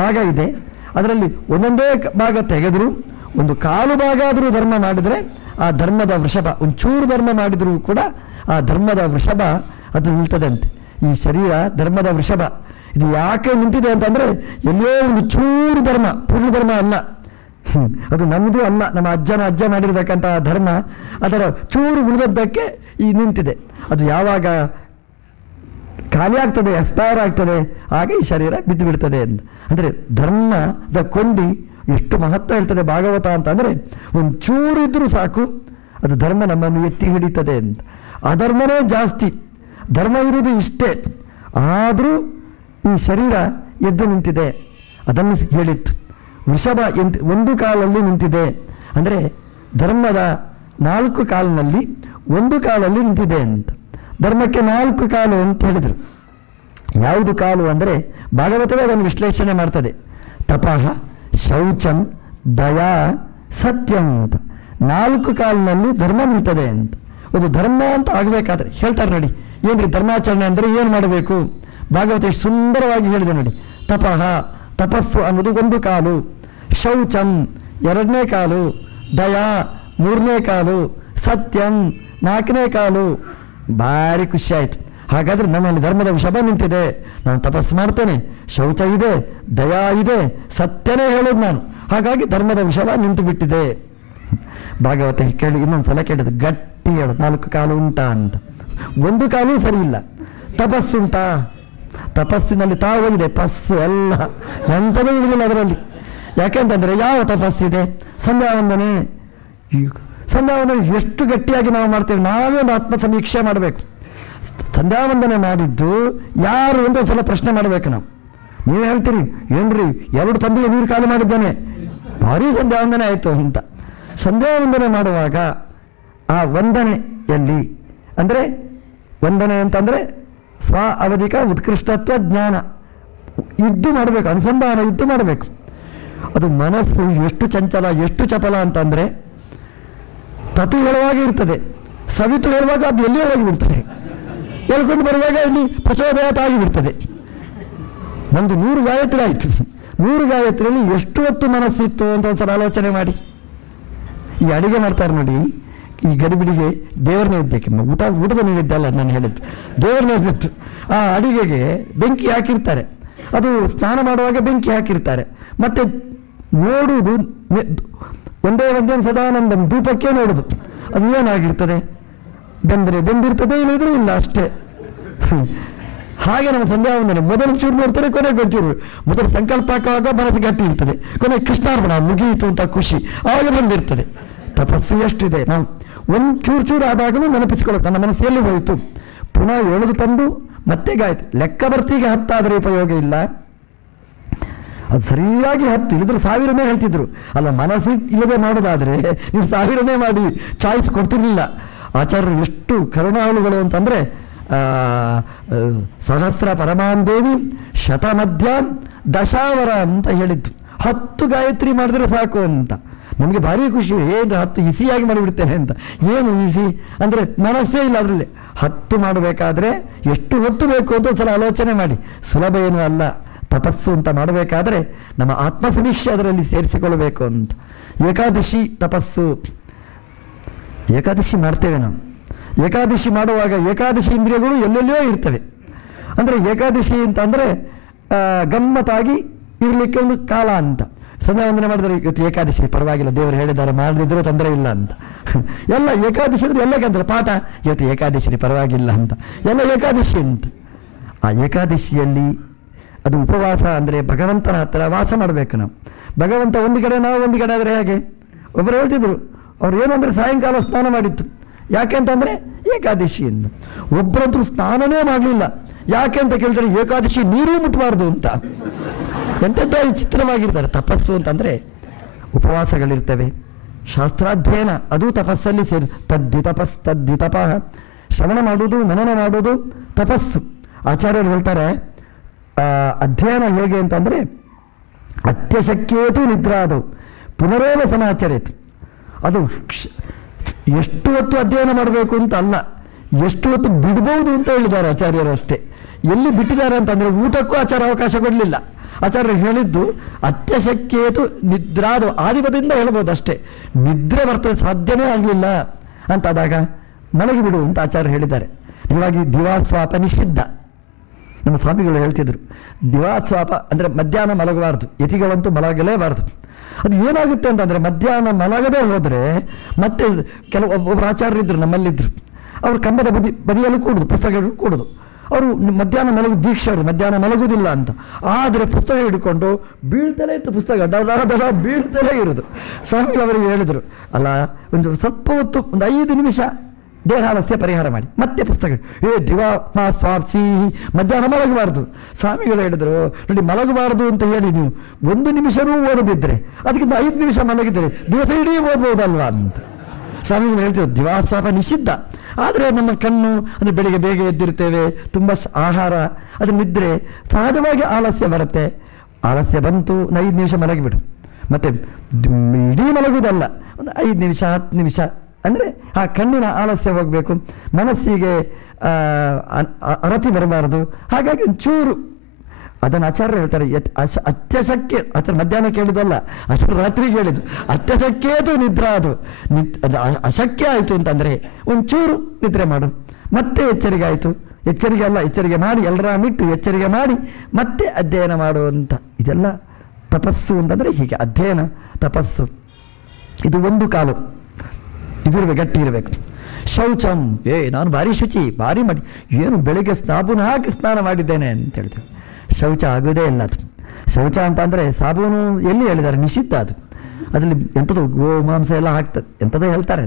ಭಾಗ ಇದೆ, ಅದರಲ್ಲಿ ಒಂದೊಂದೇ ಭಾಗ ತೆಗೆದರೂ ಒಂದು ಕಾಲು ಭಾಗ ಆದರೂ ಧರ್ಮ ಮಾಡಿದರೆ ಆ ಧರ್ಮದ ವೃಷಭ, ಒಂಚೂರು ಧರ್ಮ ಮಾಡಿದರೂ ಕೂಡ ಆ ಧರ್ಮದ ವೃಷಭ ಅದು ನಿಲ್ತದೆ ಅಂತೆ. ಈ ಶರೀರ ಧರ್ಮದ ವೃಷಭ. ಇದು ಯಾಕೆ ನಿಂತಿದೆ ಅಂತಂದರೆ, ಎಲ್ಲೋ ಒಂದು ಚೂರು ಧರ್ಮ, ಪೂರ್ಣ ಧರ್ಮ ಅಲ್ಲ, ಅದು ನಮ್ಮದು ಅಲ್ಲ, ನಮ್ಮ ಅಜ್ಜ ಮಾಡಿರತಕ್ಕಂಥ ಧರ್ಮ ಅದರ ಚೂರು ಉಳಿದದ್ದಕ್ಕೆ ಈ ನಿಂತಿದೆ. ಅದು ಯಾವಾಗ ಖಾಲಿ ಆಗ್ತದೆ, ಎಕ್ಸ್ಪೈರ್ ಆಗ್ತದೆ, ಆಗ ಈ ಶರೀರ ಬಿದ್ದು ಬಿಡ್ತದೆ ಅಂತ. ಅಂದರೆ ಧರ್ಮದ ಕೊಂಡಿ ಎಷ್ಟು ಮಹತ್ವ ಹೇಳ್ತದೆ ಭಾಗವತ ಅಂತಂದರೆ, ಒಂದು ಚೂರು ಇದ್ದರೂ ಸಾಕು ಅದು ಧರ್ಮ ನಮ್ಮನ್ನು ಎತ್ತಿ ಹಿಡಿತದೆ ಅಂತ. ಅಧರ್ಮನೇ ಜಾಸ್ತಿ, ಧರ್ಮ ಇರುವುದು ಇಷ್ಟೇ, ಆದರೂ ಈ ಶರೀರ ಎದ್ದು ನಿಂತಿದೆ. ಅದನ್ನು ಹೇಳಿತ್ತು. ವೃಷಭ ಒಂದು ಕಾಲಲ್ಲಿ ನಿಂತಿದೆ ಅಂದರೆ ಧರ್ಮದ 4 ಕಾಲಿನಲ್ಲಿ ಒಂದು ಕಾಲಲ್ಲಿ ನಿಂತಿದೆ ಅಂತ. ಧರ್ಮಕ್ಕೆ 4 ಕಾಲು ಅಂತ ಹೇಳಿದರು. ಯಾವುದು ಕಾಲು ಅಂದರೆ ಭಾಗವತವೇ ಅದನ್ನು ವಿಶ್ಲೇಷಣೆ ಮಾಡ್ತದೆ. ತಪಃ, ಶೌಚಂ, ದಯಾ, ಸತ್ಯಂ ಅಂತ 4 ಕಾಲಿನಲ್ಲಿ ಧರ್ಮ ನಿಲ್ತದೆ ಅಂತ. ಒಂದು ಧರ್ಮ ಅಂತ ಆಗಬೇಕಾದ್ರೆ ಹೇಳ್ತಾರೆ ನೋಡಿ, ಏನ್ರಿ ಧರ್ಮಾಚರಣೆ ಅಂದರೆ ಏನು ಮಾಡಬೇಕು? ಭಾಗವತ ಎಷ್ಟು ಸುಂದರವಾಗಿ ಹೇಳಿದೆ ನೋಡಿ. ತಪಃ, ತಪಸ್ಸು ಅನ್ನೋದು ಒಂದು ಕಾಲು, ಶೌಚಂ 2ನೇ ಕಾಲು, ದಯಾ 3ನೇ ಕಾಲು, ಸತ್ಯಂ 4ನೇ ಕಾಲು. ಭಾರಿ ಖುಷಿ ಆಯಿತು. ಹಾಗಾದರೆ ನನ್ನಲ್ಲಿ ಧರ್ಮದ ವೃಷಭ ನಿಂತಿದೆ, ನಾನು ತಪಸ್ಸು ಮಾಡ್ತೇನೆ, ಶೌಚ ಇದೆ, ದಯಾ ಇದೆ, ಸತ್ಯನೇ ಹೇಳೋದು ನಾನು. ಹಾಗಾಗಿ ಧರ್ಮದ ವೃಷಭ ನಿಂತು ಬಿಟ್ಟಿದೆ. ಭಾಗವತ ಕೇಳಿ ಇನ್ನೊಂದು ಸಲ ಕೇಳಿದ್ರು, ಗಟ್ಟಿ ಹೇಳೋದು 4 ಕಾಲು ಉಂಟಾ ಅಂತ. ಒಂದು ಕಾಲು ಸರಿ ಇಲ್ಲ. ತಪಸ್ಸುಂಟಾ? ತಪಸ್ಸಿನಲ್ಲಿ ತಾವಿದೆ, ಪಸ್ಸು ಎಲ್ಲ ಎಂಥದೂ ಇರಲಿಲ್ಲ ಅದರಲ್ಲಿ. ಯಾಕೆಂತಂದರೆ ಯಾವ ತಪಸ್ಸಿದೆ? ಸಂಧ್ಯಾವಂದನೆ. ಸಂಧ್ಯಾವಂದನೆ ಎಷ್ಟು ಗಟ್ಟಿಯಾಗಿ ನಾವು ಮಾಡ್ತೇವೆ, ನಾವೇ ಒಂದು ಆತ್ಮ ಸಮೀಕ್ಷೆ ಮಾಡಬೇಕು. ಸಂಧ್ಯಾವಂದನೆ ಮಾಡಿದ್ದು ಯಾರು ಒಂದು ಸಲ ಪ್ರಶ್ನೆ ಮಾಡಬೇಕು ನಾವು. ನೀವು ಹೇಳ್ತೀರಿ, ಏನ್ರಿ 2 ತಂಬಿಗೆ ನೀರು ಖಾಲಿ ಮಾಡಿದ್ದೇನೆ, ಭಾರೀ ಸಂಧ್ಯಾವಂದನೆ ಆಯಿತು ಅಂತ. ಸಂಧ್ಯಾವಂದನೆ ಮಾಡುವಾಗ ಆ ವಂದನೆಯಲ್ಲಿ ಅಂದರೆ ವಂದನೆ ಅಂತಂದರೆ ಸ್ವ ಅವಧಿಕ ಉತ್ಕೃಷ್ಟತ್ವ ಜ್ಞಾನ ಇದ್ದು ಮಾಡಬೇಕು, ಅನುಸಂಧಾನ ಇದ್ದು ಮಾಡಬೇಕು. ಅದು ಮನಸ್ಸು ಎಷ್ಟು ಚಂಚಲ, ಎಷ್ಟು ಚಪಲ ಅಂತಂದರೆ ತತು ಹೇಳುವಾಗ ಇರ್ತದೆ, ಸವಿತು ಹೇಳುವಾಗ ಅದು ಎಲ್ಲಿ ಹೋಗಿ ಬಿಡ್ತದೆ, ಹೇಳ್ಕೊಂಡು ಬರುವಾಗ ಇಲ್ಲಿ ಪ್ರಚೋದಯಾತ ಆಗಿಬಿಡ್ತದೆ. ಒಂದು 100 ಗಾಯತ್ರಿ ಆಯಿತು. 100 ಗಾಯತ್ರಿಯಲ್ಲಿ ಎಷ್ಟು ಹೊತ್ತು ಮನಸ್ಸಿತ್ತು ಅಂತ ಒಂದ್ಸಲ ಆಲೋಚನೆ ಮಾಡಿ. ಈ ಅಡಿಗೆ ಮಾಡ್ತಾರೆ ನೋಡಿ, ಈ ಗಡಿಬಿಡಿಗೆ ದೇವರ ನೈವೇದ್ಯಕ್ಕೆ, ಊಟದ ನೈವೇದ್ಯ ಅಲ್ಲ ನಾನು ಹೇಳಿದ್ದು, ದೇವರ ನೈವೇದ್ಯ. ಆ ಅಡಿಗೆಗೆ ಬೆಂಕಿ ಹಾಕಿರ್ತಾರೆ, ಅದು ಸ್ನಾನ ಮಾಡುವಾಗ ಬೆಂಕಿ ಹಾಕಿರ್ತಾರೆ. ಮತ್ತೆ ನೋಡುವುದು ಒಂದೇ ಸದಾನಂದಂ ಧೂಪಕ್ಕೆ ನೋಡುದು, ಅದು ಏನಾಗಿರ್ತದೆ? ಬೆಂದಿರ್ತದೆ, ಇಲ್ಲದ್ರೆ ಇಲ್ಲ ಅಷ್ಟೇ. ಹಾಗೆ ನಮ್ಮ ಸಂಧ್ಯಾವಂದನೆ ಮೊದಲು ಚೂರು ನೋಡ್ತಾರೆ, ಕೊನೆಗೆ ಒಂಚೂರು. ಮೊದಲು ಸಂಕಲ್ಪ ಹಾಕುವಾಗ ಮನಸ್ಸು ಗಟ್ಟಿ ಇರ್ತದೆ, ಕೊನೆಗೆ ಕೃಷ್ಣಾರ್ಪಣ ಮುಗಿಯಿತು ಅಂತ ಖುಷಿ ಆವಾಗ ಬಂದಿರ್ತದೆ. ತಪಸ್ಸು ಎಷ್ಟಿದೆ, ನಾವು ಒಂದು ಚೂರು ಆದಾಗಲೂ ನೆನಪಿಸಿಕೊಳ್ಳೋದು, ನನ್ನ ಮನಸ್ಸು ಎಲ್ಲಿ ಹೋಯಿತು, ಪುನಃ ಎಳೆದು ತಂದು ಮತ್ತೆ ಗಾಯತ್ರಿ. ಲೆಕ್ಕ ಬರ್ತಿಗೆ 10 ಆದರೆ ಉಪಯೋಗ ಇಲ್ಲ, ಅದು ಸರಿಯಾಗಿ 10 ಇಲ್ಲದ್ರೆ 1000ನೇ ಹೇಳ್ತಿದ್ರು. ಅಲ್ಲ, ಮನಸ್ಸು ಇಲ್ಲದೆ ಮಾಡೋದಾದರೆ ನೀವು 1000ನೇ ಮಾಡಿ ಚಾಯ್ಸ್ ಕೊಡ್ತಿರ್ಲಿಲ್ಲ. ಆಚಾರ್ಯರು ಎಷ್ಟು ಕರುಣಾಳುಗಳು ಅಂತಂದರೆ, ಸಹಸ್ರ ಪರಮಾನ್ ದೇವಿ ಶತಮಧ್ಯಾಂ ದಶಾವರ ಅಂತ ಹೇಳಿದ್ದು. 10 ಗಾಯತ್ರಿ ಮಾಡಿದ್ರೆ ಸಾಕು ಅಂತ. ನಮಗೆ ಭಾರಿ ಖುಷಿ, ಏನು 10 ಇಸಿಯಾಗಿ ಮಾಡಿಬಿಡ್ತೇನೆ ಅಂತ. ಏನು ಇಸಿ ಅಂದರೆ ಮನಸ್ಸೇ ಇಲ್ಲ ಅದರಲ್ಲಿ. 10 ಮಾಡಬೇಕಾದ್ರೆ ಎಷ್ಟು ಹೊತ್ತು ಬೇಕು ಅಂತ ಸಲ ಆಲೋಚನೆ ಮಾಡಿ. ಸುಲಭ ಏನೂ ಅಲ್ಲ. ತಪಸ್ಸು ಅಂತ ಮಾಡಬೇಕಾದ್ರೆ ನಮ್ಮ ಆತ್ಮ ಸಮೀಕ್ಷೆ ಅದರಲ್ಲಿ ಸೇರಿಸಿಕೊಳ್ಳಬೇಕು ಅಂತ. ಏಕಾದಶಿ ತಪಸ್ಸು, ಏಕಾದಶಿ ಮಾಡ್ತೇವೆ ನಾವು. ಏಕಾದಶಿ ಮಾಡುವಾಗ ಏಕಾದಶಿ ಇಂದ್ರಿಯಗಳು ಎಲ್ಲೆಲ್ಲೋ ಇರ್ತವೆ. ಅಂದರೆ ಏಕಾದಶಿ ಅಂತ ಅಂದರೆ ಗಮ್ಮತ್ತಾಗಿ ಇರಲಿಕ್ಕೆ ಒಂದು ಕಾಲ ಅಂತ. ಸಂಧ್ಯಾ ವಂದನೆ ಮಾಡಿದ್ರೆ ಇವತ್ತು ಏಕಾದಶಿ ಪರವಾಗಿಲ್ಲ, ದೇವರು ಹೇಳಿದ್ದಾರೆ ಮಾಡದಿದ್ರೂ ತೊಂದರೆ ಇಲ್ಲ ಅಂತ. ಎಲ್ಲ ಏಕಾದಶಿ ಅಂದರೆ ಎಲ್ಲ ಕಂದ್ರೆ ಪಾಠ ಇವತ್ತು ಏಕಾದಶಿ ಪರವಾಗಿಲ್ಲ ಅಂತ, ಎಲ್ಲ ಏಕಾದಶಿ ಅಂತ. ಆ ಏಕಾದಶಿಯಲ್ಲಿ ಅದು ಉಪವಾಸ ಅಂದರೆ ಭಗವಂತನ ಹತ್ತಿರ ವಾಸ ಮಾಡಬೇಕು ನಾವು. ಭಗವಂತ ಒಂದು ಕಡೆ, ನಾವು ಒಂದು ಕಡೆ ಆದರೆ ಹೇಗೆ? ಒಬ್ಬರು ಹೇಳ್ತಿದ್ರು, ಅವ್ರು ಏನು ಅಂದರೆ ಸಾಯಂಕಾಲ ಸ್ನಾನ ಮಾಡಿತ್ತು. ಯಾಕೆ ಅಂತಂದರೆ ಏಕಾದಶಿ ಎಂದು. ಒಬ್ಬರಂತೂ ಸ್ನಾನನೇ ಮಾಡಲಿಲ್ಲ. ಯಾಕೆ ಅಂತ ಕೇಳ್ತಾರೆ, ಏಕಾದಶಿ ನೀರೂ ಮುಟ್ಟಬಾರ್ದು ಅಂತ. ಎಂತೆಂಥ ವಿಚಿತ್ರವಾಗಿರ್ತಾರೆ. ತಪಸ್ಸು ಅಂತಂದರೆ ಉಪವಾಸಗಳಿರ್ತವೆ, ಶಾಸ್ತ್ರಾಧ್ಯಯನ ಅದು ತಪಸ್ಸಲ್ಲಿ ಸೇರಿ. ತದ್ದಿ ತಪಃ, ಶ್ರವಣ ಮಾಡುವುದು, ಮನನ ಮಾಡುವುದು ತಪಸ್ಸು. ಆಚಾರ್ಯರು ಹೇಳ್ತಾರೆ ಅಧ್ಯಯನ ಹೇಗೆ ಅಂತಂದರೆ ಅತ್ಯಶಕ್ಯೇತು ನಿದ್ರಾದು ಪುನರೇವ ಸಮಾಚರೇತು. ಅದು ಎಷ್ಟು ಹೊತ್ತು ಅಧ್ಯಯನ ಮಾಡಬೇಕು ಅಂತ ಅಲ್ಲ, ಎಷ್ಟು ಹೊತ್ತು ಬಿಡ್ಬೋದು ಅಂತ ಹೇಳಿದ್ದಾರೆ ಆಚಾರ್ಯರು ಅಷ್ಟೇ. ಎಲ್ಲಿ ಬಿಟ್ಟಿದ್ದಾರೆ ಅಂತಂದರೆ ಊಟಕ್ಕೂ ಆಚಾರ್ಯ ಅವಕಾಶ ಕೊಡಲಿಲ್ಲ. ಆಚಾರ್ಯರು ಹೇಳಿದ್ದು ಅತ್ಯಶಕ್ಯೇತು ನಿದ್ರಾದು, ಆದಿಪದಿಂದ ಹೇಳ್ಬೋದು ಅಷ್ಟೇ. ನಿದ್ರೆ ಬರ್ತದೆ ಸಾಧ್ಯನೇ ಆಗಲಿಲ್ಲ ಅಂತಾದಾಗ ಮಲಗಿಬಿಡು ಅಂತ ಆಚಾರ್ಯರು ಹೇಳಿದ್ದಾರೆ. ನಿಜವಾಗಿ ದಿವಾಸ್ವಾಪ ನಿಷಿದ್ಧ. ನಮ್ಮ ಸ್ವಾಮಿಗಳು ಹೇಳ್ತಿದ್ರು, ದಿವಾಸ್ವಾಪ ಅಂದರೆ ಮಧ್ಯಾಹ್ನ ಮಲಗಬಾರ್ದು, ಯತಿಗಳಂತೂ ಮಲಗಲೇಬಾರ್ದು. ಅದು ಏನಾಗುತ್ತೆ ಅಂತಂದರೆ ಮಧ್ಯಾಹ್ನ ಮಲಗದೇ ಹೋದರೆ ಮತ್ತೆ ಒಬ್ಬರು ಆಚಾರ್ಯರಿದ್ದರು ನಮ್ಮಲ್ಲಿದ್ದರು, ಅವರು ಕಂಬದ ಬದಿಯಲ್ಲಿ ಕೂಡುದು, ಪುಸ್ತಕಗಳು ಕೂಡುದು. ಅವರು ಮಧ್ಯಾಹ್ನ ದೀಕ್ಷೆಯವರು ಮಧ್ಯಾಹ್ನ ಮಲಗುವುದಿಲ್ಲ ಅಂತ. ಆದರೆ ಪುಸ್ತಕ ಹಿಡ್ಕೊಂಡು ಬೀಳ್ತಲೇ ಇತ್ತು, ಪುಸ್ತಕ ಡಲ ಬೀಳ್ತಲೇ ಇರೋದು. ಸ್ವಾಮಿಗಳವರಿಗೆ ಹೇಳಿದರು, ಅಲ್ಲ ಒಂದು ಸ್ವಲ್ಪ ಹೊತ್ತು ಒಂದು 5 ನಿಮಿಷ ದೇಹಾಲಸ್ಯ ಪರಿಹಾರ ಮಾಡಿ ಮತ್ತೆ ಪುಸ್ತಕ ಸ್ವಾಪ್ಸಿ ಮಧ್ಯಾಹ್ನ ಮಲಗಬಾರ್ದು. ಸ್ವಾಮಿಗಳು ಹೇಳಿದರು, ನೋಡಿ ಮಲಗಬಾರ್ದು ಅಂತ ಹೇಳಿ ನೀವು 1 ನಿಮಿಷನೂ ಓದದಿದ್ದರೆ ಅದಕ್ಕಿಂತ 5 ನಿಮಿಷ ಮಲಗಿದರೆ ದಿವಸ ಇಡೀ ಓದ್ಬೋದಲ್ವಾ ಅಂತ ಸ್ವಾಮಿಗಳು ಹೇಳ್ತಿದ್ರು. ದಿವಾಸ್ವಾಪ ನಿಷಿದ್ಧ. ಆದರೆ ನಮ್ಮ ಕಣ್ಣು ಅಂದರೆ ಬೆಳಿಗ್ಗೆ ಬೇಗ ಎದ್ದಿರ್ತೇವೆ, ತುಂಬ ಆಹಾರ, ಅದು ನಿದ್ರೆ, ಸಹಜವಾಗಿ ಆಲಸ್ಯ ಬರುತ್ತೆ. ಆಲಸ್ಯ ಬಂತು, 5 ನಿಮಿಷ ಮಲಗಿಬಿಡು. ಮತ್ತು ಇಡೀ ಮಲಗುವುದಲ್ಲ, ಒಂದು 5 ನಿಮಿಷ 10 ನಿಮಿಷ ಅಂದರೆ ಆ ಕಣ್ಣಿನ ಆಲಸ್ಯ ಹೋಗಬೇಕು, ಮನಸ್ಸಿಗೆ ಅರತಿ ಬರಬಾರದು. ಹಾಗಾಗಿ ಒಂಚೂರು ಅದನ್ನು ಆಚಾರ್ಯ ಹೇಳ್ತಾರೆ, ಅತ್ಯಶಕ್ಯ ಆಚಾರ್ಯ ಮಧ್ಯಾಹ್ನ ಕೇಳಿದಲ್ಲ, ಆಚಾರ್ಯ ರಾತ್ರಿಗೆ ಹೇಳಿದ್ದು. ಅತ್ಯಶಕ್ಯೇತು ನಿದ್ರಾ ಅದು ಅಶಕ್ಯ ಆಯಿತು ಅಂತಂದರೆ ಒಂಚೂರು ನಿದ್ರೆ ಮಾಡು, ಮತ್ತೆ ಎಚ್ಚರಿಕೆ ಆಯಿತು. ಎಚ್ಚರಿಕೆ ಅಲ್ಲ, ಎಚ್ಚರಿಕೆ ಮಾಡಿ ಎಲ್ಲರ ಮಿಟ್ಟು ಎಚ್ಚರಿಕೆ ಮಾಡಿ ಮತ್ತೆ ಅಧ್ಯಯನ ಮಾಡುವಂಥ ಇದೆಲ್ಲ ತಪಸ್ಸು ಅಂತಂದರೆ ಹೀಗೆ ಅಧ್ಯಯನ ತಪಸ್ಸು. ಇದು ಒಂದು ಕಾಲು ಇದಿರಬೇಕು, ಗಟ್ಟಿ ಇರಬೇಕು. ಶೌಚಂ, ನಾನು ಭಾರಿ ಶುಚಿ, ಭಾರಿ ಮಾಡಿ, ಏನು ಬೆಳಿಗ್ಗೆ ಸಾಬೂನು ಹಾಕಿ ಸ್ನಾನ ಮಾಡಿದ್ದೇನೆ ಅಂತ ಹೇಳ್ತೇವೆ. ಶೌಚ ಆಗೋದೇ ಇಲ್ಲ ಅದು. ಶೌಚ ಅಂತ ಅಂದರೆ ಸಾಬೂನು ಎಲ್ಲಿ ಹೇಳಿದ್ದಾರೆ, ನಿಷಿದ್ಧ ಅದು. ಅದರಲ್ಲಿ ಎಂಥದ್ದು ಗೋಮಾಂಸ ಎಲ್ಲ ಹಾಕ್ತದೆ, ಎಂಥದ್ದು ಹೇಳ್ತಾರೆ.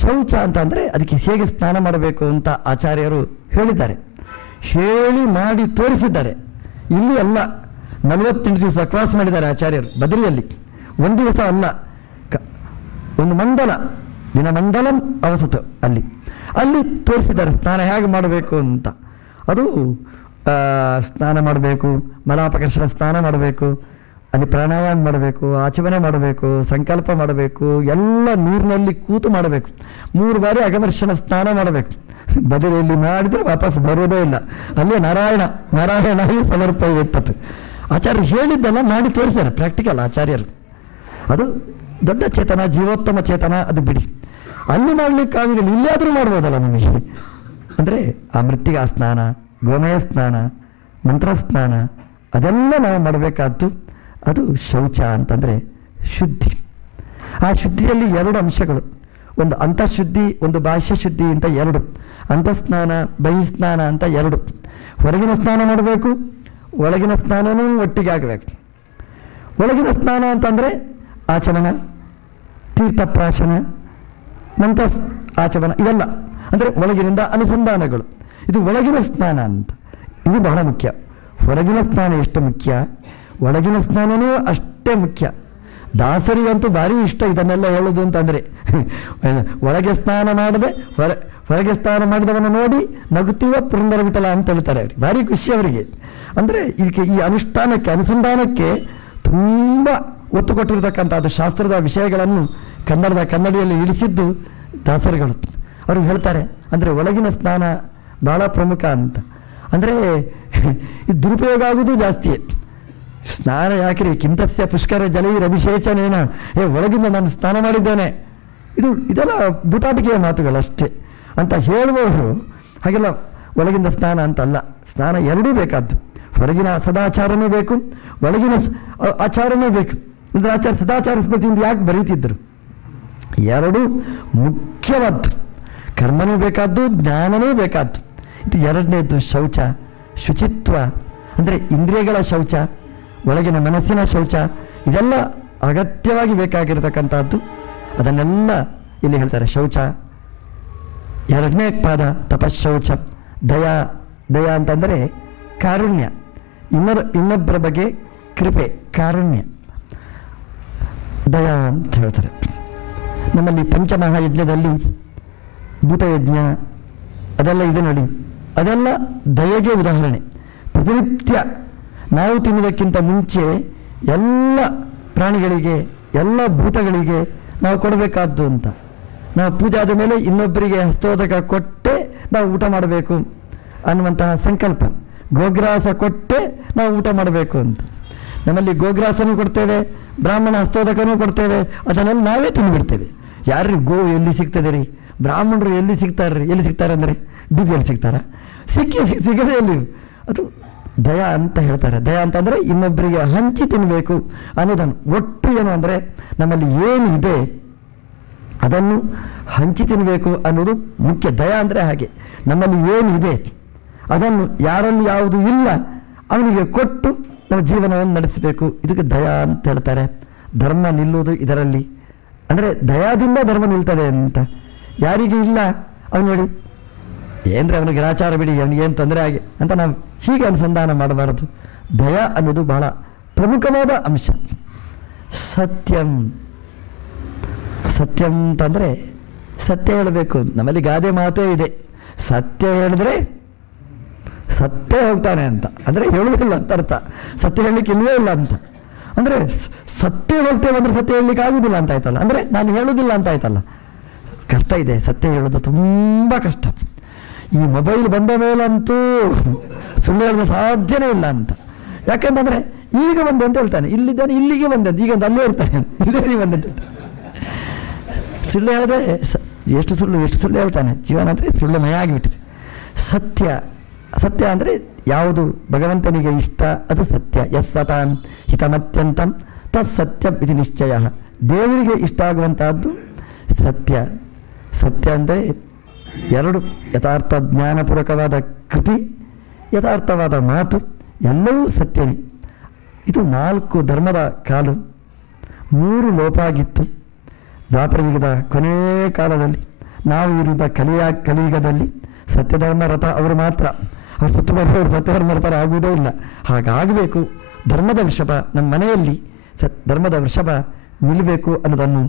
ಶೌಚ ಅಂತ ಅಂದರೆ ಅದಕ್ಕೆ ಹೇಗೆ ಸ್ನಾನ ಮಾಡಬೇಕು ಅಂತ ಆಚಾರ್ಯರು ಹೇಳಿದ್ದಾರೆ, ಹೇಳಿ ಮಾಡಿ ತೋರಿಸಿದ್ದಾರೆ. ಇಲ್ಲಿ ಅಲ್ಲ, 48 ದಿವಸ ಕ್ಲಾಸ್ ಮಾಡಿದ್ದಾರೆ ಆಚಾರ್ಯರು ಬದರಿಯಲ್ಲಿ. ಒಂದು ದಿವಸ ಅಲ್ಲ, ಒಂದು ಮಂಡಲ, ದಿನಮಂಡಲಂ ಅವಸತು ಅಲ್ಲಿ ತೋರಿಸಿದ್ದಾರೆ ಸ್ನಾನ ಹೇಗೆ ಮಾಡಬೇಕು ಅಂತ. ಅದು ಸ್ನಾನ ಮಾಡಬೇಕು, ಮಲಾಪಕರ್ಷಣ ಸ್ನಾನ ಮಾಡಬೇಕು, ಅಲ್ಲಿ ಪ್ರಾಣಾಯಾಮ ಮಾಡಬೇಕು, ಆಚಮನೆ ಮಾಡಬೇಕು, ಸಂಕಲ್ಪ ಮಾಡಬೇಕು, ಎಲ್ಲ ನೀರಿನಲ್ಲಿ ಕೂತು ಮಾಡಬೇಕು. 3 ಬಾರಿ ಅಗಮರ್ಷಣ ಸ್ನಾನ ಮಾಡಬೇಕು. ಬದಲಿಯಲ್ಲಿ ಮಾಡಿದರೆ ವಾಪಸ್ ಬರೋದೇ ಇಲ್ಲ. ಅಲ್ಲೇ ನಾರಾಯಣ ಸಮರ್ಪ ಇರ್ತದೆ. ಆಚಾರ್ಯರು ಹೇಳಿದ್ದೆಲ್ಲ ಮಾಡಿ ತೋರಿಸ್ತಾರೆ, ಪ್ರಾಕ್ಟಿಕಲ್ ಆಚಾರ್ಯರು. ಅದು ದೊಡ್ಡ ಚೇತನ, ಜೀವೋತ್ತಮ ಚೇತನ, ಅದು ಬಿಡಿ. ಅಲ್ಲಿ ಮಾಡಲಿಕ್ಕಾಗಲಿಲ್ಲ, ಇಲ್ಲಾದರೂ ಮಾಡ್ಬೋದಲ್ಲ ನಮಗೆ. ಅಂದರೆ ಆ ಮೃತ್ತಿಗಾ ಸ್ನಾನ, ಗೋಮಯ ಸ್ನಾನ, ಮಂತ್ರಸ್ನಾನ ಅದೆಲ್ಲ ನಾವು ಮಾಡಬೇಕಾದ್ದು. ಅದು ಶೌಚ ಅಂತಂದರೆ ಶುದ್ಧಿ. ಆ ಶುದ್ಧಿಯಲ್ಲಿ 2 ಅಂಶಗಳು, ಒಂದು ಅಂತಃಶುದ್ಧಿ, ಒಂದು ಬಾಹ್ಯ ಶುದ್ಧಿ ಅಂತ 2. ಅಂತಃಸ್ನಾನ ಬಹಿಸ್ನಾನ ಅಂತ 2. ಹೊರಗಿನ ಸ್ನಾನ ಮಾಡಬೇಕು, ಒಳಗಿನ ಸ್ನಾನನೂ ಒಟ್ಟಿಗೆ ಆಗಬೇಕು. ಒಳಗಿನ ಸ್ನಾನ ಅಂತಂದರೆ ಆಚಮನ, ತೀರ್ಥಪ್ರಾಶನ, ನಂತರ ಆಚಮನ, ಇವೆಲ್ಲ ಅಂದರೆ ಒಳಗಿನಿಂದ ಅನುಸಂಧಾನಗಳು. ಇದು ಒಳಗಿನ ಸ್ನಾನ ಅಂತ. ಇದು ಬಹಳ ಮುಖ್ಯ. ಹೊರಗಿನ ಸ್ನಾನ ಎಷ್ಟು ಮುಖ್ಯ, ಒಳಗಿನ ಸ್ನಾನನೂ ಅಷ್ಟೇ ಮುಖ್ಯ. ದಾಸರಿಗಂತೂ ಭಾರಿ ಇಷ್ಟ ಇದನ್ನೆಲ್ಲ ಹೇಳೋದು ಅಂತಂದರೆ. ಒಳಗೆ ಸ್ನಾನ ಮಾಡದೆ ಹೊರಗೆ ಸ್ನಾನ ಮಾಡಿದವನ್ನ ನೋಡಿ ನಗುತ್ತೀವ ಪುರಂದರ ವಿಠಲ ಅಂತ ಹೇಳ್ತಾರೆ ಅವ್ರಿಗೆ. ಭಾರಿ ಖುಷಿ ಅವರಿಗೆ. ಅಂದರೆ ಇದಕ್ಕೆ ಈ ಅನುಷ್ಠಾನಕ್ಕೆ, ಅನುಸಂಧಾನಕ್ಕೆ ತುಂಬ ಒತ್ತು ಕೊಟ್ಟಿರತಕ್ಕಂಥದ್ದು ಶಾಸ್ತ್ರದ ವಿಷಯಗಳನ್ನು ಕನ್ನಡಿಯಲ್ಲಿ ಇಳಿಸಿದ್ದು ದಾಸರುಗಳು. ಅವರು ಹೇಳ್ತಾರೆ ಅಂದರೆ ಒಳಗಿನ ಸ್ನಾನ ಬಹಳ ಪ್ರಮುಖ ಅಂತ. ಅಂದರೆ ಇದು ದುರುಪಯೋಗ ಆಗೋದು ಜಾಸ್ತಿ. ಸ್ನಾನ ಯಾಕ್ರಿ, ಕಿಂತಸ್ಯ ಪುಷ್ಕರ ಜಲೈರಭಿಷೇಚನೇನ, ಒಳಗಿಂದ ನಾನು ಸ್ನಾನ ಮಾಡಿದ್ದೇನೆ, ಇದೆಲ್ಲ ಬುಟಾಟಿಕೆಯ ಮಾತುಗಳಷ್ಟೇ ಅಂತ ಹೇಳುವವರು. ಹಾಗೆಲ್ಲ ಒಳಗಿಂದ ಸ್ನಾನ ಅಂತಲ್ಲ, ಸ್ನಾನ ಎರಡೂ ಬೇಕಾದ್ದು. ಹೊರಗಿನ ಸದಾಚಾರನೂ ಬೇಕು, ಒಳಗಿನ ಆಚಾರನೂ ಬೇಕು. ಅಂದರೆ ಸದಾಚಾರ ಸ್ಮೃತಿಯಿಂದ ಯಾಕೆ ಬರೀತಿದ್ರು? ಎರಡೂ ಮುಖ್ಯವಾದ್ದು. ಕರ್ಮನೂ ಬೇಕಾದ್ದು, ಜ್ಞಾನನೂ ಬೇಕಾದ್ದು. ಇದು ಎರಡನೇದ್ದು ಶೌಚ, ಶುಚಿತ್ವ. ಅಂದರೆ ಇಂದ್ರಿಯಗಳ ಶೌಚ, ಒಳಗಿನ ಮನಸ್ಸಿನ ಶೌಚ, ಇದೆಲ್ಲ ಅಗತ್ಯವಾಗಿ ಬೇಕಾಗಿರತಕ್ಕಂಥದ್ದು. ಅದನ್ನೆಲ್ಲ ಇಲ್ಲಿ ಹೇಳ್ತಾರೆ. ಶೌಚ. ಎರಡನೇ ಪಾದ ತಪಶೌಚ. ದಯ ಅಂತಂದರೆ ಕಾರುಣ್ಯ, ಇನ್ನೊಬ್ಬರ ಬಗ್ಗೆ ಕೃಪೆ, ಕಾರುಣ್ಯ, ದಯ ಅಂತ ಹೇಳ್ತಾರೆ. ನಮ್ಮಲ್ಲಿ ಪಂಚಮಹಾಯಜ್ಞದಲ್ಲಿ ಭೂತಯಜ್ಞ ಅದೆಲ್ಲ ಇದೆ ನೋಡಿ, ಅದೆಲ್ಲ ದಯೆಗೆ ಉದಾಹರಣೆ. ಪ್ರತಿನಿತ್ಯ ನಾವು ತಿನ್ನುವುದಕ್ಕಿಂತ ಮುಂಚೆ ಎಲ್ಲ ಪ್ರಾಣಿಗಳಿಗೆ, ಎಲ್ಲ ಭೂತಗಳಿಗೆ ನಾವು ಕೊಡಬೇಕಾದ್ದು ಅಂತ. ನಾವು ಪೂಜೆ ಆದ ಮೇಲೆ ಇನ್ನೊಬ್ಬರಿಗೆ ಹಸ್ತೋದಕ ಕೊಟ್ಟೆ ನಾವು ಊಟ ಮಾಡಬೇಕು ಅನ್ನುವಂತಹ ಸಂಕಲ್ಪ. ಗೋಗ್ರಾಸ ಕೊಟ್ಟೆ ನಾವು ಊಟ ಮಾಡಬೇಕು ಅಂತ. ನಮ್ಮಲ್ಲಿ ಗೋಗ್ರಾಸನೂ ಕೊಡ್ತೇವೆ, ಬ್ರಾಹ್ಮಣ ಹಸ್ತೋದಕನೂ ಕೊಡ್ತೇವೆ, ಅದನ್ನೆಲ್ಲ ನಾವೇ ತಿಂದುಬಿಡ್ತೇವೆ. ಯಾರು ಗೋ ಎಲ್ಲಿ ಸಿಗ್ತದೆ ರೀ? ಬ್ರಾಹ್ಮಣರು ಎಲ್ಲಿ ಸಿಗ್ತಾರೆ ಅಂದರೆ ಬೀದಿಯಲ್ಲಿ ಸಿಗ್ತಾರ? ಸಿಗದೆ ಎಲ್ಲಿ? ಅದು ದಯ ಅಂತ ಹೇಳ್ತಾರೆ. ದಯ ಅಂತಂದರೆ ಇನ್ನೊಬ್ಬರಿಗೆ ಹಂಚಿ ತಿನ್ನಬೇಕು ಅನ್ನೋದನ್ನು. ಒಟ್ಟು ಏನು ಅಂದರೆ ನಮ್ಮಲ್ಲಿ ಏನಿದೆ ಅದನ್ನು ಹಂಚಿ ತಿನ್ನಬೇಕು ಅನ್ನೋದು ಮುಖ್ಯ. ದಯ ಅಂದರೆ ಹಾಗೆ, ನಮ್ಮಲ್ಲಿ ಏನಿದೆ ಅದನ್ನು ಯಾರಲ್ಲಿ ಯಾವುದು ಇಲ್ಲ ಅವನಿಗೆ ಕೊಟ್ಟು ನಮ್ಮ ಜೀವನವನ್ನು ನಡೆಸಬೇಕು. ಇದಕ್ಕೆ ದಯ ಅಂತ ಹೇಳ್ತಾರೆ. ಧರ್ಮ ನಿಲ್ಲುವುದು ಇದರಲ್ಲಿ. ಅಂದರೆ ದಯಾದಿಂದ ಧರ್ಮ ನಿಲ್ತದೆ ಅಂತ. ಯಾರಿಗೆ ಇಲ್ಲ ಅವನು ನೋಡಿ, ಏನ್ರಿ ಅವನಿಗೆ ಗ್ರಾಚಾರ ಬಿಡಿ, ಅವನಿಗೇನು ತೊಂದರೆ ಆಗಿ ಅಂತ ನಾವು ಹೀಗೆ ಅನುಸಂಧಾನ ಮಾಡಬಾರದು. ದಯ ಅನ್ನೋದು ಬಹಳ ಪ್ರಮುಖವಾದ ಅಂಶ. ಸತ್ಯಂ ಅಂತಂದರೆ ಸತ್ಯ ಹೇಳಬೇಕು. ನಮ್ಮಲ್ಲಿ ಗಾದೆ ಮಾತೇ ಇದೆ, ಸತ್ಯ ಹೇಳಿದ್ರೆ ಸತ್ಯ ಹೋಗ್ತಾನೆ ಅಂತ. ಅಂದರೆ ಹೇಳುವುದಿಲ್ಲ ಅಂತ ಅರ್ಥ. ಸತ್ಯ ಹೇಳಲಿಕ್ಕೆ ಇಲ್ಲವೇ ಇಲ್ಲ ಅಂತ. ಅಂದರೆ ಸತ್ಯ ಹೋಗ್ತೇವೆ ಅಂದರೆ ಸತ್ಯ ಹೇಳಲಿಕ್ಕೆ ಆಗುವುದಿಲ್ಲ ಅಂತ ಆಯ್ತಲ್ಲ. ಅಂದರೆ ನಾನು ಹೇಳೋದಿಲ್ಲ ಅಂತ ಆಯ್ತಲ್ಲ. ಕಷ್ಟ ಇದೆ, ಸತ್ಯ ಹೇಳೋದು ತುಂಬ ಕಷ್ಟ. ಈ ಮೊಬೈಲ್ ಬಂದ ಮೇಲಂತೂ ಸುಳ್ಳು ಹೇಳೋದು ಸಾಧ್ಯನೇ ಇಲ್ಲ ಅಂತ. ಯಾಕೆಂತಂದರೆ ಈಗ ಬಂದೆ ಅಂತ ಹೇಳ್ತಾನೆ, ಇಲ್ಲಿದ್ದಾನೆ, ಇಲ್ಲಿಗೆ ಬಂದೆ, ಈಗ ಅಲ್ಲೇ ಇರ್ತಾನೆ, ಇಲ್ಲೇ ಬಂದೆ ಅಂತ. ಸುಳ್ಳು ಹೇಳಿದ್ರೆ ಎಷ್ಟು ಸುಳ್ಳು ಹೇಳ್ತಾನೆ. ಜೀವನ ಅಂದರೆ ಸುಳ್ಳುಮಯ ಆಗಿಬಿಟ್ಟಿದೆ. ಸತ್ಯ ಅಂದರೆ ಯಾವುದು ಭಗವಂತನಿಗೆ ಇಷ್ಟ ಅದು ಸತ್ಯ. ಯಸ್ ಸತಾಂ ಹಿತಮತ್ಯಂತಂ ತತ್ ಸತ್ಯಂ ಇದು ನಿಶ್ಚಯ. ದೇವರಿಗೆ ಇಷ್ಟ ಆಗುವಂತಹದ್ದು ಸತ್ಯ ಅಂದರೆ ಎರಡು, ಯಥಾರ್ಥ ಜ್ಞಾನಪೂರ್ವಕವಾದ ಕೃತಿ, ಯಥಾರ್ಥವಾದ ಮಾತು, ಎಲ್ಲವೂ ಸತ್ಯವೇ. ಇದು 4 ಧರ್ಮದ ಕಾಲು. 3 ಲೋಪ ಆಗಿತ್ತು ದ್ವಾಪರಯುಗದ ಕೊನೆಯ ಕಾಲದಲ್ಲಿ. ನಾವು ಇರುವ ಕಲಿಯುಗದಲ್ಲಿ ಸತ್ಯಧರ್ಮ ರಥ ಅವರು ಮಾತ್ರ. ಅವರು ಸುತ್ತಮುತ್ತವರು ಸತ್ಯಧರ್ಮ ರಥರ ಆಗುವುದೇ ಇಲ್ಲ. ಹಾಗಾಗಬೇಕು. ಧರ್ಮದ ವೃಷಭ ನಮ್ಮ ಮನೆಯಲ್ಲಿ ಧರ್ಮದ ವೃಷಭ ನಿಲ್ಲಬೇಕು ಅನ್ನೋದನ್ನು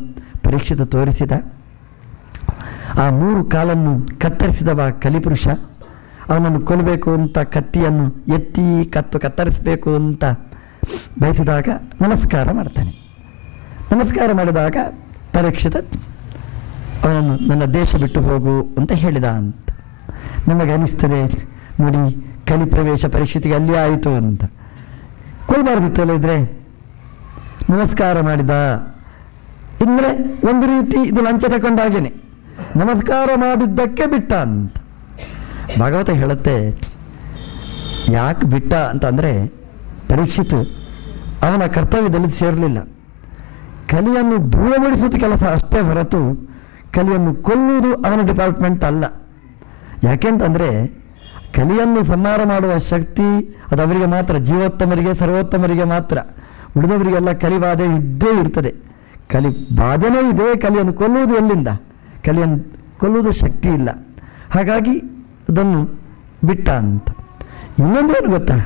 ಪರೀಕ್ಷಿತ ತೋರಿಸಿದ. ಆ 3 ಕಾಲನ್ನು ಕತ್ತರಿಸಿದವ ಕಲಿಪುರುಷ. ಅವನನ್ನು ಕೊಲ್ಲಬೇಕು ಅಂತ ಕತ್ತಿಯನ್ನು ಎತ್ತಿ ಕತ್ತರಿಸಬೇಕು ಅಂತ ಬಯಸಿದಾಗ ನಮಸ್ಕಾರ ಮಾಡ್ತಾನೆ. ನಮಸ್ಕಾರ ಮಾಡಿದಾಗ ಪರೀಕ್ಷಿತ ಅವನನ್ನು ನನ್ನ ದೇಶ ಬಿಟ್ಟು ಹೋಗು ಅಂತ ಹೇಳಿದ ಅಂತ. ನಮಗೆ ಅನಿಸ್ತದೆ ನೋಡಿ, ಕಲಿ ಪ್ರವೇಶ ಪರೀಕ್ಷಿತಿಗೆ ಅಲ್ಲಿ ಆಯಿತು ಅಂತ. ಕೊಲ್ಲಬಾರ್ದಿತ್ತಲ್ಲ ಇದ್ರೆ. ನಮಸ್ಕಾರ ಮಾಡಿದ ಅಂದರೆ ಒಂದು ರೀತಿ ಇದು ಲಂಚ ತಗೊಂಡಾಗೇನೆ. ನಮಸ್ಕಾರ ಮಾಡಿದ್ದಕ್ಕೆ ಬಿಟ್ಟ ಅಂತ ಭಾಗವತ ಹೇಳುತ್ತೆ. ಯಾಕೆ ಬಿಟ್ಟ ಅಂತಂದರೆ ಪರೀಕ್ಷಿತ್ ಅವನ ಕರ್ತವ್ಯದಲ್ಲಿ ಸೇರಲಿಲ್ಲ. ಕಲಿಯನ್ನು ದೂರಗೊಳಿಸುವುದು ಕೆಲಸ ಅಷ್ಟೇ ಹೊರತು ಕಲಿಯನ್ನು ಕೊಲ್ಲುವುದು ಅವನ ಡಿಪಾರ್ಟ್ಮೆಂಟ್ ಅಲ್ಲ. ಯಾಕೆಂತಂದರೆ ಕಲಿಯನ್ನು ಸಂಹಾರ ಮಾಡುವ ಶಕ್ತಿ ಅದು ಅವರಿಗೆ ಮಾತ್ರ, ಜೀವೋತ್ತಮರಿಗೆ ಸರ್ವೋತ್ತಮರಿಗೆ ಮಾತ್ರ. ಉಳಿದವರಿಗೆಲ್ಲ ಕಲಿಬಾಧೆ ಇದ್ದೇ ಇರ್ತದೆ. ಕಲಿ ಬಾಧೆನೇ ಇದೆ, ಕಲಿಯನ್ನು ಕೊಲ್ಲುವುದು ಎಲ್ಲಿಂದ? ಕಲಿಯನ್ನು ಕೊಲ್ಲುವುದು ಶಕ್ತಿ ಇಲ್ಲ. ಹಾಗಾಗಿ ಅದನ್ನು ಬಿಟ್ಟ ಅಂತ. ಇನ್ನೊಂದೇನು ಗೊತ್ತಾ,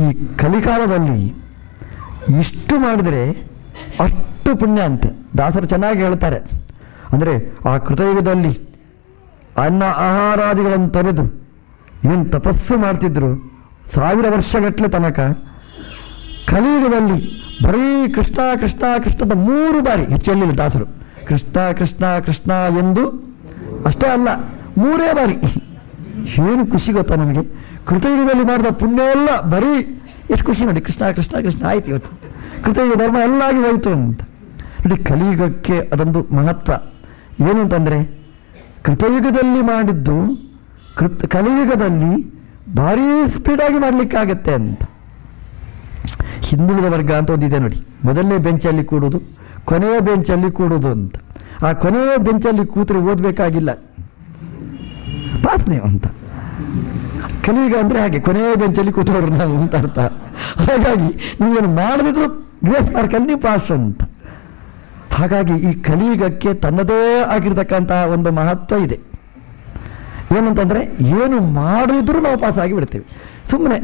ಈ ಕಲಿಕಾಲದಲ್ಲಿ ಇಷ್ಟು ಮಾಡಿದರೆ ಅಷ್ಟು ಪುಣ್ಯ ಅಂತೆ. ದಾಸರು ಚೆನ್ನಾಗಿ ಹೇಳ್ತಾರೆ. ಅಂದರೆ ಆ ಕೃತಯುಗದಲ್ಲಿ ಅನ್ನ ಆಹಾರಾದಿಗಳನ್ನು ತೊರೆದು ಏನು ತಪಸ್ಸು ಮಾಡ್ತಿದ್ರು 1000 ವರ್ಷಗಟ್ಟಲೆ ತನಕ. ಕಲಿಯುಗದಲ್ಲಿ ಬರೀ ಕೃಷ್ಣ ಕೃಷ್ಣ ಕೃಷ್ಣದ 3 ಬಾರಿ ಹೆಚ್ಚು ಹೇಳಿಲ್ಲ ದಾಸರು. ಕೃಷ್ಣ ಕೃಷ್ಣ ಕೃಷ್ಣ ಎಂದು ಅಷ್ಟೇ ಅಲ್ಲ, 3 ಬಾರಿ. ಏನು ಖುಷಿ ಗೊತ್ತಾ ನಮಗೆ, ಕೃತಯುಗದಲ್ಲಿ ಮಾಡಿದ ಪುಣ್ಯ ಎಲ್ಲ ಬರೀ ಎಷ್ಟು ಖುಷಿ ನೋಡಿ. ಕೃಷ್ಣ ಕೃಷ್ಣ ಕೃಷ್ಣ ಆಯ್ತು, ಇವತ್ತು ಕೃತಯುಗ ಧರ್ಮ ಎಲ್ಲ ಆಗಿ ಹೋಯಿತು ಅಂತ ನೋಡಿ. ಕಲಿಯುಗಕ್ಕೆ ಅದೊಂದು ಮಹತ್ವ ಏನು ಅಂತಂದರೆ, ಕೃತಯುಗದಲ್ಲಿ ಮಾಡಿದ್ದು ಕಲಿಯುಗದಲ್ಲಿ ಭಾರೀ ಸ್ಪೀಡಾಗಿ ಮಾಡಲಿಕ್ಕಾಗತ್ತೆ ಅಂತ. ಹಿಂದುಳಿದ ವರ್ಗ ಅಂತ ಒಂದಿದೆ ನೋಡಿ, ಮೊದಲನೇ ಬೆಂಚಲ್ಲಿ ಕೂಡೋದು, ಕೊನೆಯ ಬೆಂಚಲ್ಲಿ ಕೂಡೋದು ಅಂತ. ಆ ಕೊನೆಯ ಬೆಂಚಲ್ಲಿ ಕೂತ್ರೆ ಓದಬೇಕಾಗಿಲ್ಲ, ಪಾಸ್ ನೀವು ಅಂತ. ಕಲಿಯುಗ ಅಂದರೆ ಹಾಗೆ, ಕೊನೆಯ ಬೆಂಚಲ್ಲಿ ಕೂತವ್ರು ನಾವು ಅಂತ ಅರ್ಥ. ಹಾಗಾಗಿ ನೀವೇನು ಮಾಡದಿದ್ರು ಗ್ರೇಸ್ ಮಾರ್ಕಲ್ಲಿ ನೀವು ಪಾಸ್ ಅಂತ. ಹಾಗಾಗಿ ಈ ಕಲಿಯುಗಕ್ಕೆ ತನ್ನದೇ ಆಗಿರ್ತಕ್ಕಂತಹ ಒಂದು ಮಹತ್ವ ಇದೆ. ಏನಂತಂದರೆ, ಏನು ಮಾಡಿದ್ರೂ ನಾವು ಪಾಸ್ ಆಗಿ ಬಿಡ್ತೇವೆ. ಸುಮ್ಮನೆ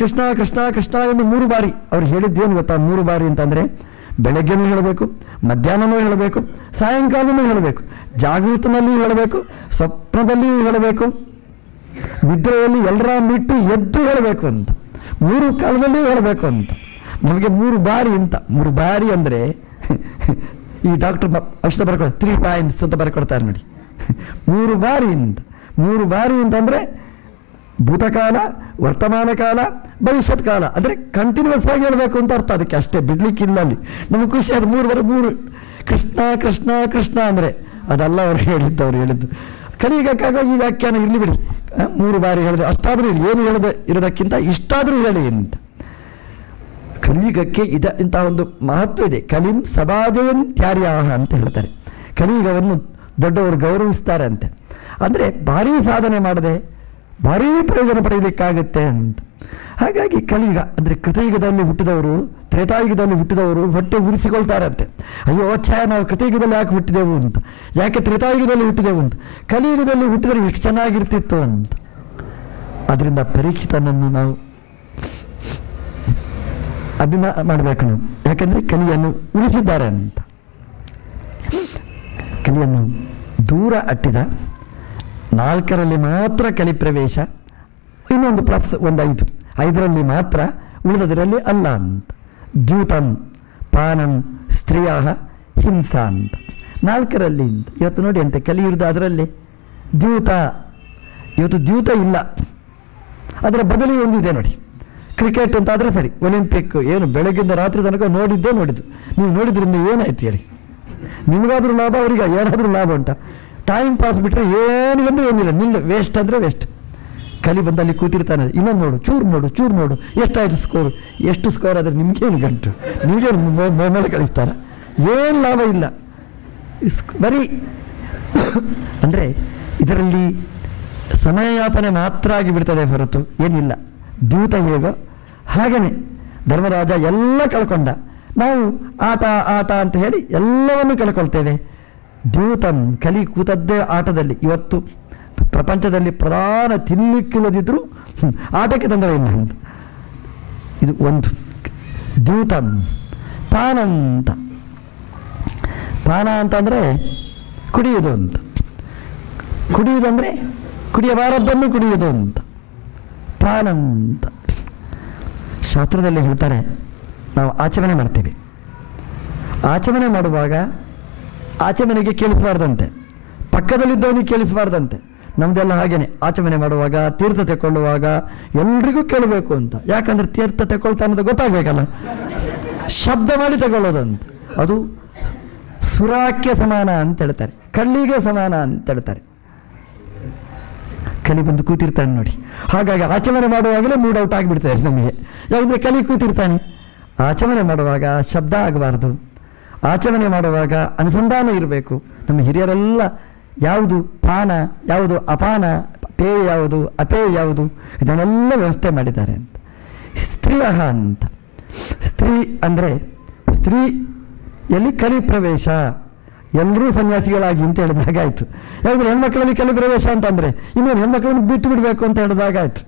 ಕೃಷ್ಣ ಕೃಷ್ಣ ಕೃಷ್ಣ ಎಂದು 3 ಬಾರಿ ಅವ್ರು ಹೇಳಿದ್ದೇನು ಗೊತ್ತಾ? 3 ಬಾರಿ ಅಂತಂದರೆ ಬೆಳಗ್ಗೆನೂ ಹೇಳಬೇಕು, ಮಧ್ಯಾಹ್ನನೂ ಹೇಳಬೇಕು, ಸಾಯಂಕಾಲನೂ ಹೇಳಬೇಕು, ಜಾಗೃತನಲ್ಲಿಯೂ ಹೇಳಬೇಕು, ಸ್ವಪ್ನದಲ್ಲಿಯೂ ಹೇಳಬೇಕು, ನಿದ್ರೆಯಲ್ಲಿ ಎಲ್ಲರ ಬಿಟ್ಟು ಎದ್ದು ಹೇಳಬೇಕು ಅಂತ, 3 ಕಾಲದಲ್ಲಿಯೂ ಹೇಳಬೇಕು ಅಂತ. ನಮಗೆ 3 ಬಾರಿ ಅಂತ. 3 ಬಾರಿ ಅಂದರೆ ಈ ಡಾಕ್ಟರ್ ಔಷಧ ಬರ್ಕೊಡ್ತಾರೆ, 3 times ಅಂತ ಬರ್ಕೊಡ್ತಾರೆ ನೋಡಿ. 3 ಬಾರಿ ಅಂತ. 3 ಬಾರಿ ಅಂತಂದರೆ ಭೂತಕಾಲ, ವರ್ತಮಾನ ಕಾಲ, ಭವಿಷ್ಯತ್ ಕಾಲ, ಅಂದರೆ ಕಂಟಿನ್ಯೂಸ್ ಆಗಿ ಹೇಳಬೇಕು ಅಂತ ಅರ್ಥ. ಅದಕ್ಕೆ ಅಷ್ಟೇ, ಬಿಡ್ಲಿಕ್ಕಿಲ್ಲ ಅಲ್ಲಿ. ನಮಗೆ ಖುಷಿ ಅದು 3 ಕೃಷ್ಣ ಕೃಷ್ಣ ಕೃಷ್ಣ ಅಂದರೆ ಅದಲ್ಲ ಅವ್ರು ಹೇಳಿದ್ದು. ಕಲಿಯುಗಕ್ಕಾಗಿ ಈ ವ್ಯಾಖ್ಯಾನ ಇರಲಿ ಬಿಡಿ, 3 ಬಾರಿ ಹೇಳಿದೆ ಅಷ್ಟಾದರೂ ಇರಲಿ, ಏನು ಹೇಳದೆ ಇರೋದಕ್ಕಿಂತ ಇಷ್ಟಾದರೂ ಹೇಳಿ ಅಂತ. ಕಲಿಯುಗಕ್ಕೆ ಇಂಥ ಒಂದು ಮಹತ್ವ ಇದೆ. ಕಲಿಂ ಸಮಾಜಯನ್ ತ್ಯಾರ್ಯಾಹ ಅಂತ ಹೇಳ್ತಾರೆ. ಕಲಿಯುಗವನ್ನು ದೊಡ್ಡವರು ಗೌರವಿಸ್ತಾರೆ ಅಂತೆ. ಅಂದರೆ ಭಾರೀ ಸಾಧನೆ ಮಾಡದೆ ಭಾರೀ ಪ್ರಯೋಜನ ಪಡೆಯಲಿಕ್ಕಾಗತ್ತೆ ಅಂತ. ಹಾಗಾಗಿ ಕಲಿಯುಗ ಅಂದರೆ ಕೃತಯುಗದಲ್ಲಿ ಹುಟ್ಟಿದವರು, ತ್ರೇತಾಯುಗದಲ್ಲಿ ಹುಟ್ಟಿದವರು ಹೊಟ್ಟೆ ಉರಿಸಿಕೊಳ್ತಾರಂತೆ. ಅಯ್ಯೋ ಛಾಯ, ನಾವು ಕೃತಯುಗದಲ್ಲಿ ಯಾಕೆ ಹುಟ್ಟಿದೆವು ಅಂತ, ಯಾಕೆ ತ್ರೇತಾಯುಗದಲ್ಲಿ ಹುಟ್ಟಿದೆವು ಅಂತ, ಕಲಿಯುಗದಲ್ಲಿ ಹುಟ್ಟಿದರೆ ಎಷ್ಟು ಚೆನ್ನಾಗಿರ್ತಿತ್ತು ಅಂತ. ಅದರಿಂದ ಪರೀಕ್ಷಿತನನ್ನು ನಾವು ಅಭಿಮಾನ ಮಾಡಬೇಕು ನಾವು, ಯಾಕಂದರೆ ಕಲಿಯನ್ನು ಉಳಿಸಿದ್ದಾರೆ ಅಂತ. ಕಲಿಯನ್ನು ದೂರ ಅಟ್ಟಿದ 4ರಲ್ಲಿ ಮಾತ್ರ ಕಲಿ ಪ್ರವೇಶ, ಇನ್ನೊಂದು ಪ್ಲಸ್ ಒಂದು 5ರಲ್ಲಿ ಮಾತ್ರ, ಉಳಿದದರಲ್ಲಿ ಅಲ್ಲ ಅಂತ. ದ್ಯೂತಂ ಪಾನಂ ಸ್ತ್ರೀಯ ಹಿಂಸಾ ಅಂತ 4ರಲ್ಲಿ ಅಂತ. ಇವತ್ತು ನೋಡಿ ಅಂತೆ ಕಲಿಯುವುದು ಅದರಲ್ಲಿ ದ್ಯೂತ. ಇವತ್ತು ದ್ಯೂತ ಇಲ್ಲ, ಅದರ ಬದಲಿ ಒಂದಿದೆ ನೋಡಿ, ಕ್ರಿಕೆಟ್ ಅಂತ ಆದರೆ ಸರಿ, ಒಲಿಂಪಿಕ್ ಏನು ಬೆಳಗ್ಗಿಂದ ರಾತ್ರಿ ತನಕ ನೋಡಿದ್ದು. ನೀವು ನೋಡಿದ್ರಿಂದ ಏನಾಯ್ತು ಹೇಳಿ? ನಿಮಗಾದ್ರೂ ಲಾಭ, ಅವರಿಗೆ ಏನಾದರೂ ಲಾಭ ಉಂಟಾ? ಟೈಮ್ ಪಾಸ್ ಬಿಟ್ಟರೆ ಏನಿಲ್ಲ, ನಿಲ್ಲ, ವೇಸ್ಟ್ ಅಂದರೆ ವೇಸ್ಟ್. ಕಲಿ ಬಂದಲ್ಲಿ ಕೂತಿರ್ತಾನೆ, ಇನ್ನೊಂದು ನೋಡು, ಚೂರು ನೋಡು, ಎಷ್ಟು ಸ್ಕೋರ್ ಆದರೆ ನಿಮ್ಗೇನು ಗಂಟು, ನಿಮಗೇನು ಮೇಲೆ ಕಳಿಸ್ತಾರ? ಏನು ಲಾಭ ಇಲ್ಲ, ಬರೀ ಅಂದರೆ ಇದರಲ್ಲಿ ಸಮಯಯಾಪನೆ ಮಾತ್ರ ಆಗಿಬಿಡ್ತದೆ ಹೊರತು ಏನಿಲ್ಲ. ದ್ಯೂತ ಹೇಗೋ ಹಾಗೇನೆ ಧರ್ಮರಾಜ ಎಲ್ಲ ಕಳ್ಕೊಂಡ. ನಾವು ಆಟ ಅಂತ ಹೇಳಿ ಎಲ್ಲವನ್ನೂ ಕಳ್ಕೊಳ್ತೇವೆ. ದ್ಯೂತಂ ಕಲಿ ಕೂತದ್ದೇ ಆಟದಲ್ಲಿ. ಇವತ್ತು ಪ್ರಪಂಚದಲ್ಲಿ ಪ್ರಧಾನ ತಿನ್ನಲಿಕ್ಕಿಲ್ಲದಿದ್ದರೂ ಆಟಕ್ಕೆ ತೊಂದರೆ ಇಲ್ಲ ಅಂತ. ಇದು ಒಂದು. ದ್ಯೂತಂ ಪಾನಂತ. ಪಾನ ಅಂತಂದರೆ ಕುಡಿಯುವುದು ಅಂತ. ಕುಡಿಯುವುದಂದರೆ ಕುಡಿಯಬಾರದ್ದನ್ನು ಕುಡಿಯುವುದು ಅಂತ. ಪಾನಂ ಅಂತ ಶಾಸ್ತ್ರದಲ್ಲಿ ಹೇಳ್ತಾರೆ. ನಾವು ಆಚರಣೆ ಮಾಡ್ತೇವೆ, ಆಚರಣೆ ಮಾಡುವಾಗ ಆಚಮನೆಗೆ ಕೇಳಿಸಬಾರ್ದಂತೆ, ಪಕ್ಕದಲ್ಲಿದ್ದವನಿಗೆ ಕೇಳಿಸಬಾರ್ದಂತೆ. ನಮ್ದೆಲ್ಲ ಹಾಗೇನೆ, ಆಚಮನೆ ಮಾಡುವಾಗ, ತೀರ್ಥ ತಗೊಳ್ಳುವಾಗ ಎಲ್ರಿಗೂ ಕೇಳಬೇಕು ಅಂತ. ಯಾಕಂದ್ರೆ ತೀರ್ಥ ತಗೊಳ್ತಾ ಅನ್ನೋದು ಗೊತ್ತಾಗಬೇಕಲ್ಲ, ಶಬ್ದ ಮಾಡಿ ತಗೊಳ್ಳೋದಂತ. ಅದು ಸುರಾಕ್ಕೆ ಸಮಾನ ಅಂತ ಹೇಳ್ತಾರೆ, ಕಳ್ಳಿಗೆ ಸಮಾನ ಅಂತ ಹೇಳ್ತಾರೆ. ಕಲಿ ಬಂದು ಕೂತಿರ್ತಾನೆ ನೋಡಿ. ಹಾಗಾಗಿ ಆಚಮನೆ ಮಾಡುವಾಗಲೇ ಮೂಡ್ ಔಟ್ ಆಗಿಬಿಡ್ತದೆ ನಮಗೆ. ಯಾಕಂದರೆ ಕಲಿ ಕೂತಿರ್ತಾನೆ. ಆಚಮನೆ ಮಾಡುವಾಗ ಶಬ್ದ ಆಗಬಾರ್ದು, ಆಚಮನೆ ಮಾಡುವಾಗ ಅನುಸಂಧಾನ ಇರಬೇಕು. ನಮ್ಮ ಹಿರಿಯರೆಲ್ಲ ಯಾವುದು ಪಾನ, ಯಾವುದು ಅಪಾನ, ಪೇಯ ಯಾವುದು, ಅಪೇಯ ಯಾವುದು, ಇದನ್ನೆಲ್ಲ ವ್ಯವಸ್ಥೆ ಮಾಡಿದ್ದಾರೆ ಅಂತ. ಸ್ತ್ರೀಯ ಅಂತ. ಸ್ತ್ರೀ ಅಂದರೆ ಸ್ತ್ರೀಯಲ್ಲಿ ಕಲಿ ಪ್ರವೇಶ, ಎಲ್ಲರೂ ಸನ್ಯಾಸಿಗಳಾಗಿ ಅಂತ ಹೇಳಿದಾಗಾಯ್ತು. ಯಾಕಂದರೆ ಹೆಣ್ಮಕ್ಳಲ್ಲಿ ಕಲಿ ಪ್ರವೇಶ ಅಂತಂದರೆ ಇನ್ನೊಂದು ಹೆಣ್ಮಕ್ಳನ್ನು ಬಿಟ್ಟು ಬಿಡಬೇಕು ಅಂತ ಹೇಳಿದಾಗಾಯ್ತು.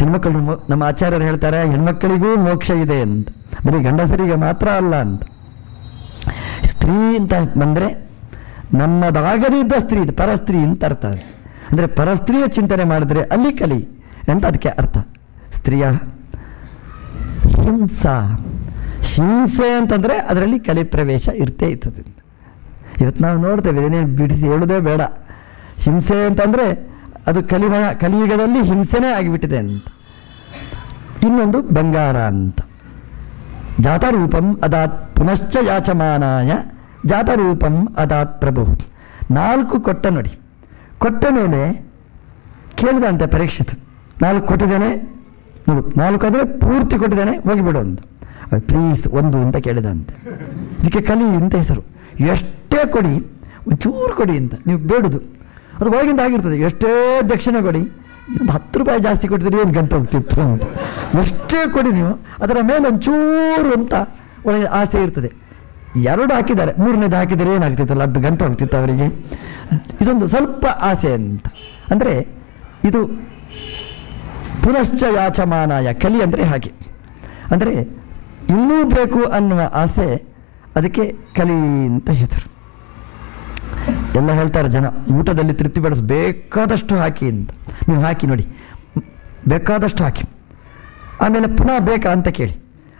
ಹೆಣ್ಮಕ್ಳು ನಮ್ಮ ಆಚಾರ್ಯರು ಹೇಳ್ತಾರೆ, ಹೆಣ್ಮಕ್ಕಳಿಗೂ ಮೋಕ್ಷ ಇದೆ ಅಂತ, ಬರೀ ಗಂಡಸರಿಗೆ ಮಾತ್ರ ಅಲ್ಲ ಅಂತ. ಸ್ತ್ರೀ ಅಂತ ಬಂದರೆ ನಮ್ಮದಾಗದಿದ್ದ ಸ್ತ್ರೀ, ಪರಸ್ತ್ರೀ ಅಂತ ಅರ್ಥ. ಅಂದರೆ ಪರಸ್ತ್ರೀಯ ಚಿಂತನೆ ಮಾಡಿದ್ರೆ ಅಲ್ಲಿ ಕಲಿ ಅಂತ ಅದಕ್ಕೆ ಅರ್ಥ. ಸ್ತ್ರೀಯ ಹಿಂಸಾ, ಹಿಂಸೆ ಅಂತಂದರೆ ಅದರಲ್ಲಿ ಕಲಿ ಪ್ರವೇಶ ಇರ್ತೇ ಇರ್ತದೆ. ಇವತ್ತು ನಾವು ನೋಡ್ತೇವೆ, ಏನೇನು ಬಿಡಿಸಿ ಹೇಳೋದೇ ಬೇಡ. ಹಿಂಸೆ ಅಂತಂದರೆ ಅದು ಕಲಿಯುಗದಲ್ಲಿ ಹಿಂಸೆನೇ ಆಗಿಬಿಟ್ಟಿದೆ ಅಂತ. ಇನ್ನೊಂದು ಬಂಗಾರ ಅಂತ. ಜಾತರೂಪಂ ಅದಾತ್ ಪುನಶ್ಚ ಯಾಚಮಾನಾಯ ಜಾತರೂಪಂ ಅದಾತ್ ಪ್ರಭು. 4 ಕೊಟ್ಟ ನೋಡಿ. ಕೊಟ್ಟ ಮೇಲೆ ಕೇಳಿದಂತೆ ಪರೀಕ್ಷಿತ, 4 ಕೊಟ್ಟಿದ್ದೇನೆ ನೋಡು, 4 ಅಂದರೆ ಪೂರ್ತಿ ಕೊಟ್ಟಿದ್ದೇನೆ, ಹೋಗಿಬಿಡು ಅಂತ. ಪ್ಲೀಸ್ 1 ಅಂತ ಕೇಳಿದಂತೆ. ಇದಕ್ಕೆ ಕಲಿ ಅಂತ ಹೆಸರು. ಎಷ್ಟೇ ಕೊಡಿ, ಒಂಚೂರು ಕೊಡಿ ಅಂತ ನೀವು ಬೇಡುದು, ಅದು ಒಳಗಿಂದ ಆಗಿರ್ತದೆ. ಎಷ್ಟೇ ದಕ್ಷಿಣೆ ಕೊಡಿ, ಒಂದು 10 ರೂಪಾಯಿ ಜಾಸ್ತಿ ಕೊಟ್ಟಿದ್ರೆ ಏನು ಗಂಟೆ ಹೋಗ್ತಿತ್ತು. ಎಷ್ಟೇ ಕೊಡಿ ನೀವು, ಅದರ ಮೇಲೆ ಒಂಚೂರು ಅಂತ ಒಳಗೆ ಆಸೆ ಇರ್ತದೆ. 2 ಹಾಕಿದ್ದಾರೆ, 3ನೇದು ಹಾಕಿದರೆ ಏನಾಗ್ತಿತ್ತಲ್ಲ, ಅದು ಗಂಟೆ ಹೋಗ್ತಿತ್ತು ಅವರಿಗೆ. ಇದೊಂದು ಸ್ವಲ್ಪ ಆಸೆ ಅಂತ. ಅಂದರೆ ಇದು ಪುನಶ್ಚ ಯಾಚಮಾನಾಯ ಕಲಿ ಅಂದರೆ ಹಾಗೆ. ಅಂದರೆ ಇನ್ನೂ ಬೇಕು ಅನ್ನುವ ಆಸೆ, ಅದಕ್ಕೆ ಕಲಿ ಅಂತ ಹೆಸರು. ಎಲ್ಲ ಹೇಳ್ತಾರೆ ಜನ, ಊಟದಲ್ಲಿ ತೃಪ್ತಿ ಪಡಿಸ್, ಬೇಕಾದಷ್ಟು ಹಾಕಿ ಅಂತ. ನೀವು ಹಾಕಿ ನೋಡಿ, ಬೇಕಾದಷ್ಟು ಹಾಕಿ, ಆಮೇಲೆ ಪುನಃ ಬೇಕಾ ಅಂತ ಕೇಳಿ.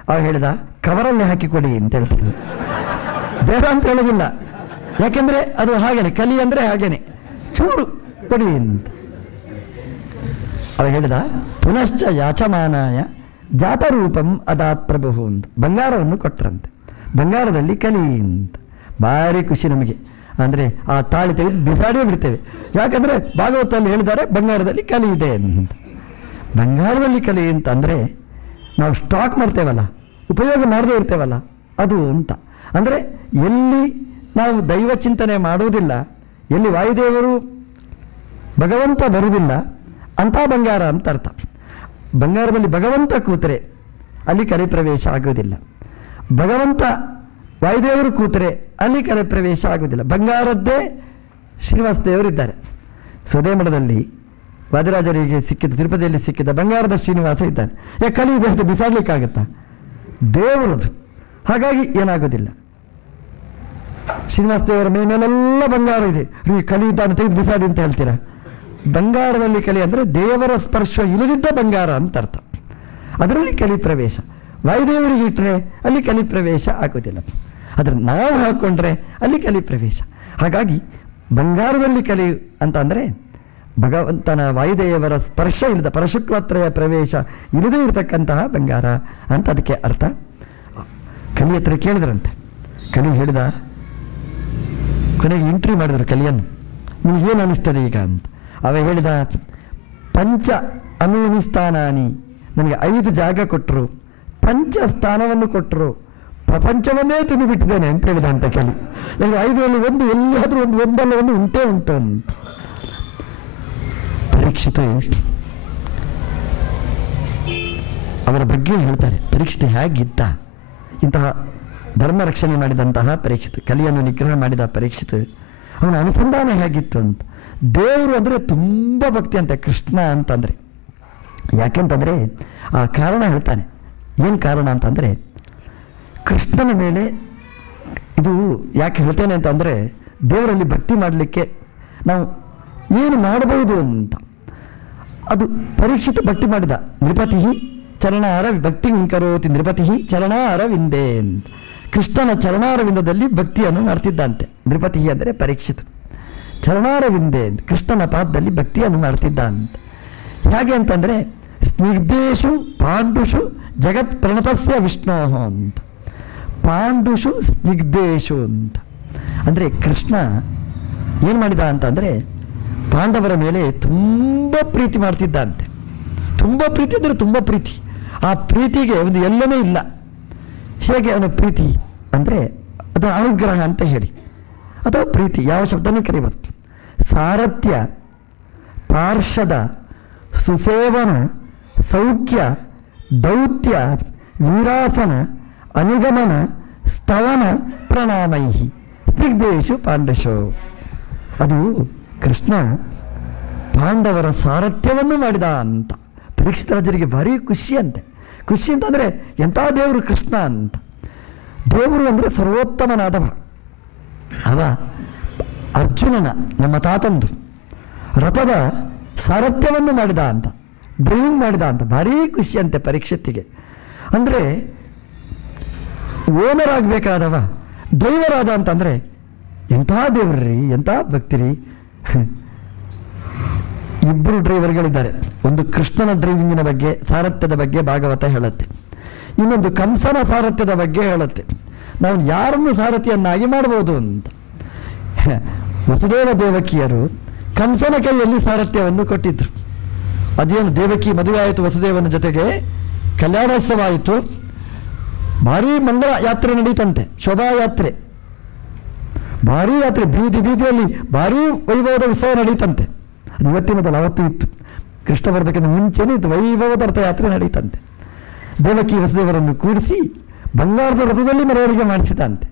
ಅವ ಹೇಳಿದ ಕವರಲ್ಲಿ ಹಾಕಿ ಕೊಡಿ ಅಂತ ಹೇಳ್ತೀನಿ. ಬೇಡ ಅಂತ ಹೇಳೋದಿಲ್ಲ, ಯಾಕೆಂದರೆ ಅದು ಹಾಗೇನೆ, ಕಲಿ ಅಂದರೆ ಹಾಗೇನೆ, ಚೂರು ಕೊಡಿ ಅಂತ. ಅವ ಹೇಳಿದ ಪುನಶ್ಚ ಯಾಚಮಾನಾಯ ಜಾತರೂಪಂ ಅದಾತ್ ಪ್ರಭು ಅಂತ. ಬಂಗಾರವನ್ನು ಕೊಟ್ಟರಂತೆ. ಬಂಗಾರದಲ್ಲಿ ಕಲಿ ಅಂತ. ಭಾರಿ ಖುಷಿ ನಮಗೆ. ಅಂದರೆ ಆ ತಾಳಿ ತೆಗೆದು ಬಿಸಾಡೇ ಬಿಡ್ತೇವೆ. ಯಾಕಂದರೆ ಭಾಗವತಲ್ಲಿ ಹೇಳಿದ್ದಾರೆ ಬಂಗಾರದಲ್ಲಿ ಕಲಿ ಇದೆ ಅಂತ. ಬಂಗಾರದಲ್ಲಿ ಕಲಿ ಅಂತ ಅಂದರೆ ನಾವು ಸ್ಟಾಕ್ ಮಾಡ್ತೇವಲ್ಲ, ಉಪಯೋಗ ಮಾಡದೇ ಇರ್ತೇವಲ್ಲ, ಅದು ಅಂತ. ಅಂದರೆ ಎಲ್ಲಿ ನಾವು ದೈವ ಚಿಂತನೆ ಮಾಡುವುದಿಲ್ಲ, ಎಲ್ಲಿ ವಾಯುದೇವರು ಭಗವಂತ ಬರುವುದಿಲ್ಲ, ಅಂಥ ಬಂಗಾರ ಅಂತ ಅರ್ಥ. ಬಂಗಾರದಲ್ಲಿ ಭಗವಂತ ಕೂತರೆ ಅಲ್ಲಿ ಕಲಿ ಪ್ರವೇಶ ಆಗೋದಿಲ್ಲ. ಭಗವಂತ ವಾಯುದೇವರು ಕೂತರೆ ಅಲ್ಲಿ ಕಲೆ ಪ್ರವೇಶ ಆಗುವುದಿಲ್ಲ. ಬಂಗಾರದ್ದೇ ಶ್ರೀನಿವಾಸ ದೇವರಿದ್ದಾರೆ. ಸ್ವದೇಮಠದಲ್ಲಿ ವಾದಿರಾಜರಿಗೆ ಸಿಕ್ಕಿದ, ತಿರುಪತಿಯಲ್ಲಿ ಸಿಕ್ಕಿದ ಬಂಗಾರದ ಶ್ರೀನಿವಾಸ ಇದ್ದಾನೆ. ಯಾಕೆ ಕಲಿ ಇದೆ ಅಂತ ಬಿಸಾಡಲಿಕ್ಕಾಗತ್ತಾ? ದೇವರದು. ಹಾಗಾಗಿ ಏನಾಗೋದಿಲ್ಲ. ಶ್ರೀನಿವಾಸ ದೇವರ ಮೇಲೆಲ್ಲ ಬಂಗಾರ ಇದೆ, ಕಲಿ ಇದ್ದಾನೆ ತೆಗೆದು ಬಿಸಾಡಿ ಅಂತ ಹೇಳ್ತೀರಾ? ಬಂಗಾರದಲ್ಲಿ ಕಲಿ ಅಂದರೆ ದೇವರ ಸ್ಪರ್ಶ ಇಲ್ಲದಿದ್ದ ಬಂಗಾರ ಅಂತ ಅರ್ಥ. ಅದರಲ್ಲಿ ಕಲಿ ಪ್ರವೇಶ. ವಾಯುದೇವರಿಗೆ ಇಟ್ಟರೆ ಅಲ್ಲಿ ಕಲಿ ಪ್ರವೇಶ ಆಗೋದಿಲ್ಲ. ಆದರೆ ನಾವು ಹಾಕ್ಕೊಂಡ್ರೆ ಅಲ್ಲಿ ಕಲಿ ಪ್ರವೇಶ. ಹಾಗಾಗಿ ಬಂಗಾರದಲ್ಲಿ ಕಲಿ ಅಂತ ಅಂದರೆ ಭಗವಂತನ ವಾಯುದೇವರ ಸ್ಪರ್ಶ ಇಲ್ಲದ, ಪರಶುಕ್ಲತ್ರಯ ಪ್ರವೇಶ ಇಲ್ಲದೇ ಇರತಕ್ಕಂತಹ ಬಂಗಾರ ಅಂತ ಅದಕ್ಕೆ ಅರ್ಥ. ಕಲಿ ಹತ್ರ ಕೇಳಿದ್ರಂತೆ. ಕಲಿ ಹೇಳಿದ, ಕೊನೆಗೆ ಇಂಟ್ರಿ ಮಾಡಿದ್ರು ಕಲಿಯನ್ನು, ನಿನಗೇನು ಅನ್ನಿಸ್ತದೆ ಈಗ ಅಂತ. ಅವ ಹೇಳಿದ, ಪಂಚ ಅನೂನಿ ಸ್ಥಾನಾನಿ, ನನಗೆ 5 ಜಾಗ ಕೊಟ್ಟರು, 5 ಸ್ಥಾನವನ್ನು ಕೊಟ್ಟರು, ಪ್ರಪಂಚವನ್ನೇ ತುಂಬಿಬಿಟ್ಟಿದ್ದೇನೆ ಅಂತ ಹೇಳಿದ ಅಂತ ಕಲಿ. ನನಗೆ 5ರಲ್ಲಿ 1 ಎಲ್ಲಾದರೂ ಒಂದಲ್ಲ ಒಂದು ಉಂಟೇ ಉಂಟು ಅಂತ. ಪರೀಕ್ಷಿತ ಅವರ ಬಗ್ಗೆ ಹೇಳ್ತಾರೆ. ಪರೀಕ್ಷಿತ ಹೇಗಿದ್ದ? ಇಂತಹ ಧರ್ಮ ರಕ್ಷಣೆ ಮಾಡಿದಂತಹ ಪರೀಕ್ಷಿತ, ಕಲಿಯನ್ನು ನಿಗ್ರಹ ಮಾಡಿದ ಪರೀಕ್ಷಿತ, ಅವನ ಅನುಸಂಧಾನ ಹೇಗಿತ್ತು ಅಂತ. ದೇವರು ಅಂದರೆ ತುಂಬ ಭಕ್ತಿ ಅಂತೆ ಕೃಷ್ಣ ಅಂತಂದರೆ. ಯಾಕೆಂತಂದರೆ ಆ ಕಾರಣ ಹೇಳ್ತಾನೆ. ಏನು ಕಾರಣ ಅಂತಂದರೆ, ಕೃಷ್ಣನ ಮೇಲೆ ಇದು ಯಾಕೆ ಹೇಳ್ತೇನೆ ಅಂತಂದರೆ, ದೇವರಲ್ಲಿ ಭಕ್ತಿ ಮಾಡಲಿಕ್ಕೆ ನಾವು ಏನು ಮಾಡಬಹುದು ಅಂತ. ಅದು ಪರೀಕ್ಷಿತ ಭಕ್ತಿ ಮಾಡಿದ. ನೃಪತಿ ಚರಣಾರ ಭಕ್ತಿ ಕರೋತಿ ನೃಪತಿ ಚರಣಾರ ವಿಂದೇ ಅಂತ. ಕೃಷ್ಣನ ಚರಣಾರವಿಂದದಲ್ಲಿ ಭಕ್ತಿಯನ್ನು ಮಾಡ್ತಿದ್ದಂತೆ. ನೃಪತಿ ಅಂದರೆ ಪರೀಕ್ಷಿತ. ಚರಣಾರವಿಂದೇ ಅಂತ ಕೃಷ್ಣನ ಪಾದದಲ್ಲಿ ಭಕ್ತಿಯನ್ನು ಮಾಡ್ತಿದ್ದ ಅಂತ. ಹೇಗೆ ಅಂತಂದರೆ, ಸ್ನಿಗ್ಧೇಶು ಪಾಂಡುಷು ಜಗತ್ ಪ್ರಣತಸ್ಯ ವಿಷ್ಣೋ ಅಂತ. ಪಾಂಡುಷು ಸ್ನಿಗ್ಧೇಶು ಅಂತ ಅಂದರೆ ಕೃಷ್ಣ ಏನು ಮಾಡಿದ ಅಂತಂದರೆ, ಪಾಂಡವರ ಮೇಲೆ ತುಂಬ ಪ್ರೀತಿ ಮಾಡ್ತಿದ್ದಂತೆ. ತುಂಬ ಪ್ರೀತಿ ಅಂದರೆ ತುಂಬ ಪ್ರೀತಿ. ಆ ಪ್ರೀತಿಗೆ ಒಂದು ಎಲ್ಲನೇ ಇಲ್ಲ. ಹೇಗೆ ಅವನ ಪ್ರೀತಿ ಅಂದರೆ ಅದು ಅನುಗ್ರಹ ಅಂತ ಹೇಳಿ, ಅಥವಾ ಪ್ರೀತಿ ಯಾವ ಶಬ್ದನೂ ಕರೀಬೋದು. ಸಾರಥ್ಯ, ಪಾರ್ಷದ, ಸುಸೇವನ, ಸೌಖ್ಯ, ದೌತ್ಯ, ವೀರಾಸನ, ಅನುಗಮನ, ಸ್ತವನ, ಪ್ರಣಾಮೈಹಿ ಸ್ನಿಗ್ಧೇಶು ಪಾಂಡಶೋ. ಅದು ಕೃಷ್ಣ ಪಾಂಡವರ ಸಾರಥ್ಯವನ್ನು ಮಾಡಿದ ಅಂತ. ಪರೀಕ್ಷಿತ ರಾಜರಿಗೆ ಭಾರಿ ಖುಷಿ ಅಂತೆ. ಖುಷಿ ಅಂತಂದರೆ ಎಂಥ ದೇವರು ಕೃಷ್ಣ ಅಂತ. ದೇವರು ಅಂದರೆ ಸರ್ವೋತ್ತಮನಾದವ. ಅವ ಅರ್ಜುನನ, ನಮ್ಮ ತಾತಂದು ರಥದ ಸಾರಥ್ಯವನ್ನು ಮಾಡಿದ ಅಂತ, ಡ್ರೈವಿಂಗ್ ಮಾಡಿದ ಅಂತ. ಭಾರೀ ಖುಷಿ ಅಂತೆ ಪರೀಕ್ಷಿತಿಗೆ. ಅಂದರೆ ಓನರ್ ಆಗಬೇಕಾದವ ಡ್ರೈವರ್ ಆದ ಅಂತಂದರೆ ಎಂಥ ದೇವ್ರಿ, ಎಂಥ ಭಕ್ತಿರಿ. ಇಬ್ಬರು ಡ್ರೈವರ್ಗಳಿದ್ದಾರೆ. ಒಂದು ಕೃಷ್ಣನ ಡ್ರೈವಿಂಗಿನ ಬಗ್ಗೆ, ಸಾರಥ್ಯದ ಬಗ್ಗೆ ಭಾಗವತ ಹೇಳುತ್ತೆ. ಇನ್ನೊಂದು ಕಂಸನ ಸಾರಥ್ಯದ ಬಗ್ಗೆ ಹೇಳುತ್ತೆ. ನಾವು ಯಾರನ್ನು ಸಾರಥಿಯನ್ನಾಗಿ ಮಾಡ್ಬೋದು ಅಂತ. ವಸುದೇವ ದೇವಕಿಯರು ಕಂಸನ ಕೈಯಲ್ಲಿ ಸಾರಥ್ಯವನ್ನು ಕೊಟ್ಟಿದ್ರು. ಅದೇನು ದೇವಕಿ ಮದುವೆ ಆಯಿತು, ವಸುದೇವನ ಜೊತೆಗೆ ಕಲ್ಯಾಣೋತ್ಸವ ಆಯಿತು, ಭಾರೀ ಮಂಗಳ ಯಾತ್ರೆ ನಡೀತಂತೆ, ಶೋಭಾಯಾತ್ರೆ, ಭಾರೀ ಯಾತ್ರೆ, ಬೀದಿ ಬೀದಿಯಲ್ಲಿ ಭಾರೀ ವೈಭವದ ಉತ್ಸವ ನಡೀತಂತೆ. ಇವತ್ತಿನದಲ್ಲ, ಅವತ್ತು ಇತ್ತು. ಕೃಷ್ಣವರ್ಧಕನ ಮುಂಚೆನೇ ಇತ್ತು, ವೈಭವದ ರಥಯಾತ್ರೆ ನಡೀತಂತೆ. ದೇವಕಿ ವಸುದೇವರನ್ನು ಕೂಡಿಸಿ ಬಂಗಾರದ ರಥದಲ್ಲಿ ಮೆರವಣಿಗೆ ಮಾಡಿಸಿದಂತೆ.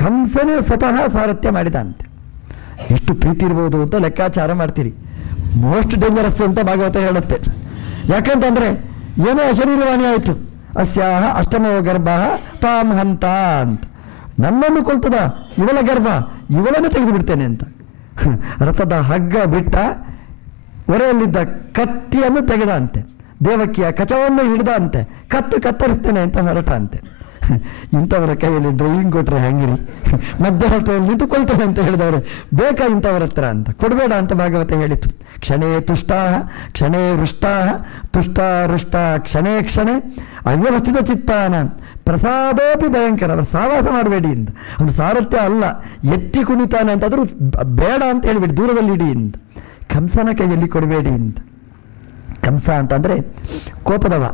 ಕಂಸನೇ ಸ್ವತಃ ಸಾರಥ್ಯ ಮಾಡಿದಂತೆ. ಎಷ್ಟು ಪ್ರೀತಿ ಇರ್ಬೋದು ಅಂತ ಲೆಕ್ಕಾಚಾರ ಮಾಡ್ತೀರಿ. ಮೋಸ್ಟ್ ಡೇಂಜರಸ್ ಅಂತ ಭಾಗವತ ಹೇಳುತ್ತೆ. ಯಾಕಂತಂದರೆ ಏನೋ ಅಶರೀರವಾಣಿ ಆಯಿತು, ಅಸ್ಯಾಹ ಅಷ್ಟಮೋ ಗರ್ಭ ತಾಮ್ ಹಂತ ಅಂತ. ನನ್ನನ್ನು ಕೊಲ್ತದ ಇವಳ ಗರ್ಭ, ಇವಳನ್ನು ತೆಗೆದು ಬಿಡ್ತೇನೆ ಅಂತ. ರಥದ ಹಗ್ಗ ಬಿಟ್ಟ, ಒರೆಯಲ್ಲಿದ್ದ ಕತ್ತಿಯನ್ನು ತೆಗೆದ ಅಂತೆ. ದೇವಕಿಯ ಕಚವನ್ನು ಹಿಡಿದ ಅಂತೆ, ಕತ್ತರಿಸ್ತೇನೆ ಅಂತ ಹೊರಟ ಅಂತೆ. ಇಂಥವರ ಕೈಯಲ್ಲಿ ಡ್ರೈವಿಂಗ್ ಕೊಟ್ಟರೆ ಹೆಂಗಿರಿ? ಮಧ್ಯರಥದಲ್ಲಿ ನಿಂತುಕೊಳ್ತೇನೆ ಅಂತ ಹೇಳಿದವರು ಬೇಕಾ ಇಂಥವರ ಹತ್ರ ಅಂತ? ಕೊಡಬೇಡ ಅಂತ ಭಾಗವತ ಹೇಳಿತು. ಕ್ಷಣೇ ತುಷ್ಟಾ ಕ್ಷಣೇ ವೃಷ್ಟಾ ತುಷ್ಟಾ ರುಷ್ಟ ಕ್ಷಣೇ ಕ್ಷಣೆ ಅವ್ಯವಸ್ಥಿತ ಚಿತ್ತಾನ ಪ್ರಸಾದೋಪಿ ಭಯಂಕರ. ಅವರು ಸಾವಾಸ ಮಾಡಬೇಡಿ ಅಂತ. ಅವನು ಸಾರಥ್ಯ ಅಲ್ಲ, ಎತ್ತಿ ಕುಣಿತಾನೆ ಅಂತಾದರೂ ಬೇಡ ಅಂತ ಹೇಳಿಬಿಡಿ, ದೂರದಲ್ಲಿ ಇಡಿ ಅಂತ. ಕಂಸನ ಕೈಯಲ್ಲಿ ಕೊಡಬೇಡಿ ಅಂತ. ಕಂಸ ಅಂತಂದರೆ ಕೋಪದವ,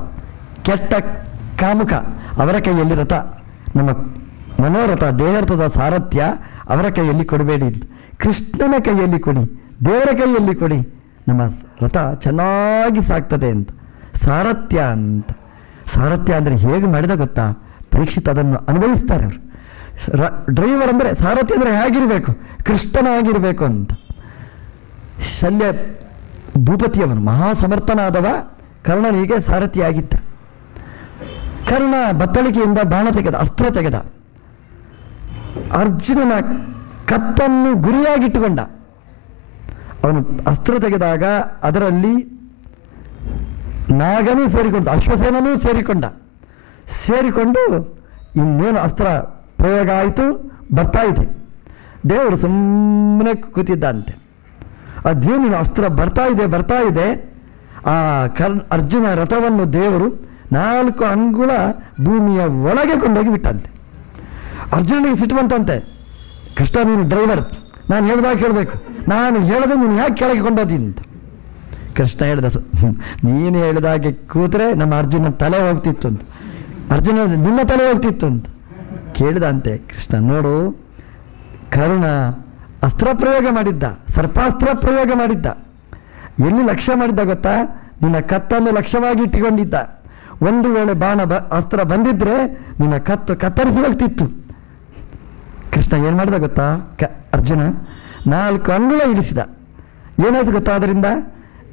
ಕೆಟ್ಟ ಕಾಮುಕ. ಅವರ ಕೈಯಲ್ಲಿ ರಥ, ನಮ್ಮ ಮನೋರಥ ದೇಹರಥದ ಸಾರಥ್ಯ ಅವರ ಕೈಯಲ್ಲಿ ಕೊಡಬೇಡಿ ಅಂತ. ಕೃಷ್ಣನ ಕೈಯಲ್ಲಿ ಕೊಡಿ, ದೇವರ ಕೈಯಲ್ಲಿ ಕೊಡಿ, ನಮ್ಮ ರಥ ಚೆನ್ನಾಗಿ ಸಾಕ್ತದೆ ಅಂತ. ಸಾರಥ್ಯ ಅಂತ. ಸಾರಥ್ಯ ಅಂದರೆ ಹೇಗೆ ಮಾಡಿದ ಗೊತ್ತಾ? ಪರೀಕ್ಷಿತ್ ಅದನ್ನು ಅನುಭವಿಸ್ತಾರೆ ಅವರು. ಡ್ರೈವರ್ ಅಂದರೆ, ಸಾರಥ್ಯ ಅಂದರೆ ಹೇಗಿರಬೇಕು? ಕೃಷ್ಣನಾಗಿರಬೇಕು ಅಂತ. ಶಲ್ಯ ಭೂಪತಿಯವನು ಮಹಾಸಮರ್ಥನಾದವ ಕರ್ಣನಿಗೆ ಸಾರಥಿಯಾಗಿದ್ದ. ಕರ್ಣ ಬತ್ತಳಿಕೆಯಿಂದ ಬಾಣ ತೆಗೆದ, ಅಸ್ತ್ರ ತೆಗೆದ. ಅರ್ಜುನನ ಕತ್ತನ್ನು ಗುರಿಯಾಗಿಟ್ಟುಕೊಂಡ. ಅವನು ಅಸ್ತ್ರ ತೆಗೆದಾಗ ಅದರಲ್ಲಿ ನಾಗನೂ ಸೇರಿಕೊಂಡ, ಅಶ್ವಸೇನೂ ಸೇರಿಕೊಂಡು ಇನ್ನೇನು ಅಸ್ತ್ರ ಪ್ರಯೋಗ ಆಯಿತು, ಬರ್ತಾ ಇದೆ. ದೇವರು ಸುಮ್ಮನೆ ಕೂತಿದ್ದಂತೆ. ಅದೇನು ಅಸ್ತ್ರ ಬರ್ತಾ ಇದೆ. ಆ ಅರ್ಜುನ ರಥವನ್ನು ದೇವರು 4 ಅಂಗುಳ ಭೂಮಿಯ ಒಳಗೆ ಕೊಂಡೋಗಿ ಬಿಟ್ಟಂತೆ. ಅರ್ಜುನನಿಗೆ ಸಿಟ್ಟು ಬಂತಂತೆ. ಕೃಷ್ಣ, ನೀನು ಡ್ರೈವರ್, ನಾನು ಹೇಳಿದಾಗ ಕೇಳಬೇಕು, ನಾನು ಹೇಳದೆ ನೀನು ಯಾಕೆ ಕೆಳಗೆ ಕೊಂಡೋದಿ ಅಂತ. ಕೃಷ್ಣ ಹೇಳ್ದ, ನೀನು ಹೇಳಿದಾಗೆ ಕೂತ್ರೆ ನಮ್ಮ ಅರ್ಜುನ ತಲೆ ಹೋಗ್ತಿತ್ತು ಅಂತ. ಅರ್ಜುನ ನಿನ್ನ ತಲೆ ಹೋಗ್ತಿತ್ತು ಅಂತ ಕೇಳಿದಂತೆ. ಕೃಷ್ಣ, ನೋಡು, ಕರ್ಣ ಅಸ್ತ್ರ ಪ್ರಯೋಗ ಮಾಡಿದ್ದ, ಸರ್ಪಾಸ್ತ್ರ ಪ್ರಯೋಗ ಮಾಡಿದ್ದ. ಎಲ್ಲಿ ಲಕ್ಷ್ಯ ಮಾಡಿದ್ದ ಗೊತ್ತಾ? ನಿನ್ನ ಕತ್ತನ್ನು ಲಕ್ಷ್ಯವಾಗಿ ಇಟ್ಟುಕೊಂಡಿದ್ದ. ಒಂದು ವೇಳೆ ಬಾಣ ಅಸ್ತ್ರ ಬಂದಿದ್ರೆ ನಿನ್ನ ಕತ್ತು ಕತ್ತರಿಸಿ ಹೋಗ್ತಿತ್ತು. ಕೃಷ್ಣ ಏನು ಮಾಡಿದ ಗೊತ್ತಾ? ಅರ್ಜುನ 4 ಅಂಗುಳ ಇಳಿಸಿದ. ಏನಾಯ್ತು ಗೊತ್ತಾ? ಅದರಿಂದ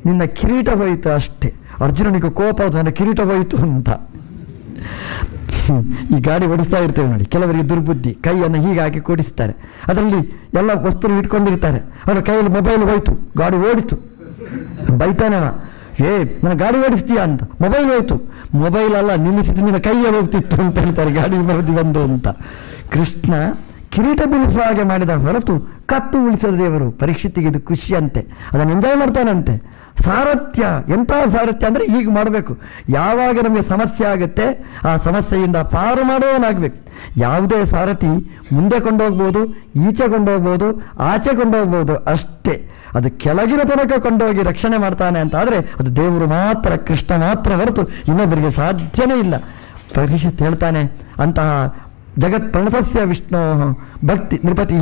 ನಿನ್ನ ಕಿರೀಟ ಹೋಯಿತು ಅಷ್ಟೇ. ಅರ್ಜುನನಿಗೆ ಕೋಪ ಆಯ್ತು, ನನ್ನ ಕಿರೀಟ ಹೋಯಿತು ಅಂತ. ಈ ಗಾಡಿ ಓಡಿಸ್ತಾ ಇರ್ತೇವೆ ನೋಡಿ, ಕೆಲವರಿಗೆ ದುರ್ಬುದ್ಧಿ, ಕೈಯನ್ನು ಹೀಗೆ ಹಾಕಿ ಕೂಡಿಸ್ತಾರೆ, ಅದರಲ್ಲಿ ಎಲ್ಲ ವಸ್ತು ಇಟ್ಕೊಂಡಿರ್ತಾರೆ. ಅವರ ಕೈಯಲ್ಲಿ ಮೊಬೈಲ್ ಹೋಯ್ತು, ಗಾಡಿ ಓಡಿತು, ಬೈತಾನೆ, ನನ್ನ ಗಾಡಿ ಓಡಿಸ್ತೀಯಾ ಅಂತ. ಮೊಬೈಲ್ ಹೋಯ್ತು. ಮೊಬೈಲ್ ಅಲ್ಲ, ನಿಲ್ಲಿಸಿದ್ದು ನಿನ್ನ ಕೈಯೇ ಹೋಗ್ತಿತ್ತು ಅಂತ ಹೇಳ್ತಾರೆ, ಗಾಡಿ ಬಂದು ಅಂತ. ಕೃಷ್ಣ ಕಿರೀಟ ಬೀಳಿಸುವ ಹಾಗೆ ಮಾಡಿದ ಹೊರತು ಕತ್ತು ಉಳಿಸದ ದೇವರು. ಪರೀಕ್ಷಿತಿಗೆ ಇದು ಖುಷಿಯಂತೆ, ಅದನ್ನು ಎಂಜಾಯ್ ಮಾಡ್ತಾನಂತೆ. ಸಾರಥ್ಯ, ಎಂತಹ ಸಾರಥ್ಯ ಅಂದರೆ ಹೀಗೆ ಮಾಡಬೇಕು. ಯಾವಾಗ ನಮಗೆ ಸಮಸ್ಯೆ ಆಗುತ್ತೆ ಆ ಸಮಸ್ಯೆಯಿಂದ ಪಾರು ಮಾಡೋನಾಗಬೇಕು. ಯಾವುದೇ ಸಾರಥಿ ಮುಂದೆ ಕೊಂಡೋಗ್ಬೋದು, ಈಚೆ ಕೊಂಡೋಗ್ಬೋದು, ಆಚೆ ಕೊಂಡೋಗ್ಬೋದು ಅಷ್ಟೇ. ಅದು ಕೆಳಗಿನ ತನಕ ಕೊಂಡೋಗಿ ರಕ್ಷಣೆ ಮಾಡ್ತಾನೆ ಅಂತ ಆದರೆ ಅದು ದೇವರು ಮಾತ್ರ, ಕೃಷ್ಣ ಮಾತ್ರ ಹೊರತು ಇನ್ನೊಬ್ಬರಿಗೆ ಸಾಧ್ಯನೇ ಇಲ್ಲ. ಪರೀಕ್ಷಿತ್ ಹೇಳ್ತಾನೆ, ಅಂತಹ ಜಗತ್ ಪ್ರಣತಸ್ಯ ವಿಷ್ಣು ಭಕ್ತಿ ನೃಪತಿ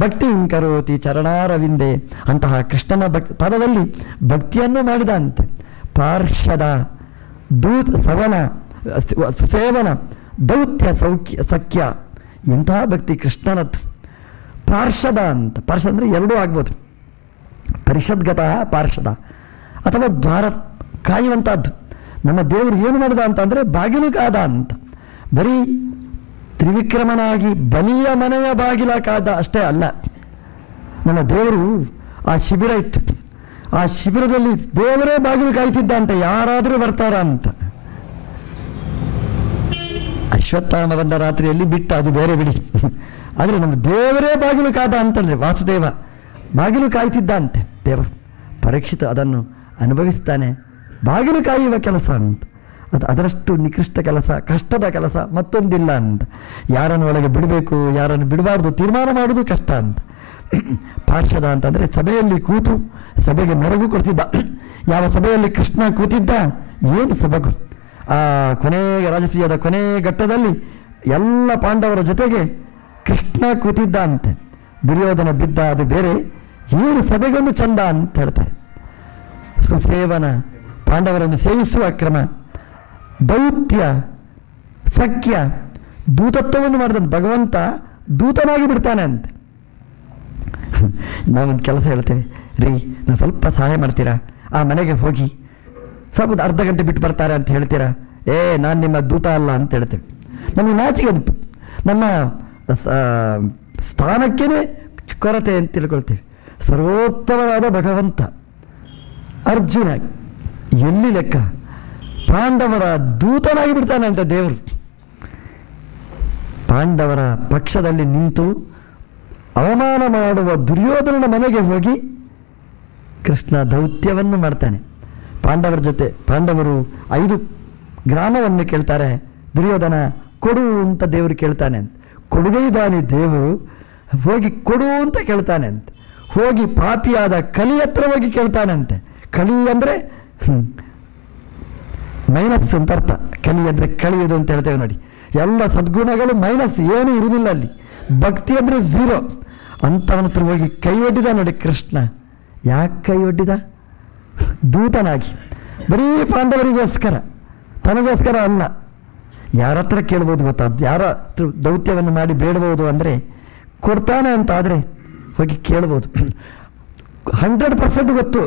ಭಕ್ತಿ ಕರೋತಿ ಚರಣಾರವಿಂದೆ. ಅಂತಹ ಕೃಷ್ಣನ ಪದದಲ್ಲಿ ಭಕ್ತಿಯನ್ನು ಮಾಡಿದ ಅಂತೆ. ಪಾರ್ಷದ ದೂತ್ ಸವನ ಸುಸೇವನ ದೌತ್ಯ ಸಖ್ಯ, ಇಂತಹ ಭಕ್ತಿ ಕೃಷ್ಣನದ್ದು. ಪಾರ್ಷದ ಅಂತ, ಪಾರ್ಷದ ಅಂದರೆ ಎರಡೂ ಆಗ್ಬೋದು, ಪರಿಷದ್ಗತ ಪಾರ್ಷದ ಅಥವಾ ದ್ವಾರ ಕಾಯುವಂಥದ್ದು. ನಮ್ಮ ದೇವರು ಏನು ಮಾಡಿದ ಅಂತಂದರೆ ಬಾಗಿಲು ಕಾದ ಅಂತ. ಬರೀ ತ್ರಿವಿಕ್ರಮನಾಗಿ ಬಲಿಯ ಮನೆಯ ಬಾಗಿಲ ಕಾದ ಅಷ್ಟೇ ಅಲ್ಲ. ನಮ್ಮ ದೇವರು ಆ ಶಿಬಿರ ಇತ್ತು, ಆ ಶಿಬಿರದಲ್ಲಿ ದೇವರೇ ಬಾಗಿಲು ಕಾಯ್ತಿದ್ದ ಅಂತ, ಯಾರಾದರೂ ಬರ್ತಾರ ಅಂತ. ಅಶ್ವತ್ಥಾಮ ಬಂದ ರಾತ್ರಿಯಲ್ಲಿ ಬಿಟ್ಟ, ಅದು ಬೇರೆ ಬಿಡಿ. ಆದರೆ ನಮ್ಮ ದೇವರೇ ಬಾಗಿಲು ಕಾದ ಅಂತಂದರೆ, ವಾಸುದೇವ ಬಾಗಿಲು ಕಾಯ್ತಿದ್ದ ಅಂತೆ ದೇವರು. ಪರೀಕ್ಷಿತ ಅದನ್ನು ಅನುಭವಿಸ್ತಾನೆ. ಬಾಗಿಲು ಕಾಯುವ ಕೆಲಸ ಅಂತ, ಅದು ಅದರಷ್ಟು ನಿಕೃಷ್ಟ ಕೆಲಸ, ಕಷ್ಟದ ಕೆಲಸ ಮತ್ತೊಂದಿಲ್ಲ ಅಂತ. ಯಾರನ್ನು ಒಳಗೆ ಬಿಡಬೇಕು, ಯಾರನ್ನು ಬಿಡಬಾರ್ದು ತೀರ್ಮಾನ ಮಾಡೋದು ಕಷ್ಟ ಅಂತ. ಪಾರ್ಷದ ಅಂತಂದರೆ ಸಭೆಯಲ್ಲಿ ಕೂತು ಸಭೆಗೆ ಮೆರಗು ಕೊಡ್ತಿದ್ದ. ಯಾವ ಸಭೆಯಲ್ಲಿ ಕೃಷ್ಣ ಕೂತಿದ್ದ, ಏನು ಸೊಬಗು! ಆ ಕೊನೆಯ ರಾಜಸೂಯದ ಕೊನೆಯ ಘಟ್ಟದಲ್ಲಿ ಎಲ್ಲ ಪಾಂಡವರ ಜೊತೆಗೆ ಕೃಷ್ಣ ಕೂತಿದ್ದ ಅಂತೆ. ದುರ್ಯೋಧನ ಬಿದ್ದ, ಅದು ಬೇರೆ. ಏನು ಸಭೆಗೊಂದು ಚಂದ ಅಂತ ಹೇಳ್ತಾರೆ. ಸುಸೇವನ, ಪಾಂಡವರನ್ನು ಸೇವಿಸುವ ಕ್ರಮ, ದೌತ್ಯ, ಸಖ್ಯ, ದೂತತ್ವವನ್ನು ಮಾಡಿದ ಭಗವಂತ ದೂತನಾಗಿ ಬಿಡ್ತಾನೆ ಅಂತೆ. ನಾವೊಂದು ಕೆಲಸ ಹೇಳ್ತೇವೆ, ರೀ ನಾವು ಸ್ವಲ್ಪ ಸಹಾಯ ಮಾಡ್ತೀರಾ, ಆ ಮನೆಗೆ ಹೋಗಿ ಸ್ವಲ್ಪ ಅರ್ಧ ಗಂಟೆ ಬಿಟ್ಟು ಬರ್ತಾರೆ ಅಂತ ಹೇಳ್ತೀರಾ? ನಾನು ನಿಮ್ಮ ದೂತ ಅಲ್ಲ ಅಂತ ಹೇಳ್ತೇವೆ. ನಮಗೆ ನಾಚಿಕೆ, ಅದು ನಮ್ಮ ಸ್ಥಾನಕ್ಕೇ ಕೊರತೆ ಅಂತ ತಿಳ್ಕೊಳ್ತೇವೆ. ಸರ್ವೋತ್ತಮವಾದ ಭಗವಂತ ಅರ್ಜುನ ಎಲ್ಲಿ ಲೆಕ್ಕ, ಪಾಂಡವರ ದೂತನಾಗಿ ಬಿಡ್ತಾನೆ ಅಂತ ದೇವರು. ಪಾಂಡವರ ಪಕ್ಷದಲ್ಲಿ ನಿಂತು ಅವಮಾನ ಮಾಡುವ ದುರ್ಯೋಧನನ ಮನೆಗೆ ಹೋಗಿ ಕೃಷ್ಣ ದೌತ್ಯವನ್ನು ಮಾಡ್ತಾನೆ. ಪಾಂಡವರ ಜೊತೆ ಪಾಂಡವರು 5 ಗ್ರಾಮವನ್ನು ಕೇಳ್ತಾರೆ. ದುರ್ಯೋಧನ ಕೊಡು ಅಂತ ದೇವರು ಕೇಳ್ತಾನೆ ಅಂತ. ಕೊಡುಗೈದಾನೆ ದೇವರು, ಹೋಗಿ ಕೊಡು ಅಂತ ಕೇಳ್ತಾನೆ ಅಂತ. ಹೋಗಿ ಪಾಪಿಯಾದ ಕಲಿ ಹತ್ರ ಹೋಗಿ ಕೇಳ್ತಾನಂತೆ. ಕಲಿ ಅಂದರೆ ಮೈನಸ್ ಅಂತ ಅರ್ಥ. ಕಲಿ ಅಂದರೆ ಕಳಿಯುವುದು ಅಂತ ಹೇಳ್ತೇವೆ ನೋಡಿ. ಎಲ್ಲ ಸದ್ಗುಣಗಳು ಮೈನಸ್, ಏನೂ ಇರುವುದಿಲ್ಲ ಅಲ್ಲಿ. ಭಕ್ತಿ ಅಂದರೆ 0. ಅಂಥವನ ಹತ್ರ ಹೋಗಿ ಕೈ ಒಡ್ಡಿದ ನೋಡಿ ಕೃಷ್ಣ. ಯಾಕೆ ಕೈ ಒಡ್ಡಿದ? ದೂತನಾಗಿ, ಬರೀ ಪಾಂಡವರಿಗೋಸ್ಕರ, ತನಗೋಸ್ಕರ ಅಲ್ಲ. ಯಾರ ಹತ್ರ ಕೇಳ್ಬೋದು ಗೊತ್ತಾ? ಯಾರ ಹತ್ರ ದೌತ್ಯವನ್ನು ಮಾಡಿ ಬೇಡಬಹುದು ಅಂದರೆ ಕೊಡ್ತಾನೆ ಅಂತ ಆದರೆ ಹೋಗಿ ಕೇಳ್ಬೋದು. 100% ಗೊತ್ತು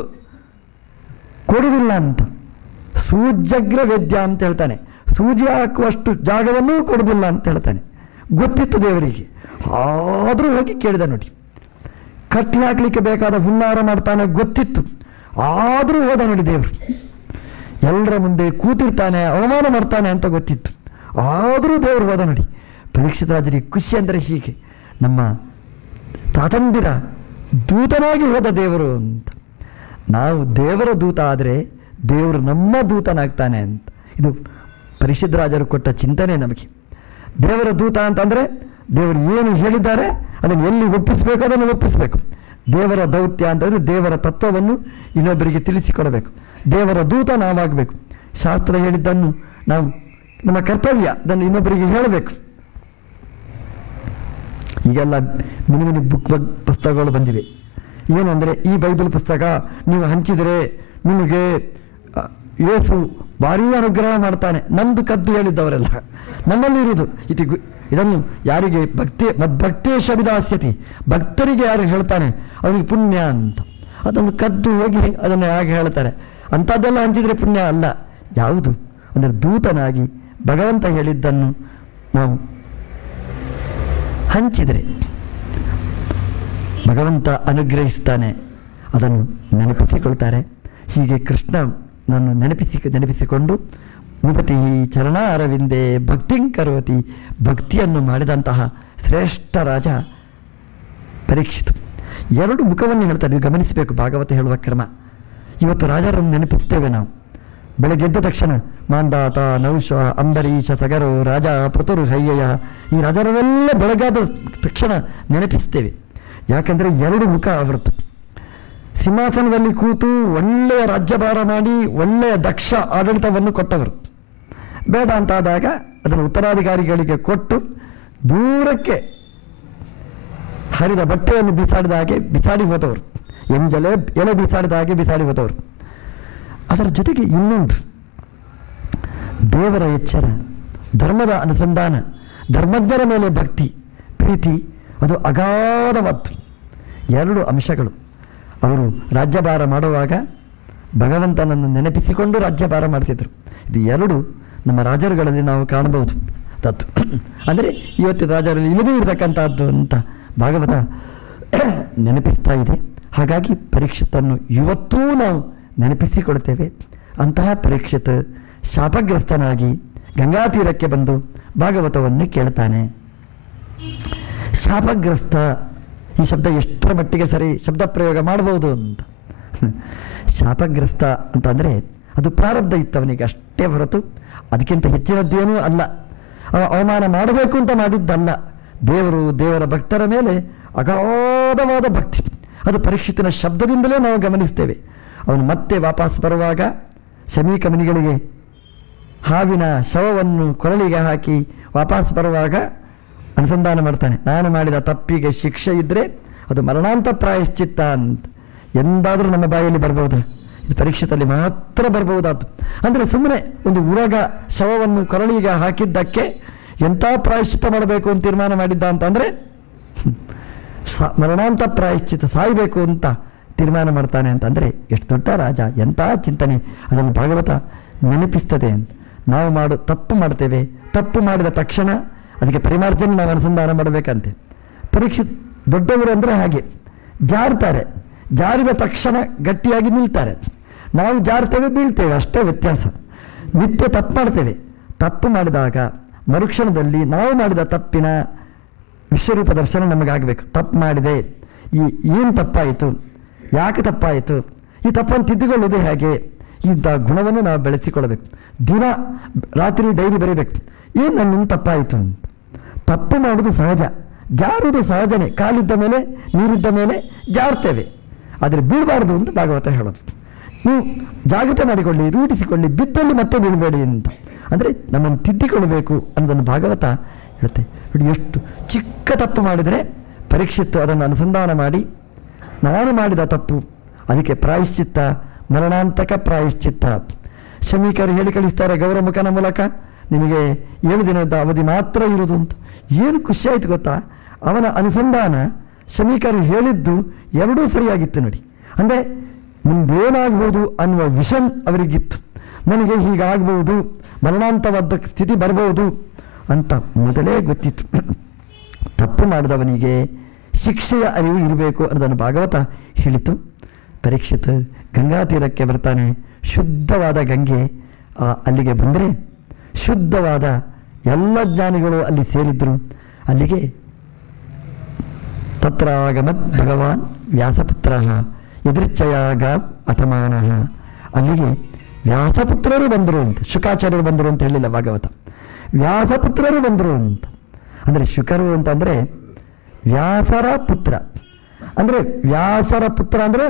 ಕೊಡುವುದಿಲ್ಲ ಅಂತ. ಸೂಜಗ್ರ ವೇದ್ಯ ಅಂತ ಹೇಳ್ತಾನೆ. ಸೂಜಿ ಹಾಕುವಷ್ಟು ಜಾಗವನ್ನೂ ಕೊಡುವುದಿಲ್ಲ ಅಂತ ಹೇಳ್ತಾನೆ. ಗೊತ್ತಿತ್ತು ದೇವರಿಗೆ, ಆದರೂ ಹೋಗಿ ಕೇಳಿದ ನೋಡಿ. ಕಟ್ಟಿ ಹಾಕಲಿಕ್ಕೆ ಬೇಕಾದ ಹುನ್ನಾರ ಮಾಡ್ತಾನೆ, ಗೊತ್ತಿತ್ತು, ಆದರೂ ಹೋದ ನೋಡಿ ದೇವರು. ಎಲ್ಲರ ಮುಂದೆ ಕೂತಿರ್ತಾನೆ, ಅವಮಾನ ಮಾಡ್ತಾನೆ ಅಂತ ಗೊತ್ತಿತ್ತು, ಆದರೂ ದೇವರು ಹೋದ ನೋಡಿ. ಪರೀಕ್ಷಿತ ರಾಜರಿಗೆ ಖುಷಿ ಅಂದರೆ ಹೀಗೆ, ನಮ್ಮ ತಾತಂದಿರ ದೂತನಾಗಿ ಹೋದ ದೇವರು ಅಂತ. ನಾವು ದೇವರ ದೂತ ಆದರೆ ದೇವರು ನಮ್ಮ ದೂತನಾಗ್ತಾನೆ ಅಂತ. ಇದು ಪರೀಕ್ಷಿತ ರಾಜರು ಕೊಟ್ಟ ಚಿಂತನೆ ನಮಗೆ. ದೇವರ ದೂತ ಅಂತಂದರೆ ದೇವರು ಏನು ಹೇಳಿದ್ದಾರೆ ಅದನ್ನು ಎಲ್ಲಿ ಒಪ್ಪಿಸಬೇಕು ಅದನ್ನು ಒಪ್ಪಿಸಬೇಕು. ದೇವರ ದೌತ್ಯ ಅಂತಂದರೆ ದೇವರ ತತ್ವವನ್ನು ಇನ್ನೊಬ್ಬರಿಗೆ ತಿಳಿಸಿಕೊಡಬೇಕು. ದೇವರ ದೂತ ನಾವಾಗಬೇಕು. ಶಾಸ್ತ್ರ ಹೇಳಿದ್ದನ್ನು ನಾವು, ನಮ್ಮ ಕರ್ತವ್ಯ ಅದನ್ನು ಇನ್ನೊಬ್ಬರಿಗೆ ಹೇಳಬೇಕು. ಈಗೆಲ್ಲ ಮಿನಿ ಪುಸ್ತಕಗಳು ಬಂದಿವೆ. ಏನು ಅಂದರೆ, ಈ ಬೈಬಲ್ ಪುಸ್ತಕ ನೀವು ಹಂಚಿದರೆ ನಿಮಗೆ ಯೇಸು ಭಾರೀ ಅನುಗ್ರಹ ಮಾಡ್ತಾನೆ. ನಮ್ಮದು ಕದ್ದು ಹೇಳಿದ್ದವರೆಲ್ಲ ನಮ್ಮಲ್ಲಿ ಇರುವುದು ಇದನ್ನು ಯಾರಿಗೆ ಮದ್ಭಕ್ತೇಶ ವಿದಾಸ್ಯತಿ, ಭಕ್ತರಿಗೆ ಯಾರು ಹೇಳ್ತಾನೆ ಅವರಿಗೆ ಪುಣ್ಯ ಅಂತ. ಅದನ್ನು ಕದ್ದು ಹೋಗಿ ಅದನ್ನು ಹಾಗೆ ಹೇಳ್ತಾರೆ. ಅಂಥದ್ದೆಲ್ಲ ಹಂಚಿದರೆ ಪುಣ್ಯ ಅಲ್ಲ. ಯಾವುದು ಅಂದರೆ ದೂತನಾಗಿ ಭಗವಂತ ಹೇಳಿದ್ದನ್ನು ನಾವು ಹಂಚಿದರೆ ಭಗವಂತ ಅನುಗ್ರಹಿಸ್ತಾನೆ. ಅದನ್ನು ನೆನಪಿಸಿಕೊಳ್ತಾರೆ. ಹೀಗೆ ಕೃಷ್ಣ ನಾನು ನೆನಪಿಸಿಕೊಂಡು ನಿಪತಿ ಚರಣ ಅರವಿಂದೇ ಭಕ್ತಿಂ ಕರೋತಿ, ಭಕ್ತಿಯನ್ನು ಮಾಡಿದಂತಹ ಶ್ರೇಷ್ಠ ರಾಜ ಪರೀಕ್ಷಿತ. 2 ಮುಖವನ್ನು ಹೇಳ್ತಾರೆ. ಗಮನಿಸಬೇಕು ಭಾಗವತ ಹೇಳುವ ಕ್ರಮ. ಇವತ್ತು ರಾಜರನ್ನು ನೆನಪಿಸ್ತೇವೆ ನಾವು. ಬೆಳಗ್ಗೆ ಎದ್ದ ತಕ್ಷಣ ಮಾಂದಾತ, ನೌಷ, ಅಂಬರೀಷ, ಸಗರೋ, ರಾಜ, ಪೃತುರು, ಹಯ್ಯಯ, ಈ ರಾಜರನ್ನೆಲ್ಲ ಬೆಳಗಾದ ತಕ್ಷಣ ನೆನಪಿಸ್ತೇವೆ. ಯಾಕಂದರೆ 2 ಮುಖ ಅವರದ್ದು. ಸಿಂಹಾಸನದಲ್ಲಿ ಕೂತು ಒಳ್ಳೆಯ ರಾಜ್ಯಭಾರ ಮಾಡಿ ಒಳ್ಳೆಯ ದಕ್ಷ ಆಡಳಿತವನ್ನು ಕೊಟ್ಟವರು. ಬೇಡ ಅಂತಾದಾಗ ಅದನ್ನು ಉತ್ತರಾಧಿಕಾರಿಗಳಿಗೆ ಕೊಟ್ಟು ದೂರಕ್ಕೆ ಹರಿದ ಬಟ್ಟೆಯನ್ನು ಬಿಸಾಡಿದ ಹಾಗೆ ಬಿಸಾಡಿ ಹೋದವರು, ಎಲೆ ಬಿಸಾಡಿದ ಹಾಗೆ ಬಿಸಾಡಿ ಹೋದವರು. ಅದರ ಜೊತೆಗೆ ಇನ್ನೊಂದು ದೇವರ ಎಚ್ಚರ, ಧರ್ಮದ ಅನುಸಂಧಾನ, ಧರ್ಮಜ್ಞರ ಮೇಲೆ ಭಕ್ತಿ, ಪ್ರೀತಿ, ಅದು ಅಗಾಧವಾದ್ದು. 2 ಅಂಶಗಳು. ಅವರು ರಾಜ್ಯಭಾರ ಮಾಡುವಾಗ ಭಗವಂತನನ್ನು ನೆನಪಿಸಿಕೊಂಡು ರಾಜ್ಯಭಾರ ಮಾಡ್ತಿದ್ರು. ಇದು 2 ನಮ್ಮ ರಾಜರುಗಳಲ್ಲಿ ನಾವು ಕಾಣಬಹುದು. ತತ್ತು ಅಂದರೆ ಇವತ್ತು ರಾಜರಲ್ಲಿ ಇಲ್ಲದೇ ಇರತಕ್ಕಂಥದ್ದು ಅಂತ ಭಾಗವತ ನೆನಪಿಸ್ತಾ ಇದೆ. ಹಾಗಾಗಿ ಪರೀಕ್ಷಿತನ್ನು ಇವತ್ತೂ ನಾವು ನೆನಪಿಸಿಕೊಳ್ತೇವೆ. ಅಂತಹ ಪರೀಕ್ಷಿತ ಶಾಪಗ್ರಸ್ತನಾಗಿ ಗಂಗಾ ತೀರಕ್ಕೆ ಬಂದು ಭಾಗವತವನ್ನು ಕೇಳ್ತಾನೆ. ಶಾಪಗ್ರಸ್ತ, ಈ ಶಬ್ದ ಎಷ್ಟರ ಮಟ್ಟಿಗೆ ಸರಿ ಶಬ್ದ ಪ್ರಯೋಗ ಮಾಡ್ಬೋದು ಅಂತ. ಶಾಪಗ್ರಸ್ತ ಅಂತಂದರೆ ಅದು ಪ್ರಾರಬ್ಧ ಇತ್ತು ಅವನಿಗೆ ಅಷ್ಟೇ ಹೊರತು ಅದಕ್ಕಿಂತ ಹೆಚ್ಚಿನದ್ದೇನೂ ಅಲ್ಲ. ಅವಮಾನ ಮಾಡಬೇಕು ಅಂತ ಮಾಡಿದ್ದಲ್ಲ. ದೇವರ ಭಕ್ತರ ಮೇಲೆ ಅಗಾಧವಾದ ಭಕ್ತಿ, ಅದು ಪರೀಕ್ಷಿತನ ಶಬ್ದದಿಂದಲೇ ನಾವು ಗಮನಿಸ್ತೇವೆ. ಅವನು ಮತ್ತೆ ವಾಪಸ್ ಬರುವಾಗ ಶಮೀಕಮನಿಗಳಿಗೆ ಹಾವಿನ ಶವವನ್ನು ಕೊರಳಿಗೆ ಹಾಕಿ ವಾಪಸ್ ಬರುವಾಗ ಅನುಸಂಧಾನ ಮಾಡ್ತಾನೆ, ನಾನು ಮಾಡಿದ ತಪ್ಪಿಗೆ ಶಿಕ್ಷೆ ಇದ್ದರೆ ಅದು ಮರಣಾಂತ ಪ್ರಾಯಶ್ಚಿತ್ತ ಅಂತ. ಎಂದಾದರೂ ನಮ್ಮ ಬಾಯಲ್ಲಿ ಬರ್ಬೋದಾ? ಇದು ಪರೀಕ್ಷೆಯಲ್ಲಿ ಮಾತ್ರ ಬರ್ಬಹುದಾದ್ದು. ಅಂದರೆ ಸುಮ್ಮನೆ ಒಂದು ಉರಗ ಶವವನ್ನು ಕೊರಳಿಗೆ ಹಾಕಿದ್ದಕ್ಕೆ ಎಂಥ ಪ್ರಾಯಶ್ಚಿತ್ತ ಮಾಡಬೇಕು ಅಂತ ತೀರ್ಮಾನ ಮಾಡಿದ್ದ ಅಂತಂದರೆ ಮರಣಾಂತ ಪ್ರಾಯಶ್ಚಿತ್ತ, ಸಾಯಬೇಕು ಅಂತ ತೀರ್ಮಾನ ಮಾಡ್ತಾನೆ ಅಂತಂದರೆ ಎಷ್ಟು ದೊಡ್ಡ ರಾಜ, ಎಂಥ ಚಿಂತನೆ ಅದನ್ನು ಭಾಗವತ ನೆನಪಿಸ್ತದೆ ಅಂತ. ನಾವು ತಪ್ಪು ಮಾಡ್ತೇವೆ, ತಪ್ಪು ಮಾಡಿದ ತಕ್ಷಣ ಅದಕ್ಕೆ ಪರಿಮಾರ್ಜನೆ ನಾವು ಅನುಸಂಧಾನ ಮಾಡಬೇಕಂತೆ. ಪರೀಕ್ಷೆ ದೊಡ್ಡವರು ಅಂದರೆ ಹಾಗೆ ಜಾರ್ತಾರೆ, ಜಾರಿದ ತಕ್ಷಣ ಗಟ್ಟಿಯಾಗಿ ನಿಲ್ತಾರೆ. ನಾವು ಜಾರ್ತೇವೆ, ಬೀಳ್ತೇವೆ, ಅಷ್ಟೇ ವ್ಯತ್ಯಾಸ. ನಿತ್ಯ ತಪ್ಪು ಮಾಡ್ತೇವೆ. ತಪ್ಪು ಮಾಡಿದಾಗ ಮರುಕ್ಷಣದಲ್ಲಿ ನಾವು ಮಾಡಿದ ತಪ್ಪಿನ ವಿಶ್ವರೂಪ ದರ್ಶನ ನಮಗಾಗಬೇಕು. ತಪ್ಪು ಮಾಡಿದೆ, ಏನು ತಪ್ಪಾಯಿತು, ಯಾಕೆ ತಪ್ಪಾಯಿತು, ಈ ತಪ್ಪನ್ನು ತಿದ್ದುಕೊಳ್ಳೋದು ಹೇಗೆ, ಇಂಥ ಗುಣವನ್ನು ನಾವು ಬೆಳೆಸಿಕೊಳ್ಳಬೇಕು. ದಿನ ರಾತ್ರಿ ಡೈರಿ ಬರೀಬೇಕು, ಏನು ನನ್ನಿಂದ ತಪ್ಪಾಯಿತು ಅಂತ. ತಪ್ಪು ಮಾಡೋದು ಸಹಜ, ಜಾರುವುದು ಸಹಜನೇ. ಕಾಲಿದ್ದ ಮೇಲೆ ನೀರಿದ್ದ ಮೇಲೆ ಜಾರ್ತೇವೆ, ಆದರೆ ಬೀಳಬಾರ್ದು ಅಂತ ಭಾಗವತ ಹೇಳೋದು. ನೀವು ಜಾಗ್ರತೆ ಮಾಡಿಕೊಳ್ಳಿ, ರೂಢಿಸಿಕೊಳ್ಳಿ, ಬಿದ್ದಲ್ಲಿ ಮತ್ತೆ ಬೀಳಬೇಡಿ ಅಂತ. ಅಂದರೆ ನಮ್ಮನ್ನು ತಿದ್ದಿಕೊಳ್ಳಬೇಕು ಅನ್ನೋದನ್ನು ಭಾಗವತ ಹೇಳುತ್ತೆ. ನೋಡಿ, ಎಷ್ಟು ಚಿಕ್ಕ ತಪ್ಪು ಮಾಡಿದರೆ ಪರೀಕ್ಷಿತ್ತು ಅದನ್ನು ಅನುಸಂಧಾನ ಮಾಡಿ, ನಾನು ಮಾಡಿದ ತಪ್ಪು ಅದಕ್ಕೆ ಪ್ರಾಯಶ್ಚಿತ್ತ, ಮರಣಾಂತಕ ಪ್ರಾಯಶ್ಚಿತ್ತ. ಶಮೀಕರು ಹೇಳಿ ಕಳಿಸ್ತಾರೆ ಗೌರಮುಖನ ಮೂಲಕ, ನಿನಗೆ 7 ದಿನದ ಅವಧಿ ಮಾತ್ರ ಇರೋದು ಅಂತ. ಏನು ಖುಷಿಯಾಯಿತು ಗೊತ್ತಾ? ಅವನ ಅನುಸಂಧಾನ ಶಮೀಕರು ಹೇಳಿದ್ದು ಎರಡೂ ಸರಿಯಾಗಿತ್ತು ನೋಡಿ. ಅಂದರೆ ಮುಂದೇನಾಗ್ಬೋದು ಅನ್ನುವ ವಿಷನ್ ಅವರಿಗಿತ್ತು. ನನಗೆ ಹೀಗಾಗ್ಬೋದು, ಮರಣಾಂತವಾದ ಸ್ಥಿತಿ ಬರ್ಬೋದು ಅಂತ ಮೊದಲೇ ಗೊತ್ತಿತ್ತು. ತಪ್ಪು ಮಾಡಿದವನಿಗೆ ಶಿಕ್ಷೆಯ ಅರಿವು ಇರಬೇಕು ಅನ್ನೋದನ್ನು ಭಾಗವತ ಹೇಳಿತು. ಪರೀಕ್ಷಿತ್ ಗಂಗಾ ತೀರಕ್ಕೆ ಬರ್ತಾನೆ. ಶುದ್ಧವಾದ ಗಂಗೆ, ಅಲ್ಲಿಗೆ ಬಂದರೆ ಶುದ್ಧವಾದ ಎಲ್ಲ ಜ್ಞಾನಿಗಳು ಅಲ್ಲಿ ಸೇರಿದ್ರು. ಅಲ್ಲಿಗೆ ತತ್ರಾಗಮತ್ ಭಗವಾನ್ ವ್ಯಾಸಪುತ್ರ ಎದೃಚ್ಛಯಾಗ ಅತಮಾನ. ಅಲ್ಲಿಗೆ ವ್ಯಾಸಪುತ್ರರು ಬಂದರು ಅಂತ, ಶುಕಾಚಾರ್ಯರು ಬಂದರು ಅಂತ ಹೇಳಿಲ್ಲ ಭಾಗವತ, ವ್ಯಾಸಪುತ್ರರು ಬಂದರು ಅಂತ. ಅಂದರೆ ಶುಕರು ಅಂತಂದರೆ ವ್ಯಾಸರ ಪುತ್ರ, ಅಂದರೆ ವ್ಯಾಸರ ಪುತ್ರ ಅಂದರೆ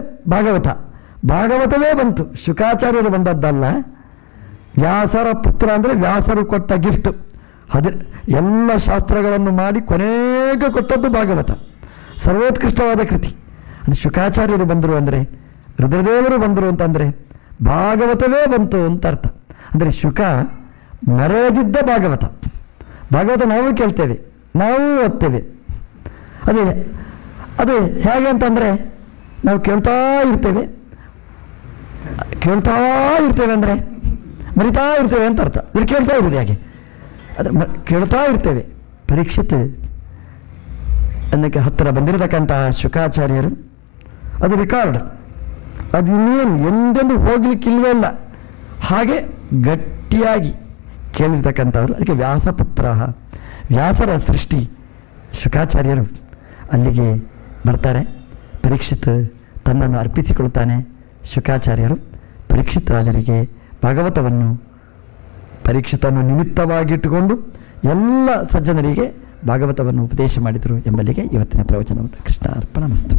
ಭಾಗವತವೇ ಬಂತು, ಶುಕಾಚಾರ್ಯರು ಬಂದದ್ದಲ್ಲ. ವ್ಯಾಸರ ಪುತ್ರ ಅಂದರೆ ವ್ಯಾಸರು ಕೊಟ್ಟ ಗಿಫ್ಟ್. ಎಲ್ಲ ಶಾಸ್ತ್ರಗಳನ್ನು ಮಾಡಿ ಕೊನೆಗೆ ಕೊಟ್ಟದ್ದು ಭಾಗವತ, ಸರ್ವೋತ್ಕೃಷ್ಟವಾದ ಕೃತಿ. ಅದು ಶುಕಾಚಾರ್ಯರು ಬಂದರು ಅಂದರೆ, ರುದ್ರದೇವರು ಬಂದರು ಅಂತಂದರೆ ಭಾಗವತವೇ ಬಂತು ಅಂತ ಅರ್ಥ. ಅಂದರೆ ಶುಕ ಮರೆಯದಿದ್ದ ಭಾಗವತ ನಾವು ಕೇಳ್ತೇವೆ, ನಾವು ಓದ್ತೇವೆ. ಅದೇ ಹೇಗೆ ಅಂತಂದರೆ ನಾವು ಕೇಳ್ತಾ ಇರ್ತೇವೆ ಅಂದರೆ ಮರಿತಾ ಇರ್ತೇವೆ ಅಂತ ಅರ್ಥ. ಇದು ಕೇಳ್ತಾ ಇರೋದು ಹೇಗೆ, ಅದ್ರ ಕೇಳ್ತಾ ಇರ್ತೇವೆ. ಪರೀಕ್ಷಿತ್ ಅನ್ನಕ್ಕೆ ಹತ್ತಿರ ಬಂದಿರತಕ್ಕಂತಹ ಶುಕಾಚಾರ್ಯರು, ಅದು ರೆಕಾರ್ಡ್, ಅದು ಇನ್ನೇನು ಎಂದೆಂದು ಹೋಗ್ಲಿಕ್ಕಿಲ್ವೇ ಇಲ್ಲ, ಹಾಗೆ ಗಟ್ಟಿಯಾಗಿ ಕೇಳಿರ್ತಕ್ಕಂಥವ್ರು. ಅದಕ್ಕೆ ವ್ಯಾಸಪುತ್ರ, ವ್ಯಾಸರ ಸೃಷ್ಟಿ ಶುಕಾಚಾರ್ಯರು ಅಲ್ಲಿಗೆ ಬರ್ತಾರೆ. ಪರೀಕ್ಷಿತ್ ತನ್ನನ್ನು ಅರ್ಪಿಸಿಕೊಳ್ತಾನೆ. ಶುಕಾಚಾರ್ಯರು ಪರೀಕ್ಷಿತ್ ರಾಜರಿಗೆ ಭಾಗವತವನ್ನು ಪರೀಕ್ಷಿತನ್ನು ನಿಮಿತ್ತವಾಗಿಟ್ಟುಕೊಂಡು ಎಲ್ಲ ಸಜ್ಜನರಿಗೆ ಭಾಗವತವನ್ನು ಉಪದೇಶ ಮಾಡಿದರು ಎಂಬಲ್ಲಿಗೆ ಇವತ್ತಿನ ಪ್ರವಚನವನ್ನು. ಕೃಷ್ಣ ಅರ್ಪಣಮಸ್ತು.